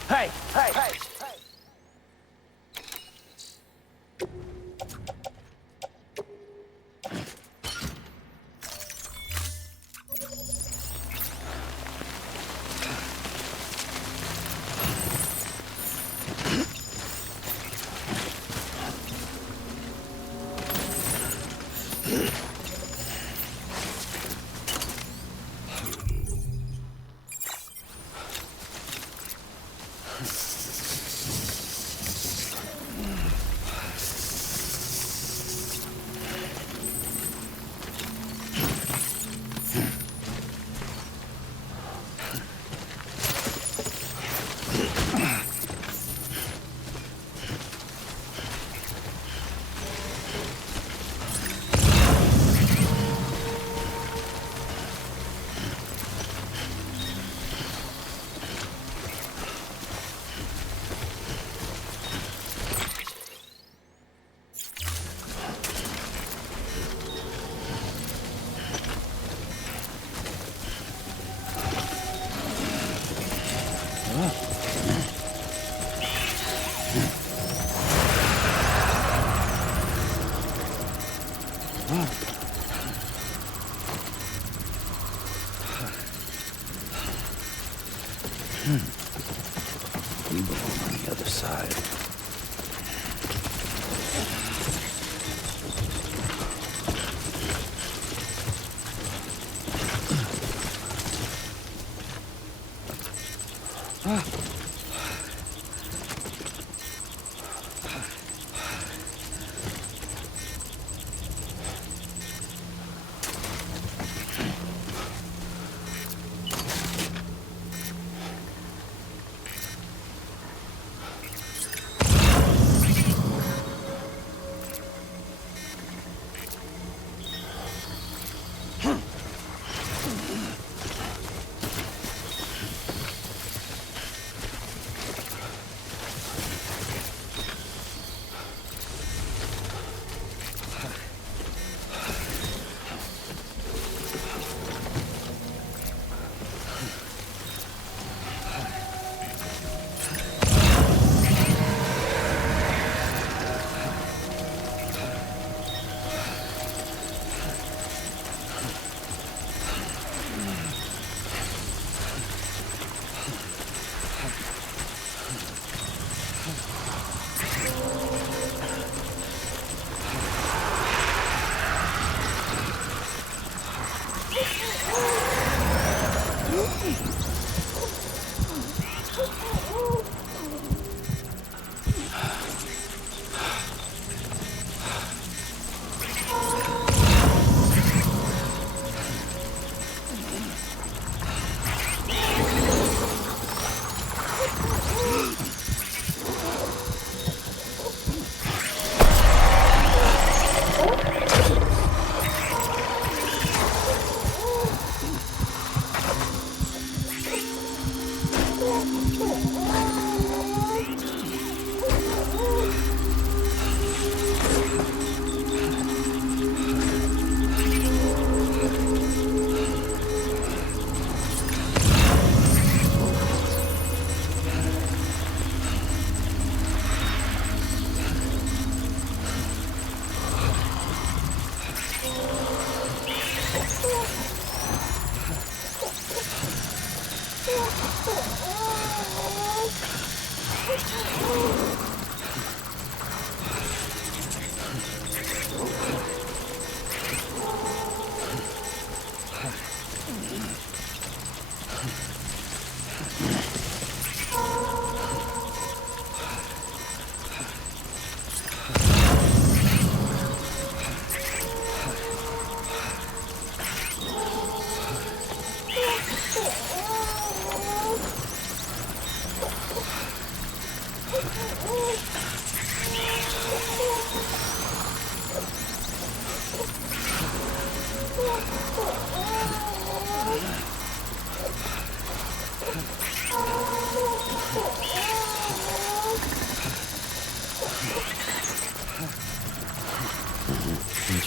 Hey! Hey! Hey! You belong on the other side.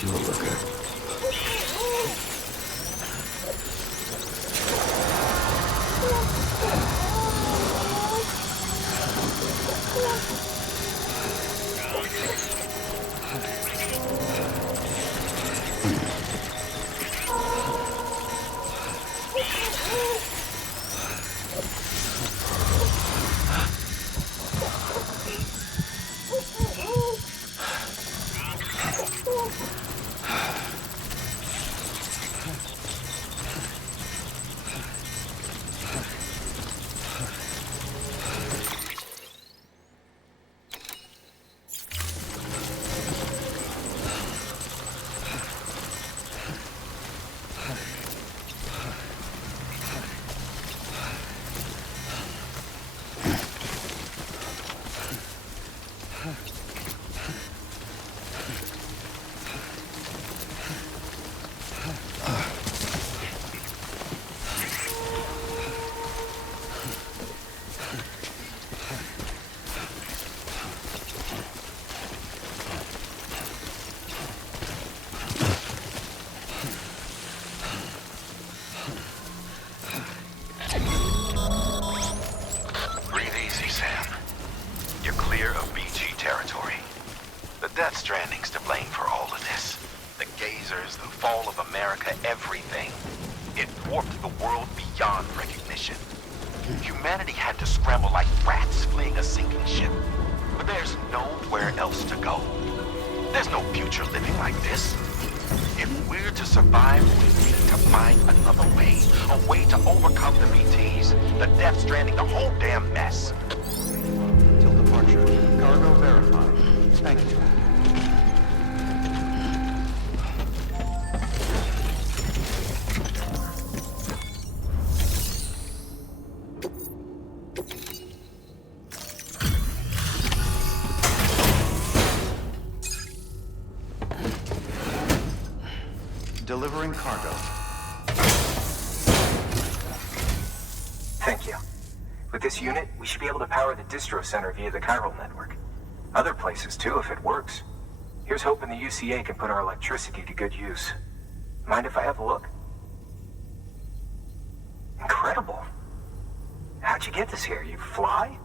Sure, Looker. Stranding's to blame for all of this. The gazers, the fall of America, everything. It warped the world beyond recognition. Humanity had to scramble like rats fleeing a sinking ship. But there's nowhere else to go. There's no future living like this. If we're to survive, we need to find another way. A way to overcome the BTs, the Death Stranding, the whole damn mess. Till departure. Cargo verified. Thank you. Delivering cargo. Thank you. With this unit, we should be able to power the distro center via the chiral network. Other places too, if it works. Here's hoping the UCA can put our electricity to good use. Mind if I have a look? Incredible. How'd you get this here? You fly?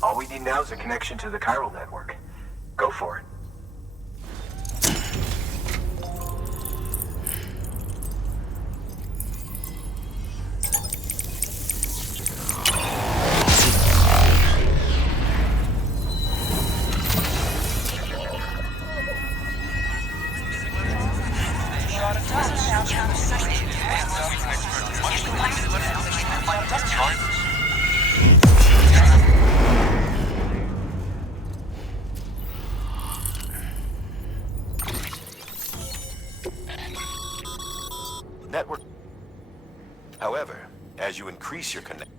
All we need now is a connection to the chiral network. Go for it. Network. However, as you increase your connect.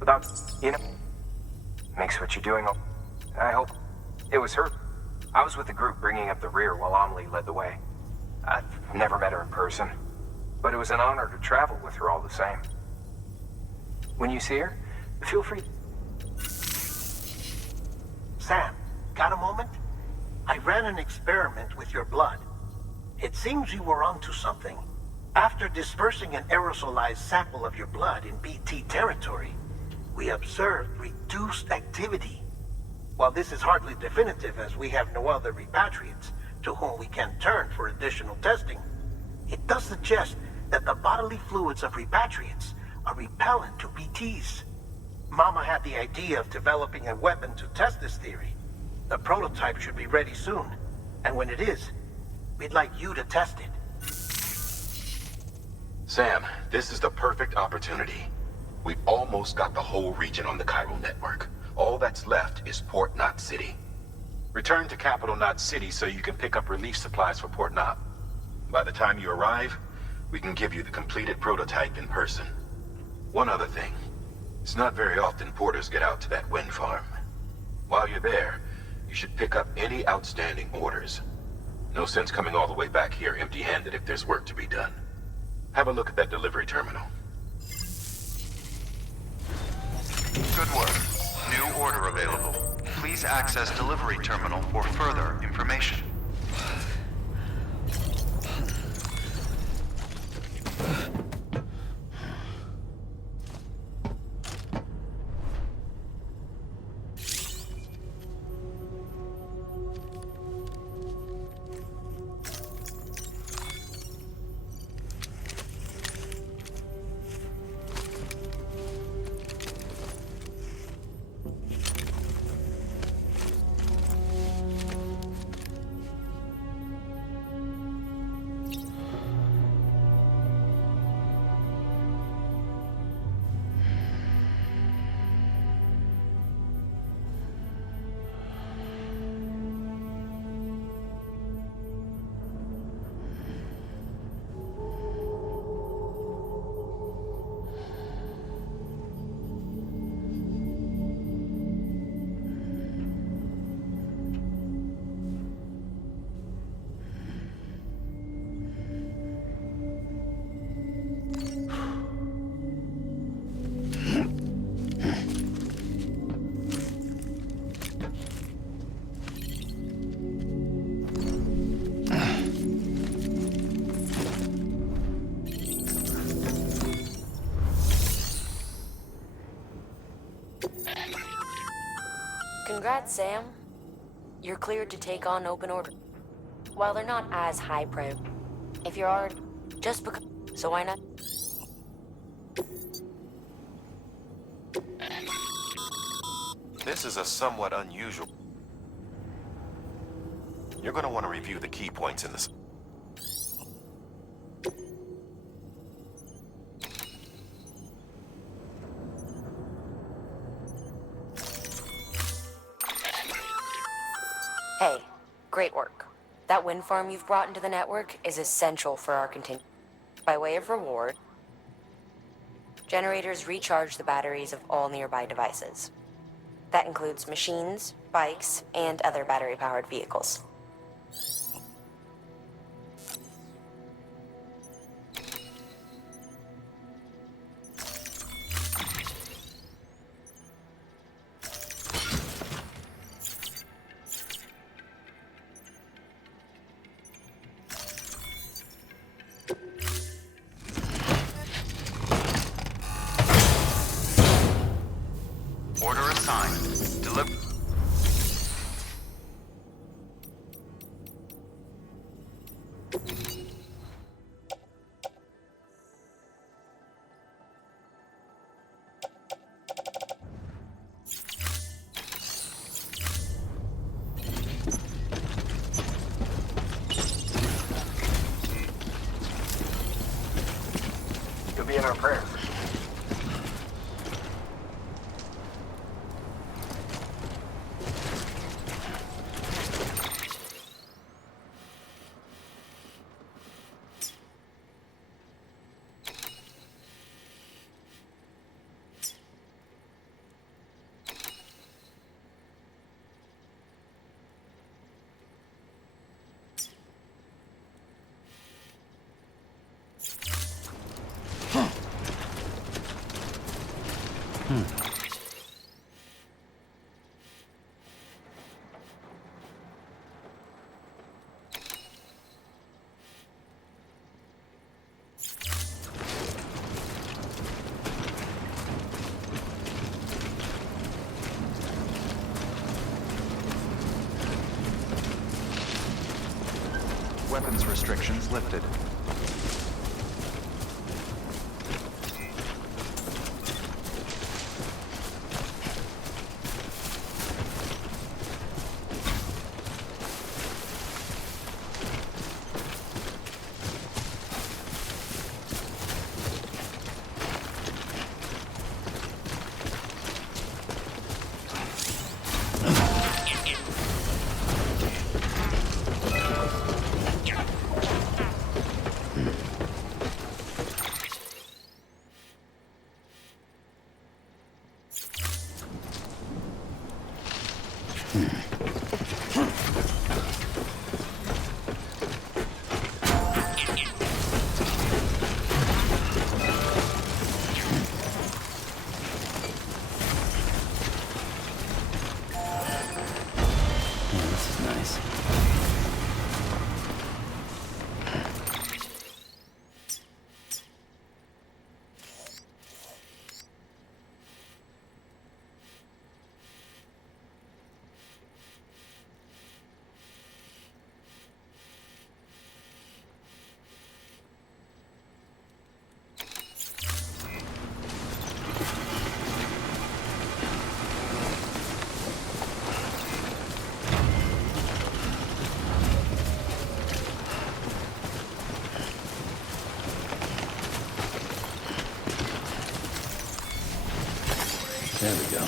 Without, makes what you're doing. I hope it was her. I was with the group bringing up the rear while Amelie led the way. I've never met her in person. But it was an honor to travel with her all the same. When you see her, feel free. Sam, got a moment? I ran an experiment with your blood. It seems you were onto something. After dispersing an aerosolized sample of your blood in BT territory, we observed reduced activity. While this is hardly definitive as we have no other repatriates to whom we can turn for additional testing, it does suggest that the bodily fluids of repatriates are repellent to BTs. Mama had the idea of developing a weapon to test this theory. The prototype should be ready soon, and when it is, we'd like you to test it. Sam, this is the perfect opportunity. We've almost got the whole region on the chiral network. All that's left is Port Knot City. Return to Capital Knot City so you can pick up relief supplies for Port Knot. By the time you arrive, we can give you the completed prototype in person. One other thing. It's not very often porters get out to that wind farm. While you're there, you should pick up any outstanding orders. No sense coming all the way back here empty-handed if there's work to be done. Have a look at that delivery terminal. Good work. New order available. Please access delivery terminal for further information. Congrats, Sam. You're cleared to take on open order. While they're not as high pro, if you're already just because, so why not? This is a somewhat unusual. You're going to want to review the key points in this. Hey, great work. That wind farm you've brought into the network is essential for our continue. By way of reward, generators recharge the batteries of all nearby devices. That includes machines, bikes, and other battery-powered vehicles. Order assigned. Deliver. You'll be in our prayers. Weapons restrictions lifted. There we go.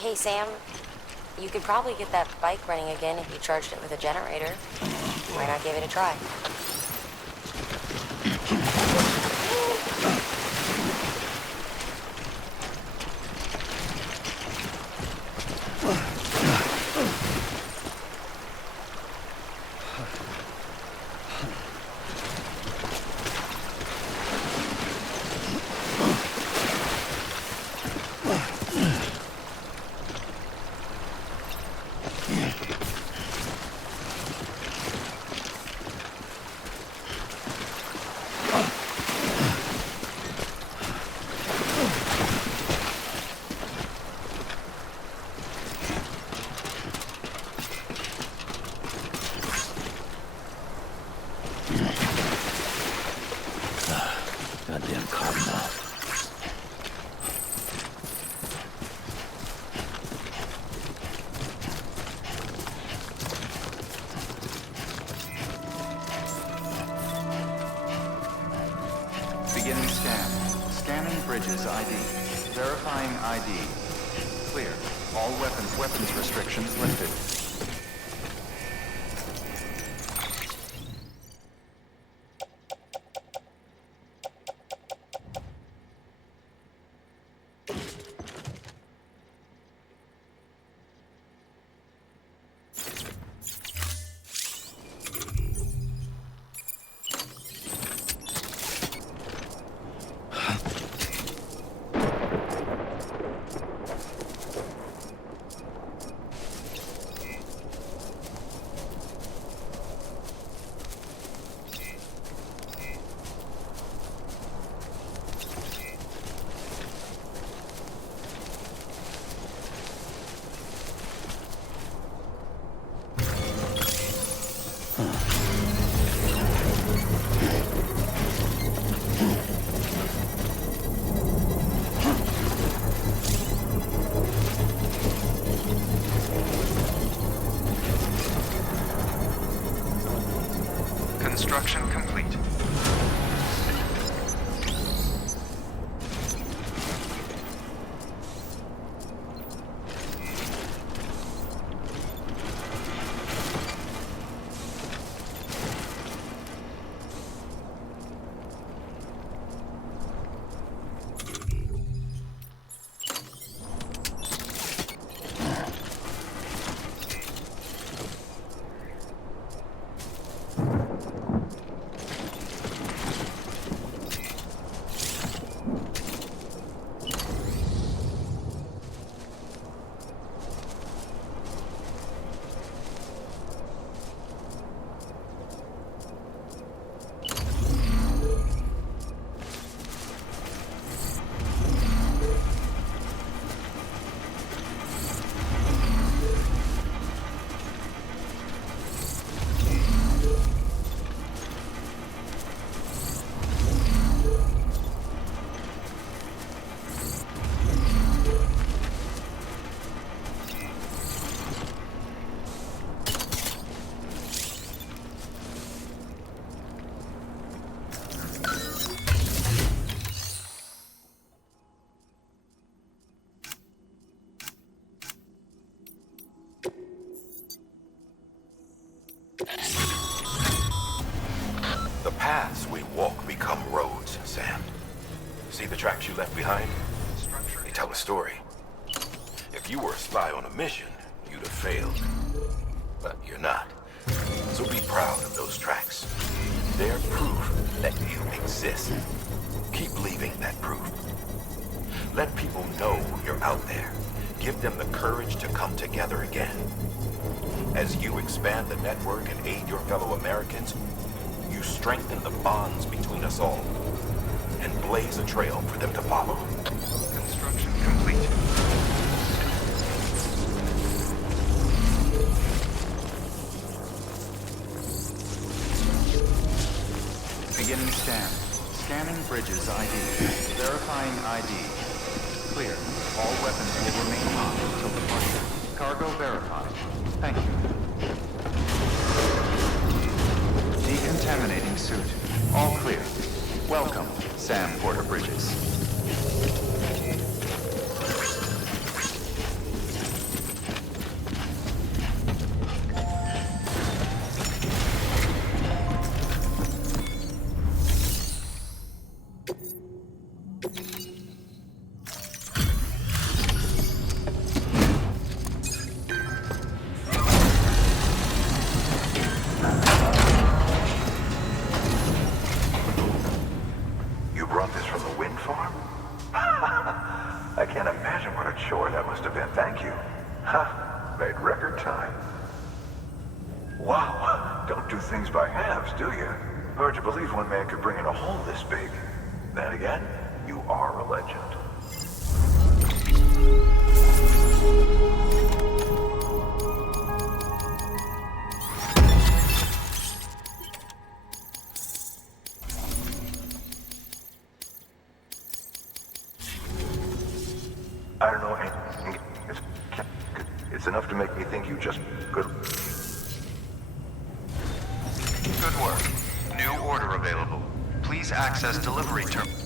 Hey, Sam. You could probably get that bike running again if you charged it with a generator. Why not give it a try? Goddamn cottonmouth. Beginning scan. Scanning bridges ID. Verifying ID. Clear. All weapons restrictions lifted. Construction complete. The paths we walk become roads, Sam. See the tracks you left behind? They tell a story. If you were a spy on a mission, you'd have failed. But you're not. So be proud of those tracks. They're proof that you exist. Keep leaving that proof. Let people know you're out there. Give them the courage to come together again. As you expand the network and aid your fellow Americans, you strengthen the bonds between us all and blaze a trail for them to follow. Construction complete. Beginning scan. Scanning bridges ID. Verifying ID. Clear. All weapons will remain hot until departure. Cargo verified. Thank you. Decontaminating suit. All clear. Welcome, Sam Porter Bridges. chore that must have been. Thank you. Ha! Made record time. Wow, don't do things by halves, do you? Hard to believe one man could bring in a hole this big. Then again, you are a legend. I don't know anything. It's enough to make me think you just could. Good work. New order available. Please access delivery terminal.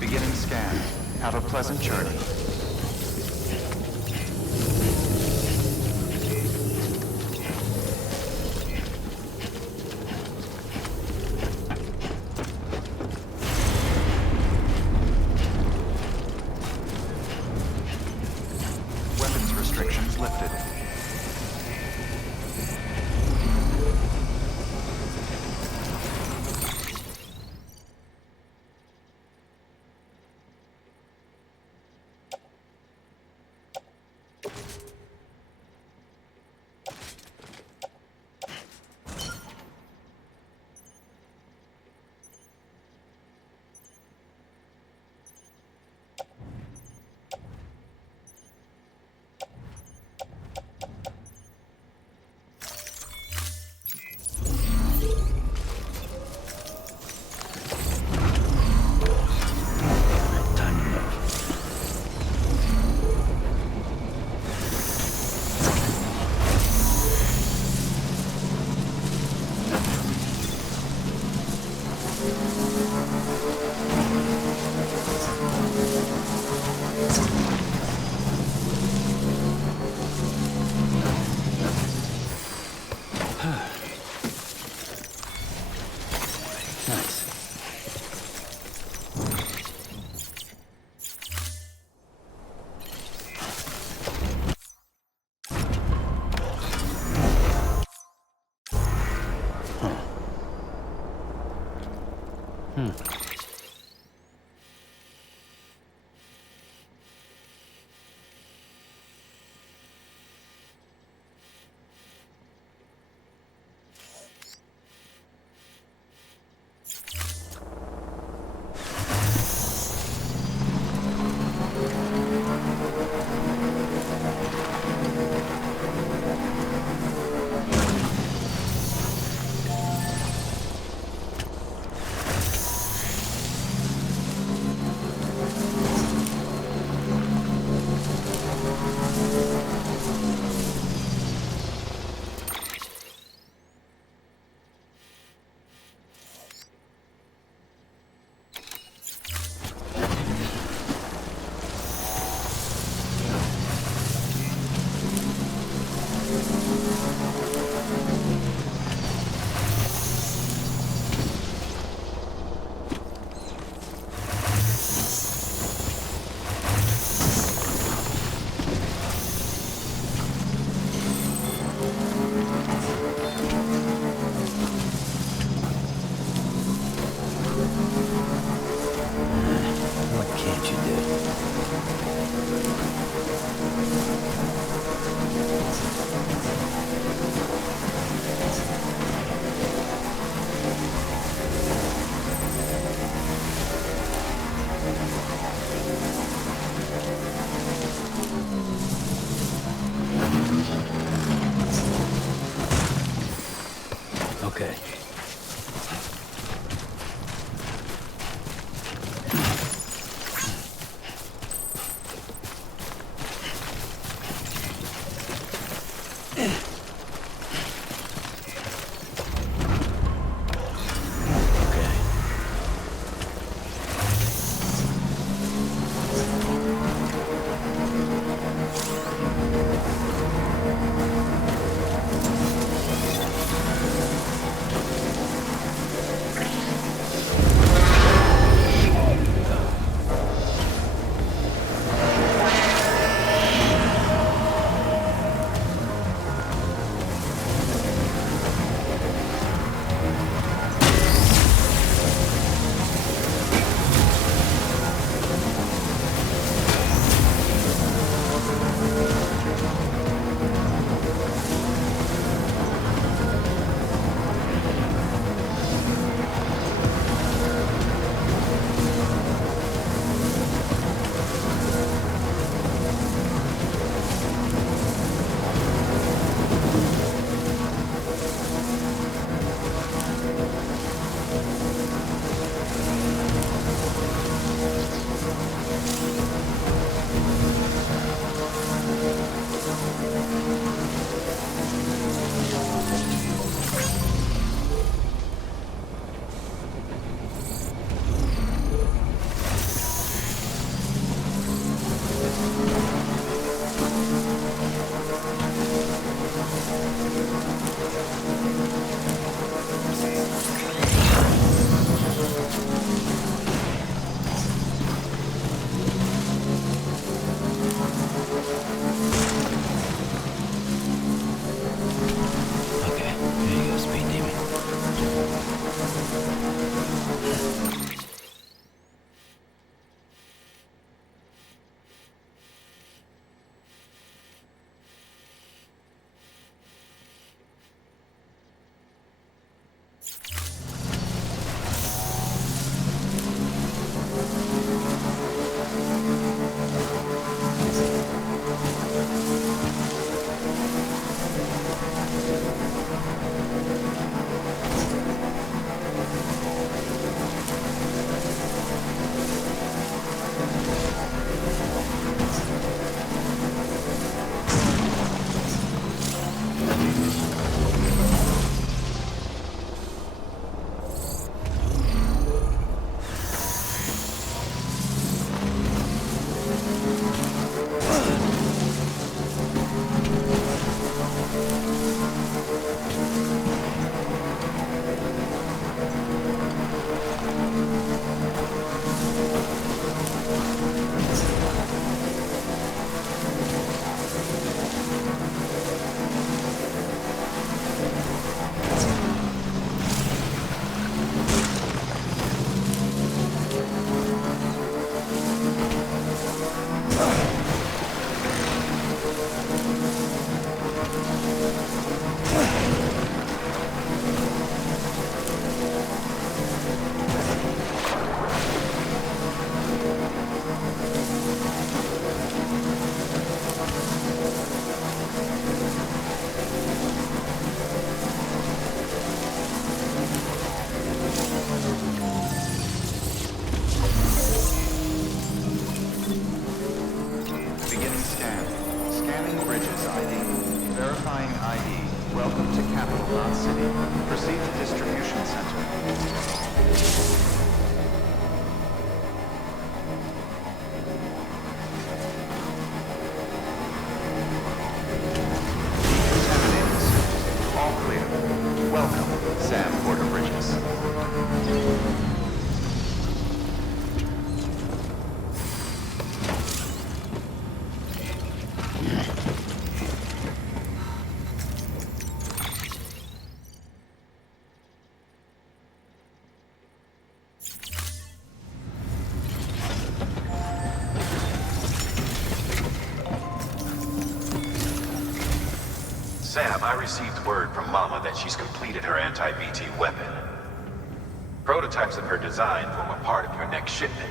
Beginning scan. Have a pleasant journey. Weapons restrictions lifted. Bridges ID. Verifying ID. Welcome to Capital Knot City. Proceed to distribution center. Decontaminating suit. All clear. Welcome, Sam Porter Bridges. Sam, I received word from Mama that she's completed her anti-BT weapon. Prototypes of her design form a part of your next shipment.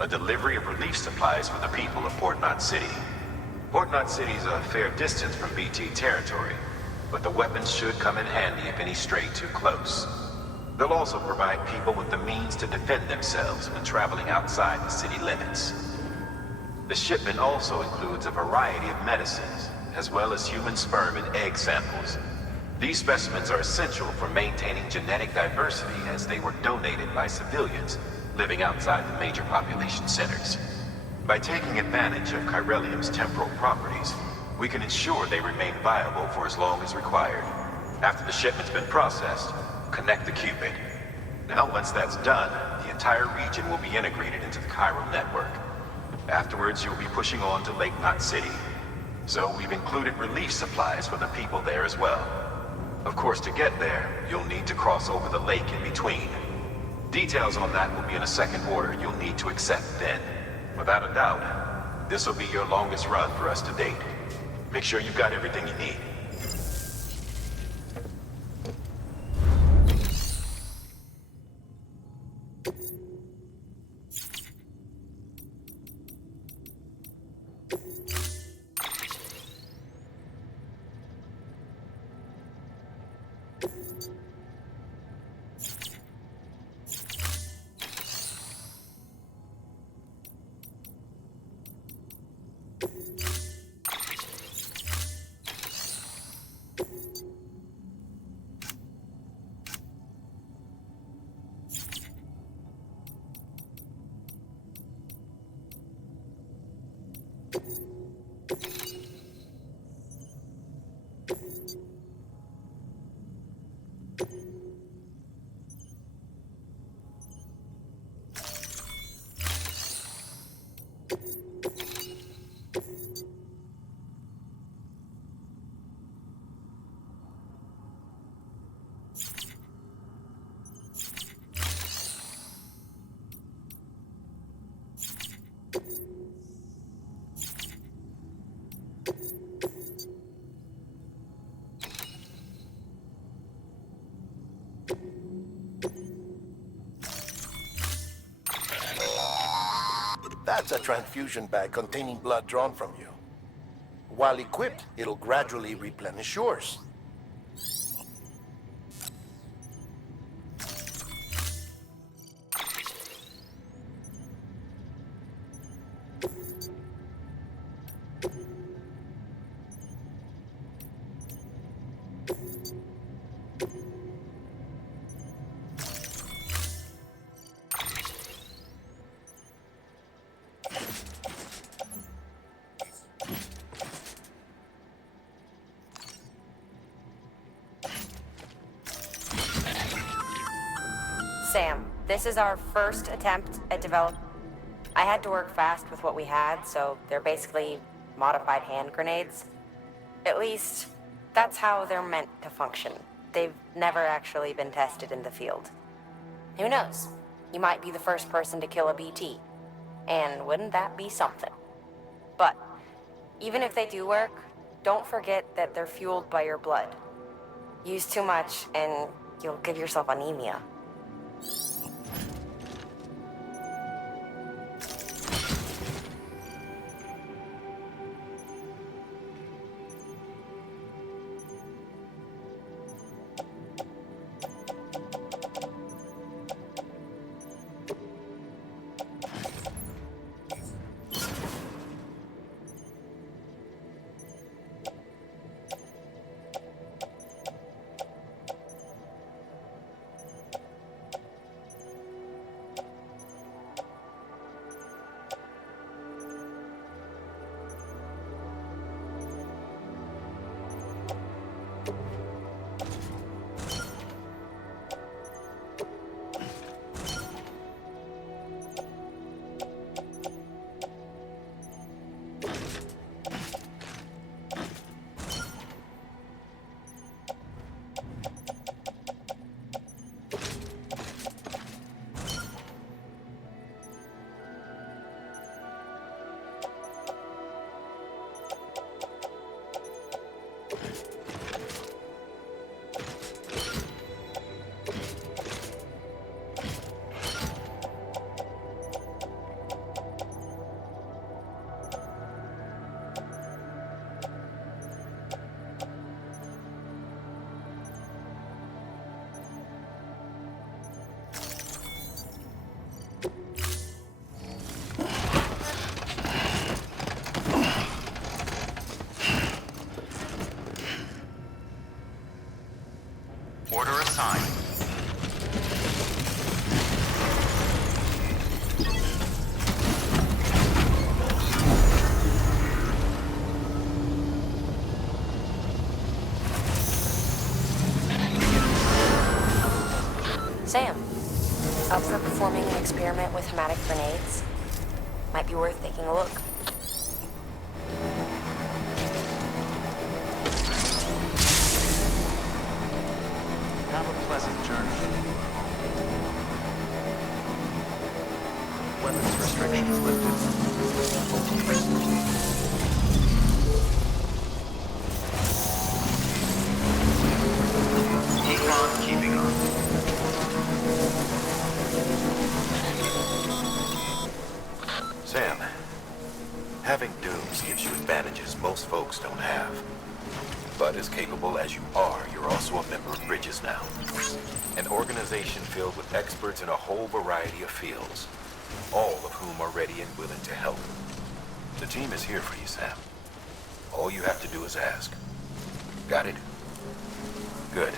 A delivery of relief supplies for the people of Port Knot City. Port Knot City is a fair distance from BT territory, but the weapons should come in handy if any stray too close. They'll also provide people with the means to defend themselves when traveling outside the city limits. The shipment also includes a variety of medicines, as well as human sperm and egg samples. These specimens are essential for maintaining genetic diversity as they were donated by civilians living outside the major population centers. By taking advantage of chiralium's temporal properties, we can ensure they remain viable for as long as required. After the shipment's been processed, connect the Cupid. Now, once that's done, the entire region will be integrated into the chiral network. Afterwards, you'll be pushing on to Lake Knot City. So we've included relief supplies for the people there as well. Of course, to get there, you'll need to cross over the lake in between. Details on that will be in a second order you'll need to accept then. Without a doubt, this will be your longest run for us to date. Make sure you've got everything you need. That's a transfusion bag containing blood drawn from you. While equipped, it'll gradually replenish yours. Sam, this is our first attempt at I had to work fast with what we had, so they're basically modified hand grenades. At least, that's how they're meant to function. They've never actually been tested in the field. Who knows? You might be the first person to kill a BT. And wouldn't that be something? But, even if they do work, don't forget that they're fueled by your blood. Use too much, and you'll give yourself anemia. Order assigned. Sam, up for performing an experiment with hematic grenades? Might be worth taking a look. Have a pleasant journey. Weapons restrictions lifted. Keep on keeping on. Sam, having dooms gives you advantages most folks don't have. But as capable as you are, you're also a member of Bridges now. An organization filled with experts in a whole variety of fields, all of whom are ready and willing to help. The team is here for you, Sam. All you have to do is ask. Got it? Good.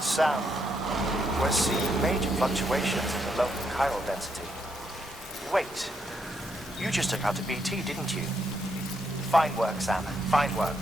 Sam, we're seeing major fluctuations in the local chiral density. Wait, you just took out a BT, didn't you? Fine work, Sam. Fine work.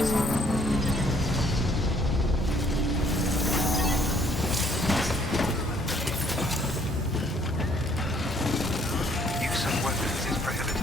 supplies. Use of weapons is prohibited.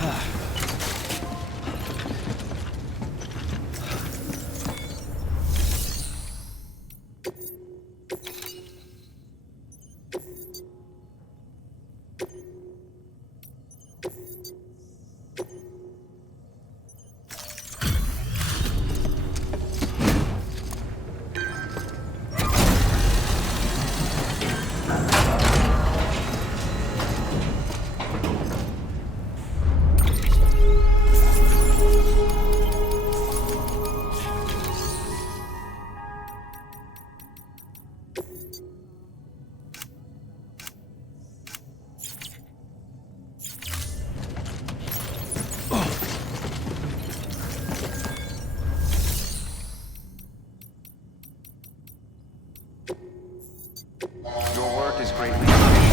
Your work is greatly appreciated.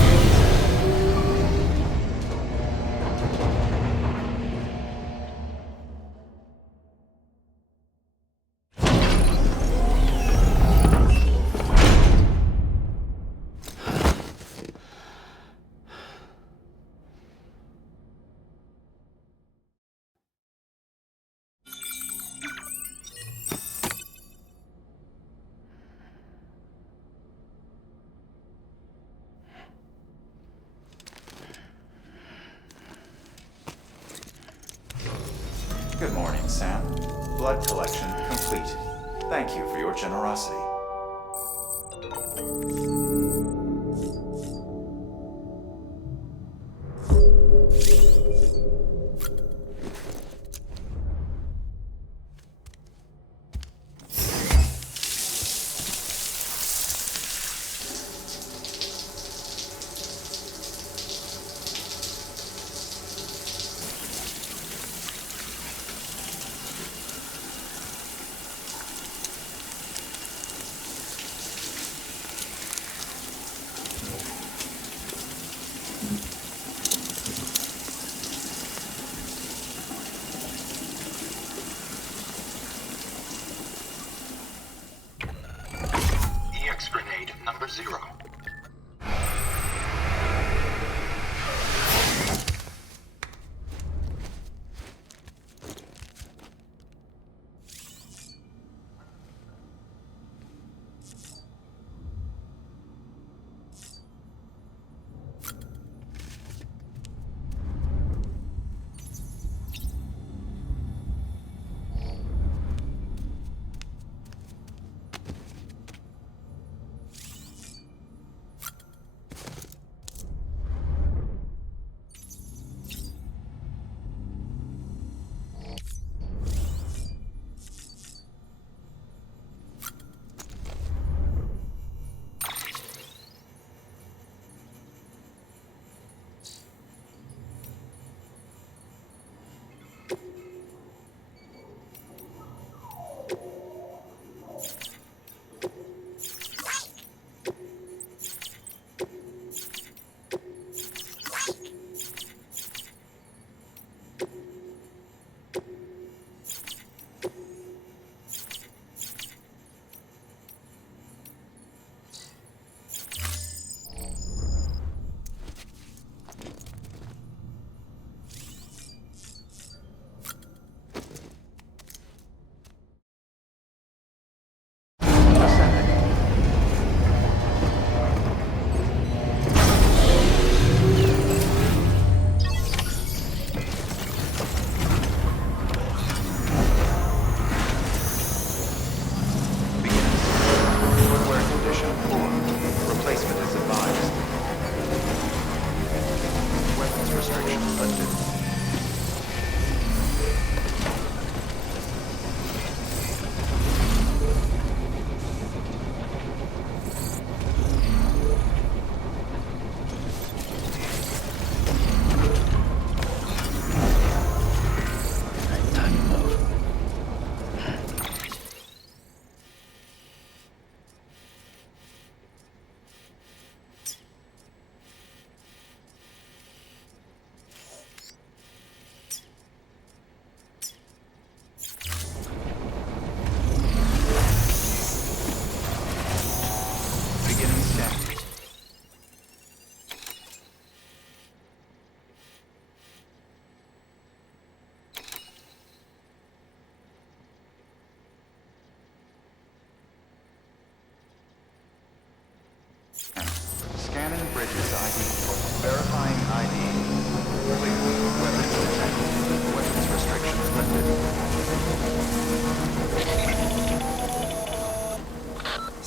Good morning, Sam. Blood collection complete. Thank you for your generosity. EX grenade number 0.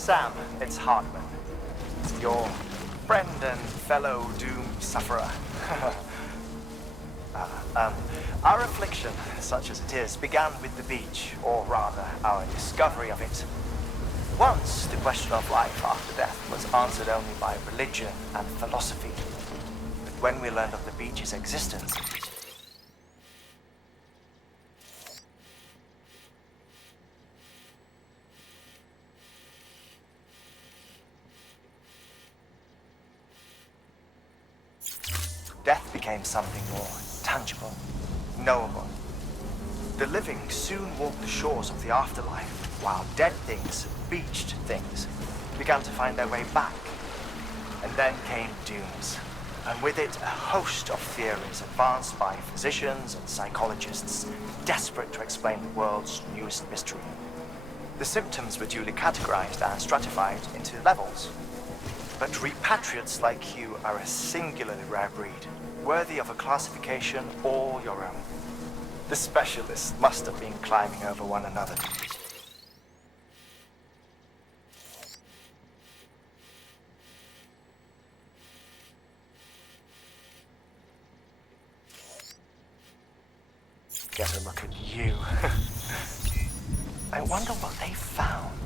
Sam, it's Hartman. Your friend and fellow doom sufferer. Our affliction, such as it is, began with the beach, or rather, our discovery of it. Once, the question of life after death was answered only by religion and philosophy. But when we learned of the beach's existence, death became something more tangible, knowable. The living soon walked the shores of the afterlife, while dead things, beached things, began to find their way back. And then came dooms, and with it a host of theories advanced by physicians and psychologists, desperate to explain the world's newest mystery. The symptoms were duly categorized and stratified into levels. But repatriates like you are a singularly rare breed, worthy of a classification all your own. The specialists must have been climbing over one another. Get a look at you. I wonder what they found.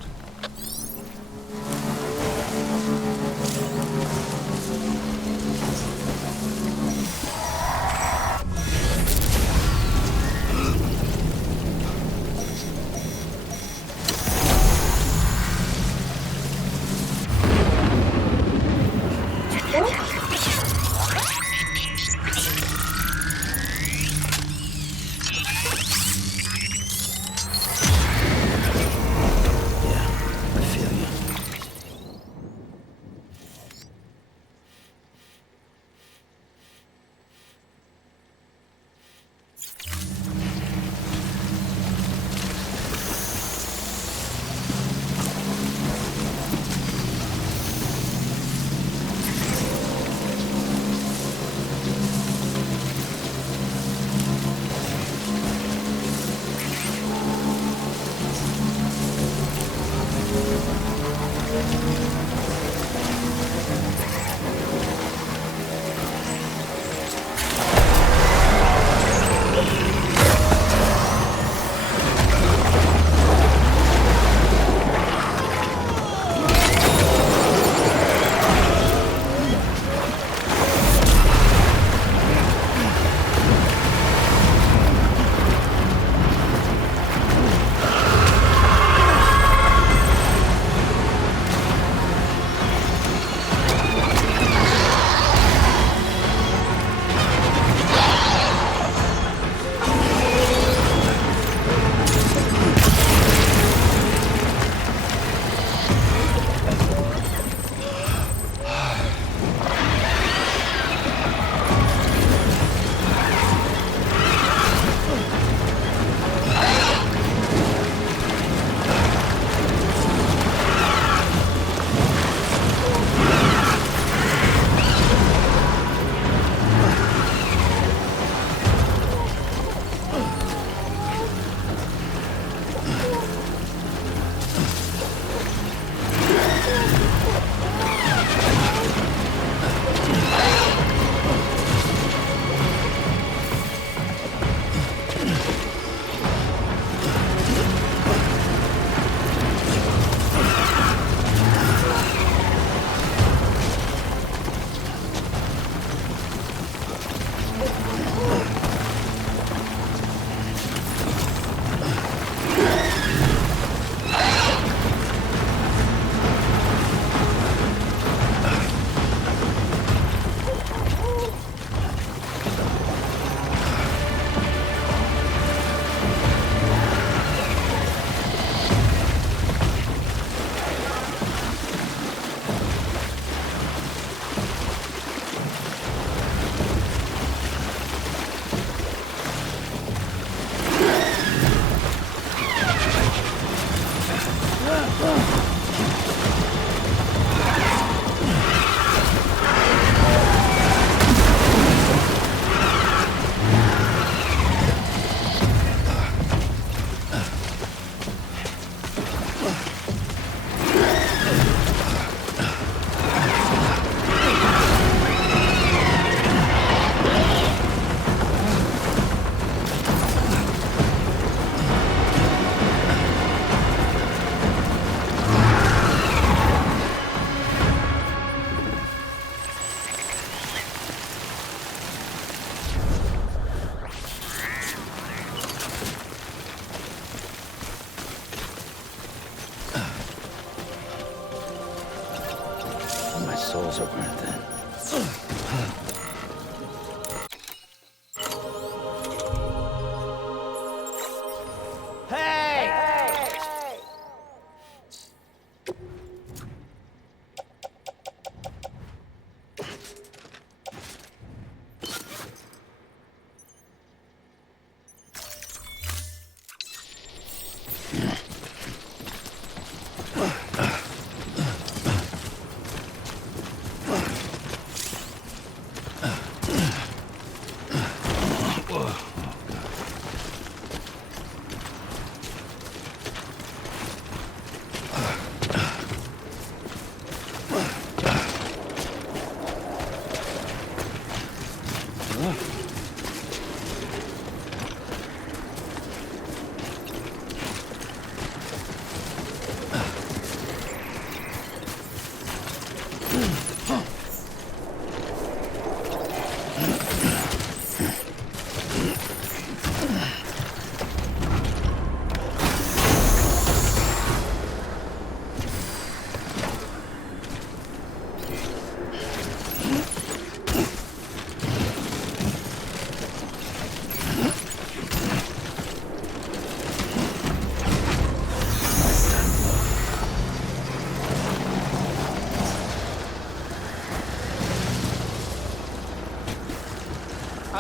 Yeah, souls are wearing thin.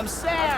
I'm Sam!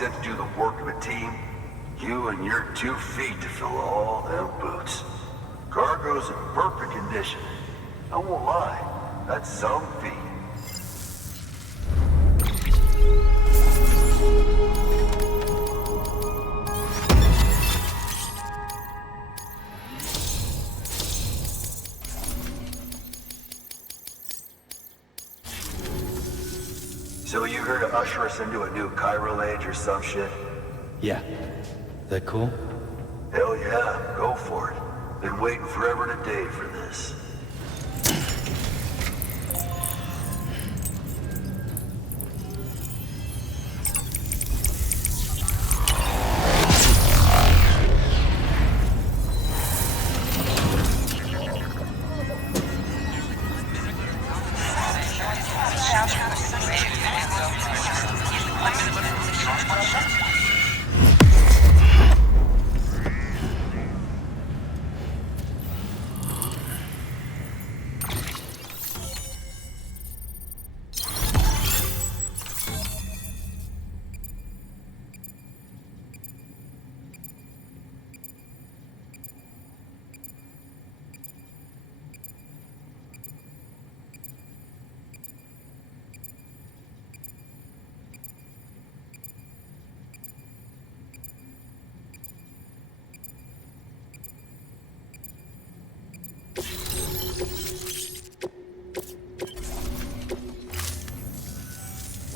sent to do the work of a team, you and your 2 feet to fill all them boots. Cargo's in perfect condition. I won't lie, that's some feat. So you here to usher us into a new chiral age or some shit? Yeah. That cool? Hell yeah, go for it. Been waiting forever and a day for this.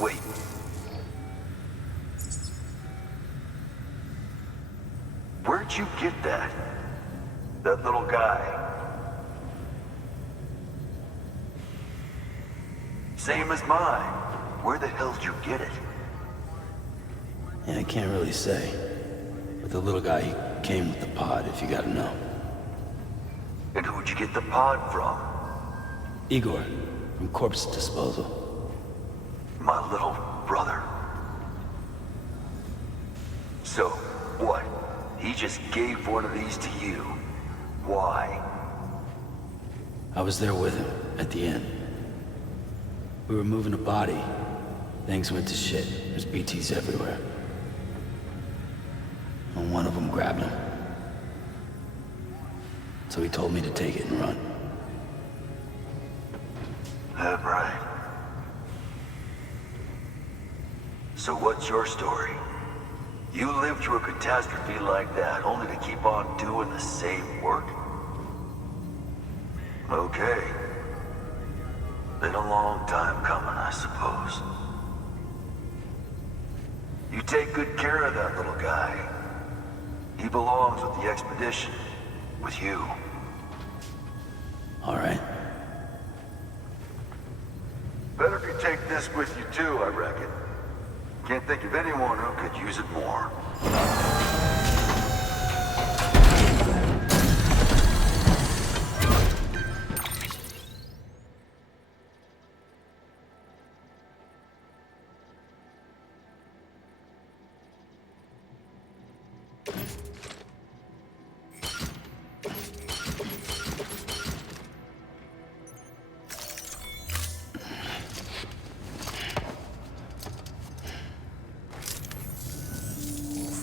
Wait. Where'd you get that? That little guy? Same as mine. Where the hell did you get it? Yeah, I can't really say. But the little guy, he came with the pod, if you gotta know. And who'd you get the pod from? Igor, from Corpse Disposal. My little brother. So, what? He just gave one of these to you. Why? I was there with him, at the end. We were moving a body. Things went to shit. There's BTs everywhere. And one of them grabbed him. So he told me to take it and run. That right. So what's your story? You lived through a catastrophe like that, only to keep on doing the same work? Okay. Been a long time coming, I suppose. You take good care of that little guy. He belongs with the expedition. With you. All right. Better if you take this with you too, I reckon. Can't think of anyone who could use it more.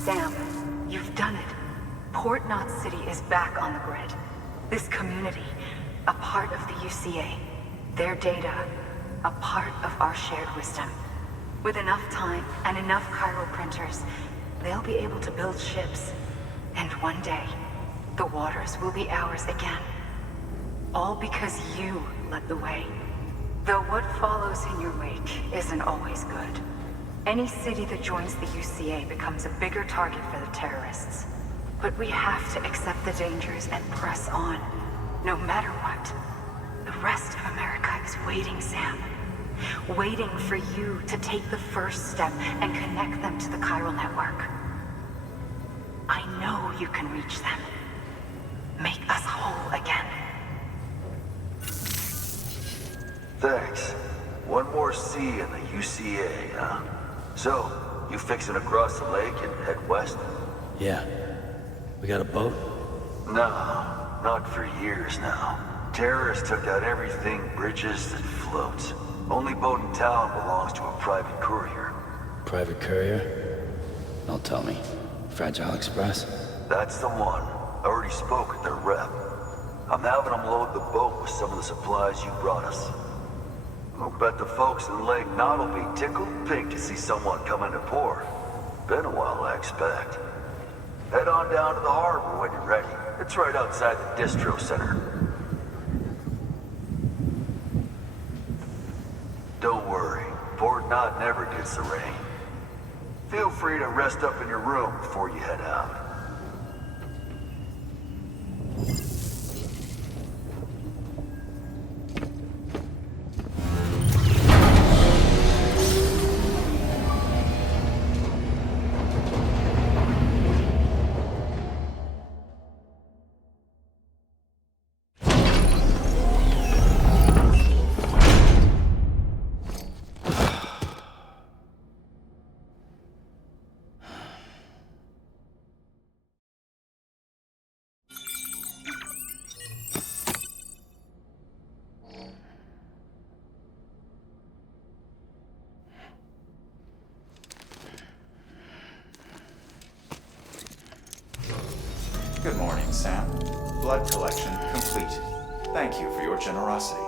Sam, you've done it. Port Knot City is back on the grid. This community, a part of the UCA. Their data, a part of our shared wisdom. With enough time and enough chiral printers, they'll be able to build ships. And one day, the waters will be ours again. All because you led the way. Though what follows in your wake isn't always good. Any city that joins the UCA becomes a bigger target for the terrorists. But we have to accept the dangers and press on, no matter what. The rest of America is waiting, Sam. Waiting for you to take the first step and connect them to the chiral network. I know you can reach them. Make us whole again. Thanks. One more C in the UCA, huh? So, you fixing to cross the lake and head west? Yeah. We got a boat? No, not for years now. Terrorists took out everything bridges that floats. Only boat in town belongs to a private courier. Private courier? tell me. Fragile Express? That's the one. I already spoke with their rep. I'm having them load the boat with some of the supplies you brought us. I'll bet the folks in Lake Knot will be tickled pink to see someone come into port. Been a while, I expect. Head on down to the harbor when you're ready. It's right outside the distro center. Don't worry, Port Knot never gets the rain. Feel free to rest up in your room before you head out. Good morning, Sam. Blood collection complete. Thank you for your generosity.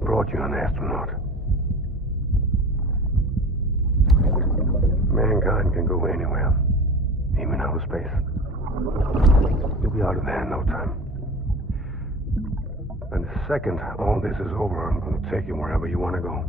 Brought you an astronaut. Mankind can go anywhere, even outer space. You'll be out of there in no time. And the second all this is over, I'm going to take you wherever you want to go.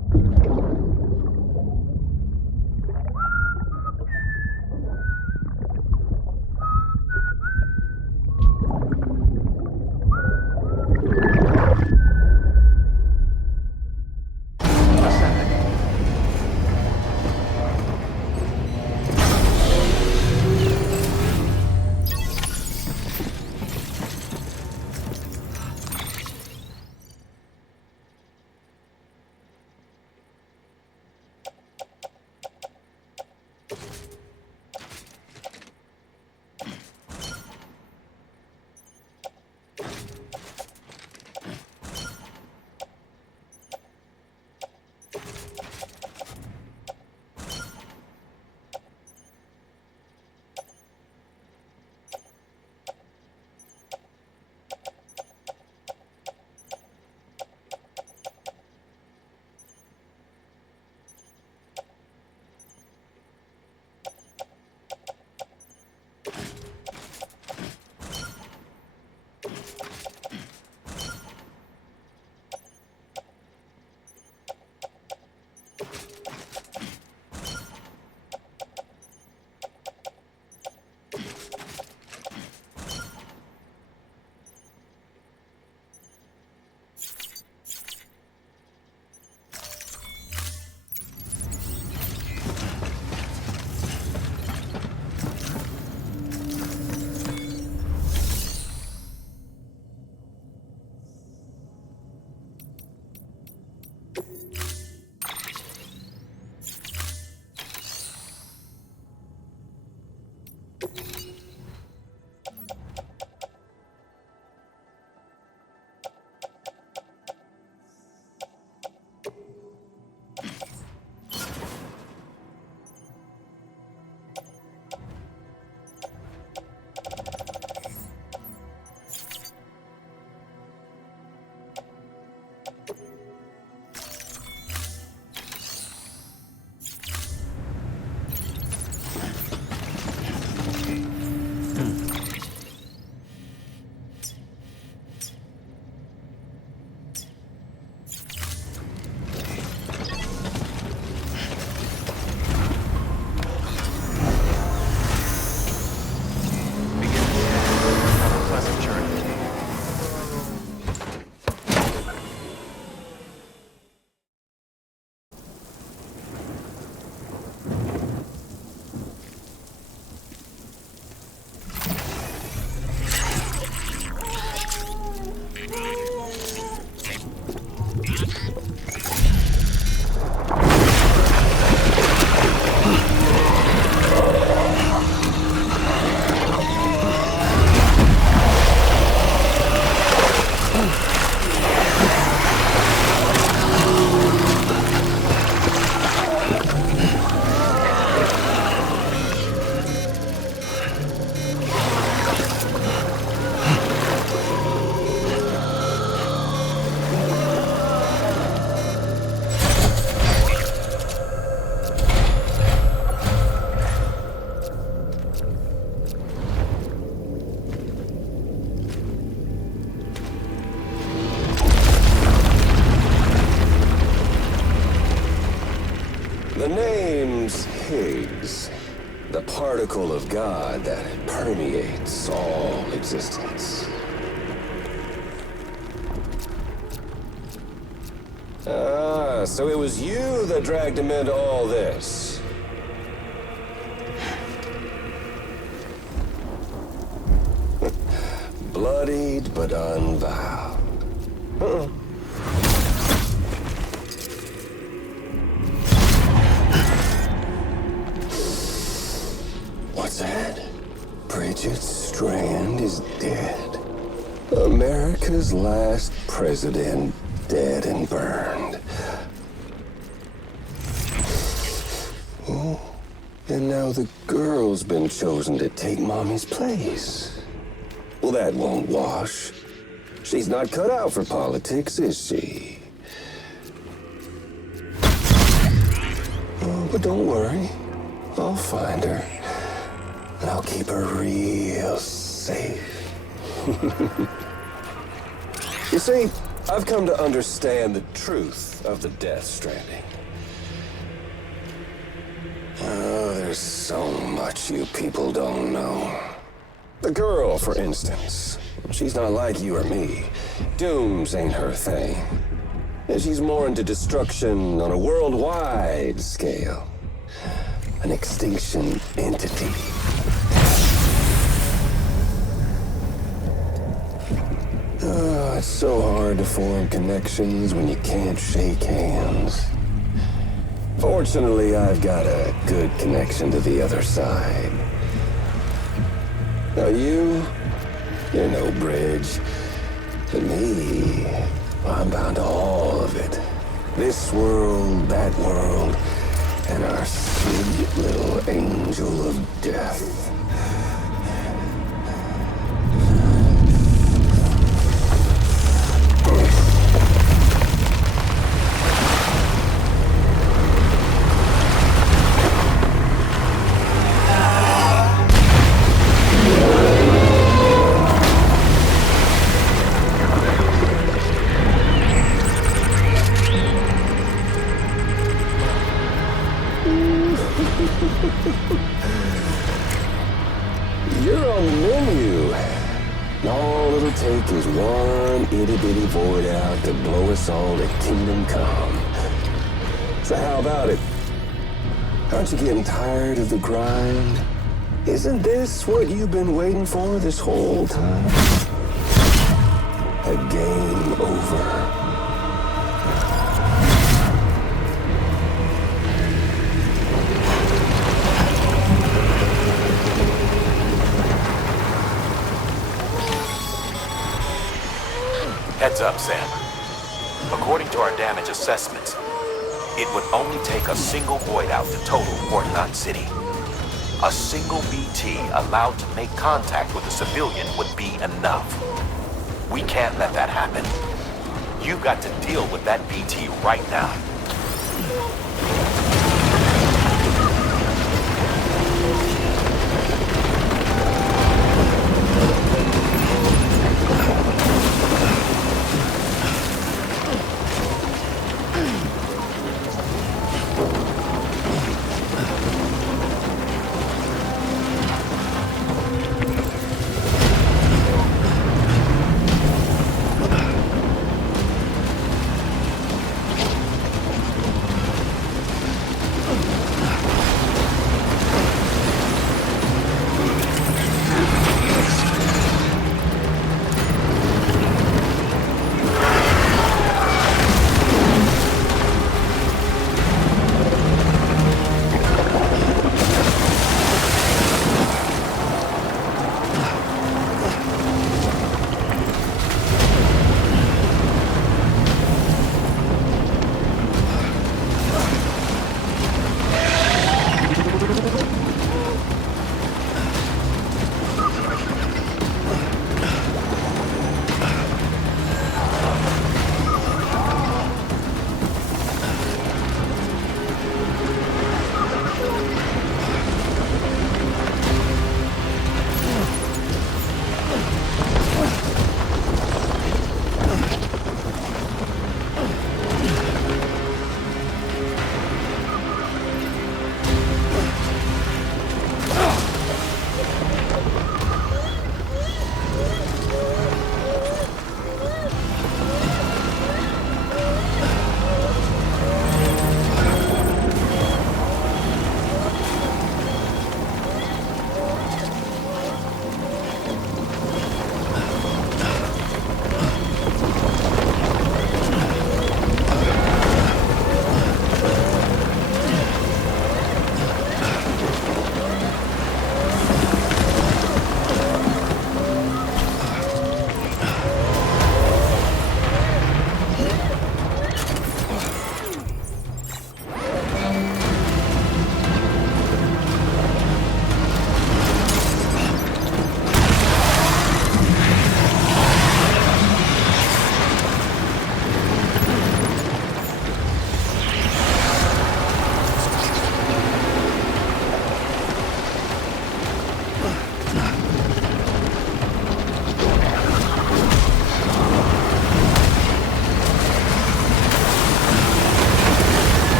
symbol of God that permeates all existence. Ah, so it was you that dragged him into all this. Bloodied but unvowed. Uh-uh. What's that? Bridget Strand is dead. America's last president dead and burned. Oh, and now the girl's been chosen to take Mommy's place. Well, that won't wash. She's not cut out for politics, is she? Oh, but don't worry. I'll find her. And I'll keep her real safe. You see, I've come to understand the truth of the Death Stranding. Oh, there's so much you people don't know. The girl, for instance, she's not like you or me. Dooms ain't her thing. And she's more into destruction on a worldwide scale. An extinction entity. Oh, it's so hard to form connections when you can't shake hands. Fortunately, I've got a good connection to the other side. Now you're no bridge. To me, I'm bound to all of it. This world, that world, and our sweet little angel of death. You're on the menu. All it'll take is one itty-bitty void out to blow us all to kingdom come. So how about it? Aren't you getting tired of the grind? Isn't this what you've been waiting for this whole time? A game over. Heads up, Sam. According to our damage assessments, it would only take a single void out to total Port Knot City. A single BT allowed to make contact with a civilian would be enough. We can't let that happen. You've got to deal with that BT right now.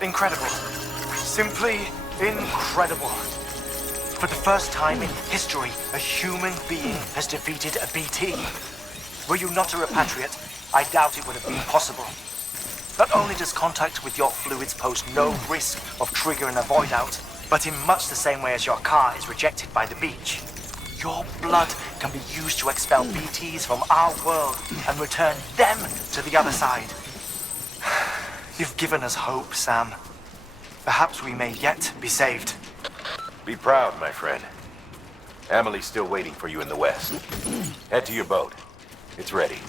Incredible. Simply incredible. For the first time in history, a human being has defeated a BT. Were you not a repatriate, I doubt it would have been possible. Not only does contact with your fluids pose no risk of triggering a void out, but in much the same way as your car is rejected by the beach, your blood can be used to expel BTs from our world and return them to the other side. You've given us hope, Sam. Perhaps we may yet be saved. Be proud, my friend. Amelie's still waiting for you in the west. Head to your boat. It's ready.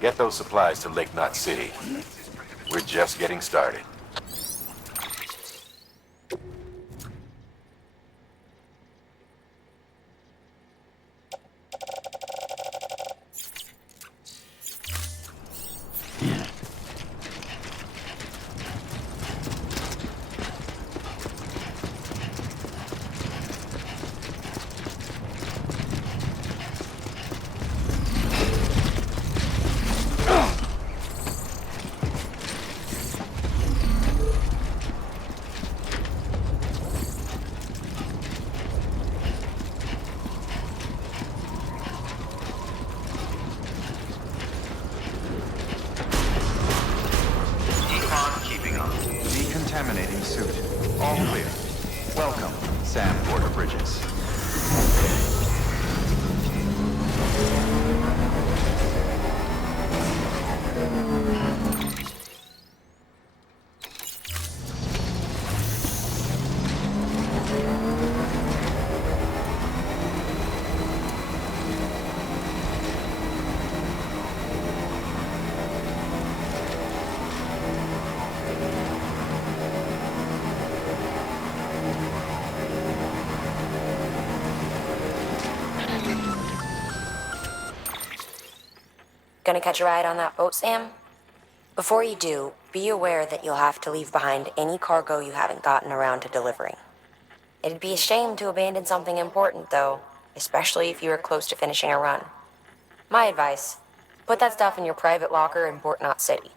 Get those supplies to Lake Knot City. We're just getting started. Decontaminating suit. All clear. Welcome, Sam Porter Bridges. Gonna catch a ride on that boat, Sam? Before you do, be aware that you'll have to leave behind any cargo you haven't gotten around to delivering. It'd be a shame to abandon something important, though, especially if you were close to finishing a run. My advice, put that stuff in your private locker in Port Knot City.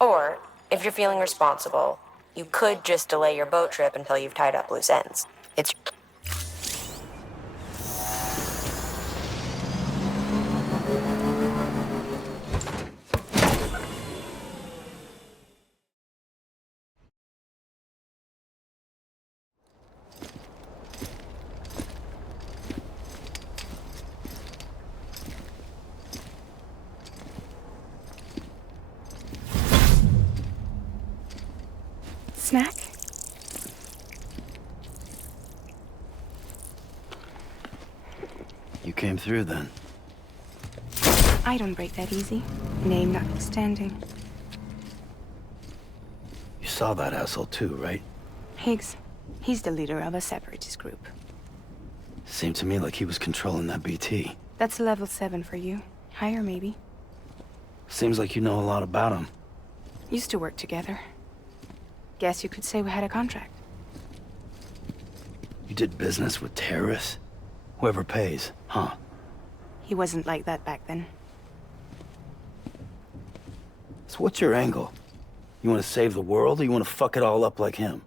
Or, if you're feeling responsible, you could just delay your boat trip until you've tied up loose ends. It's... Snack? You came through then. I don't break that easy. Name notwithstanding. You saw that asshole too, right? Higgs. He's the leader of a separatist group. Seemed to me like he was controlling that BT. That's level 7 for you. Higher, maybe. Seems like you know a lot about him. Used to work together. Guess you could say we had a contract. You did business with terrorists? Whoever pays, huh? He wasn't like that back then. So what's your angle? You want to save the world, or you want to fuck it all up like him?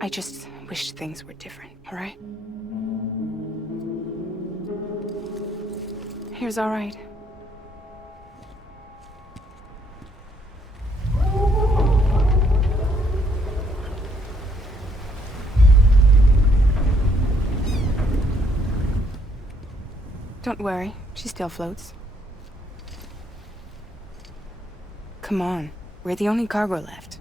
I just wished things were different, all right? Here's all right. Don't worry, she still floats. Come on, we're the only cargo left.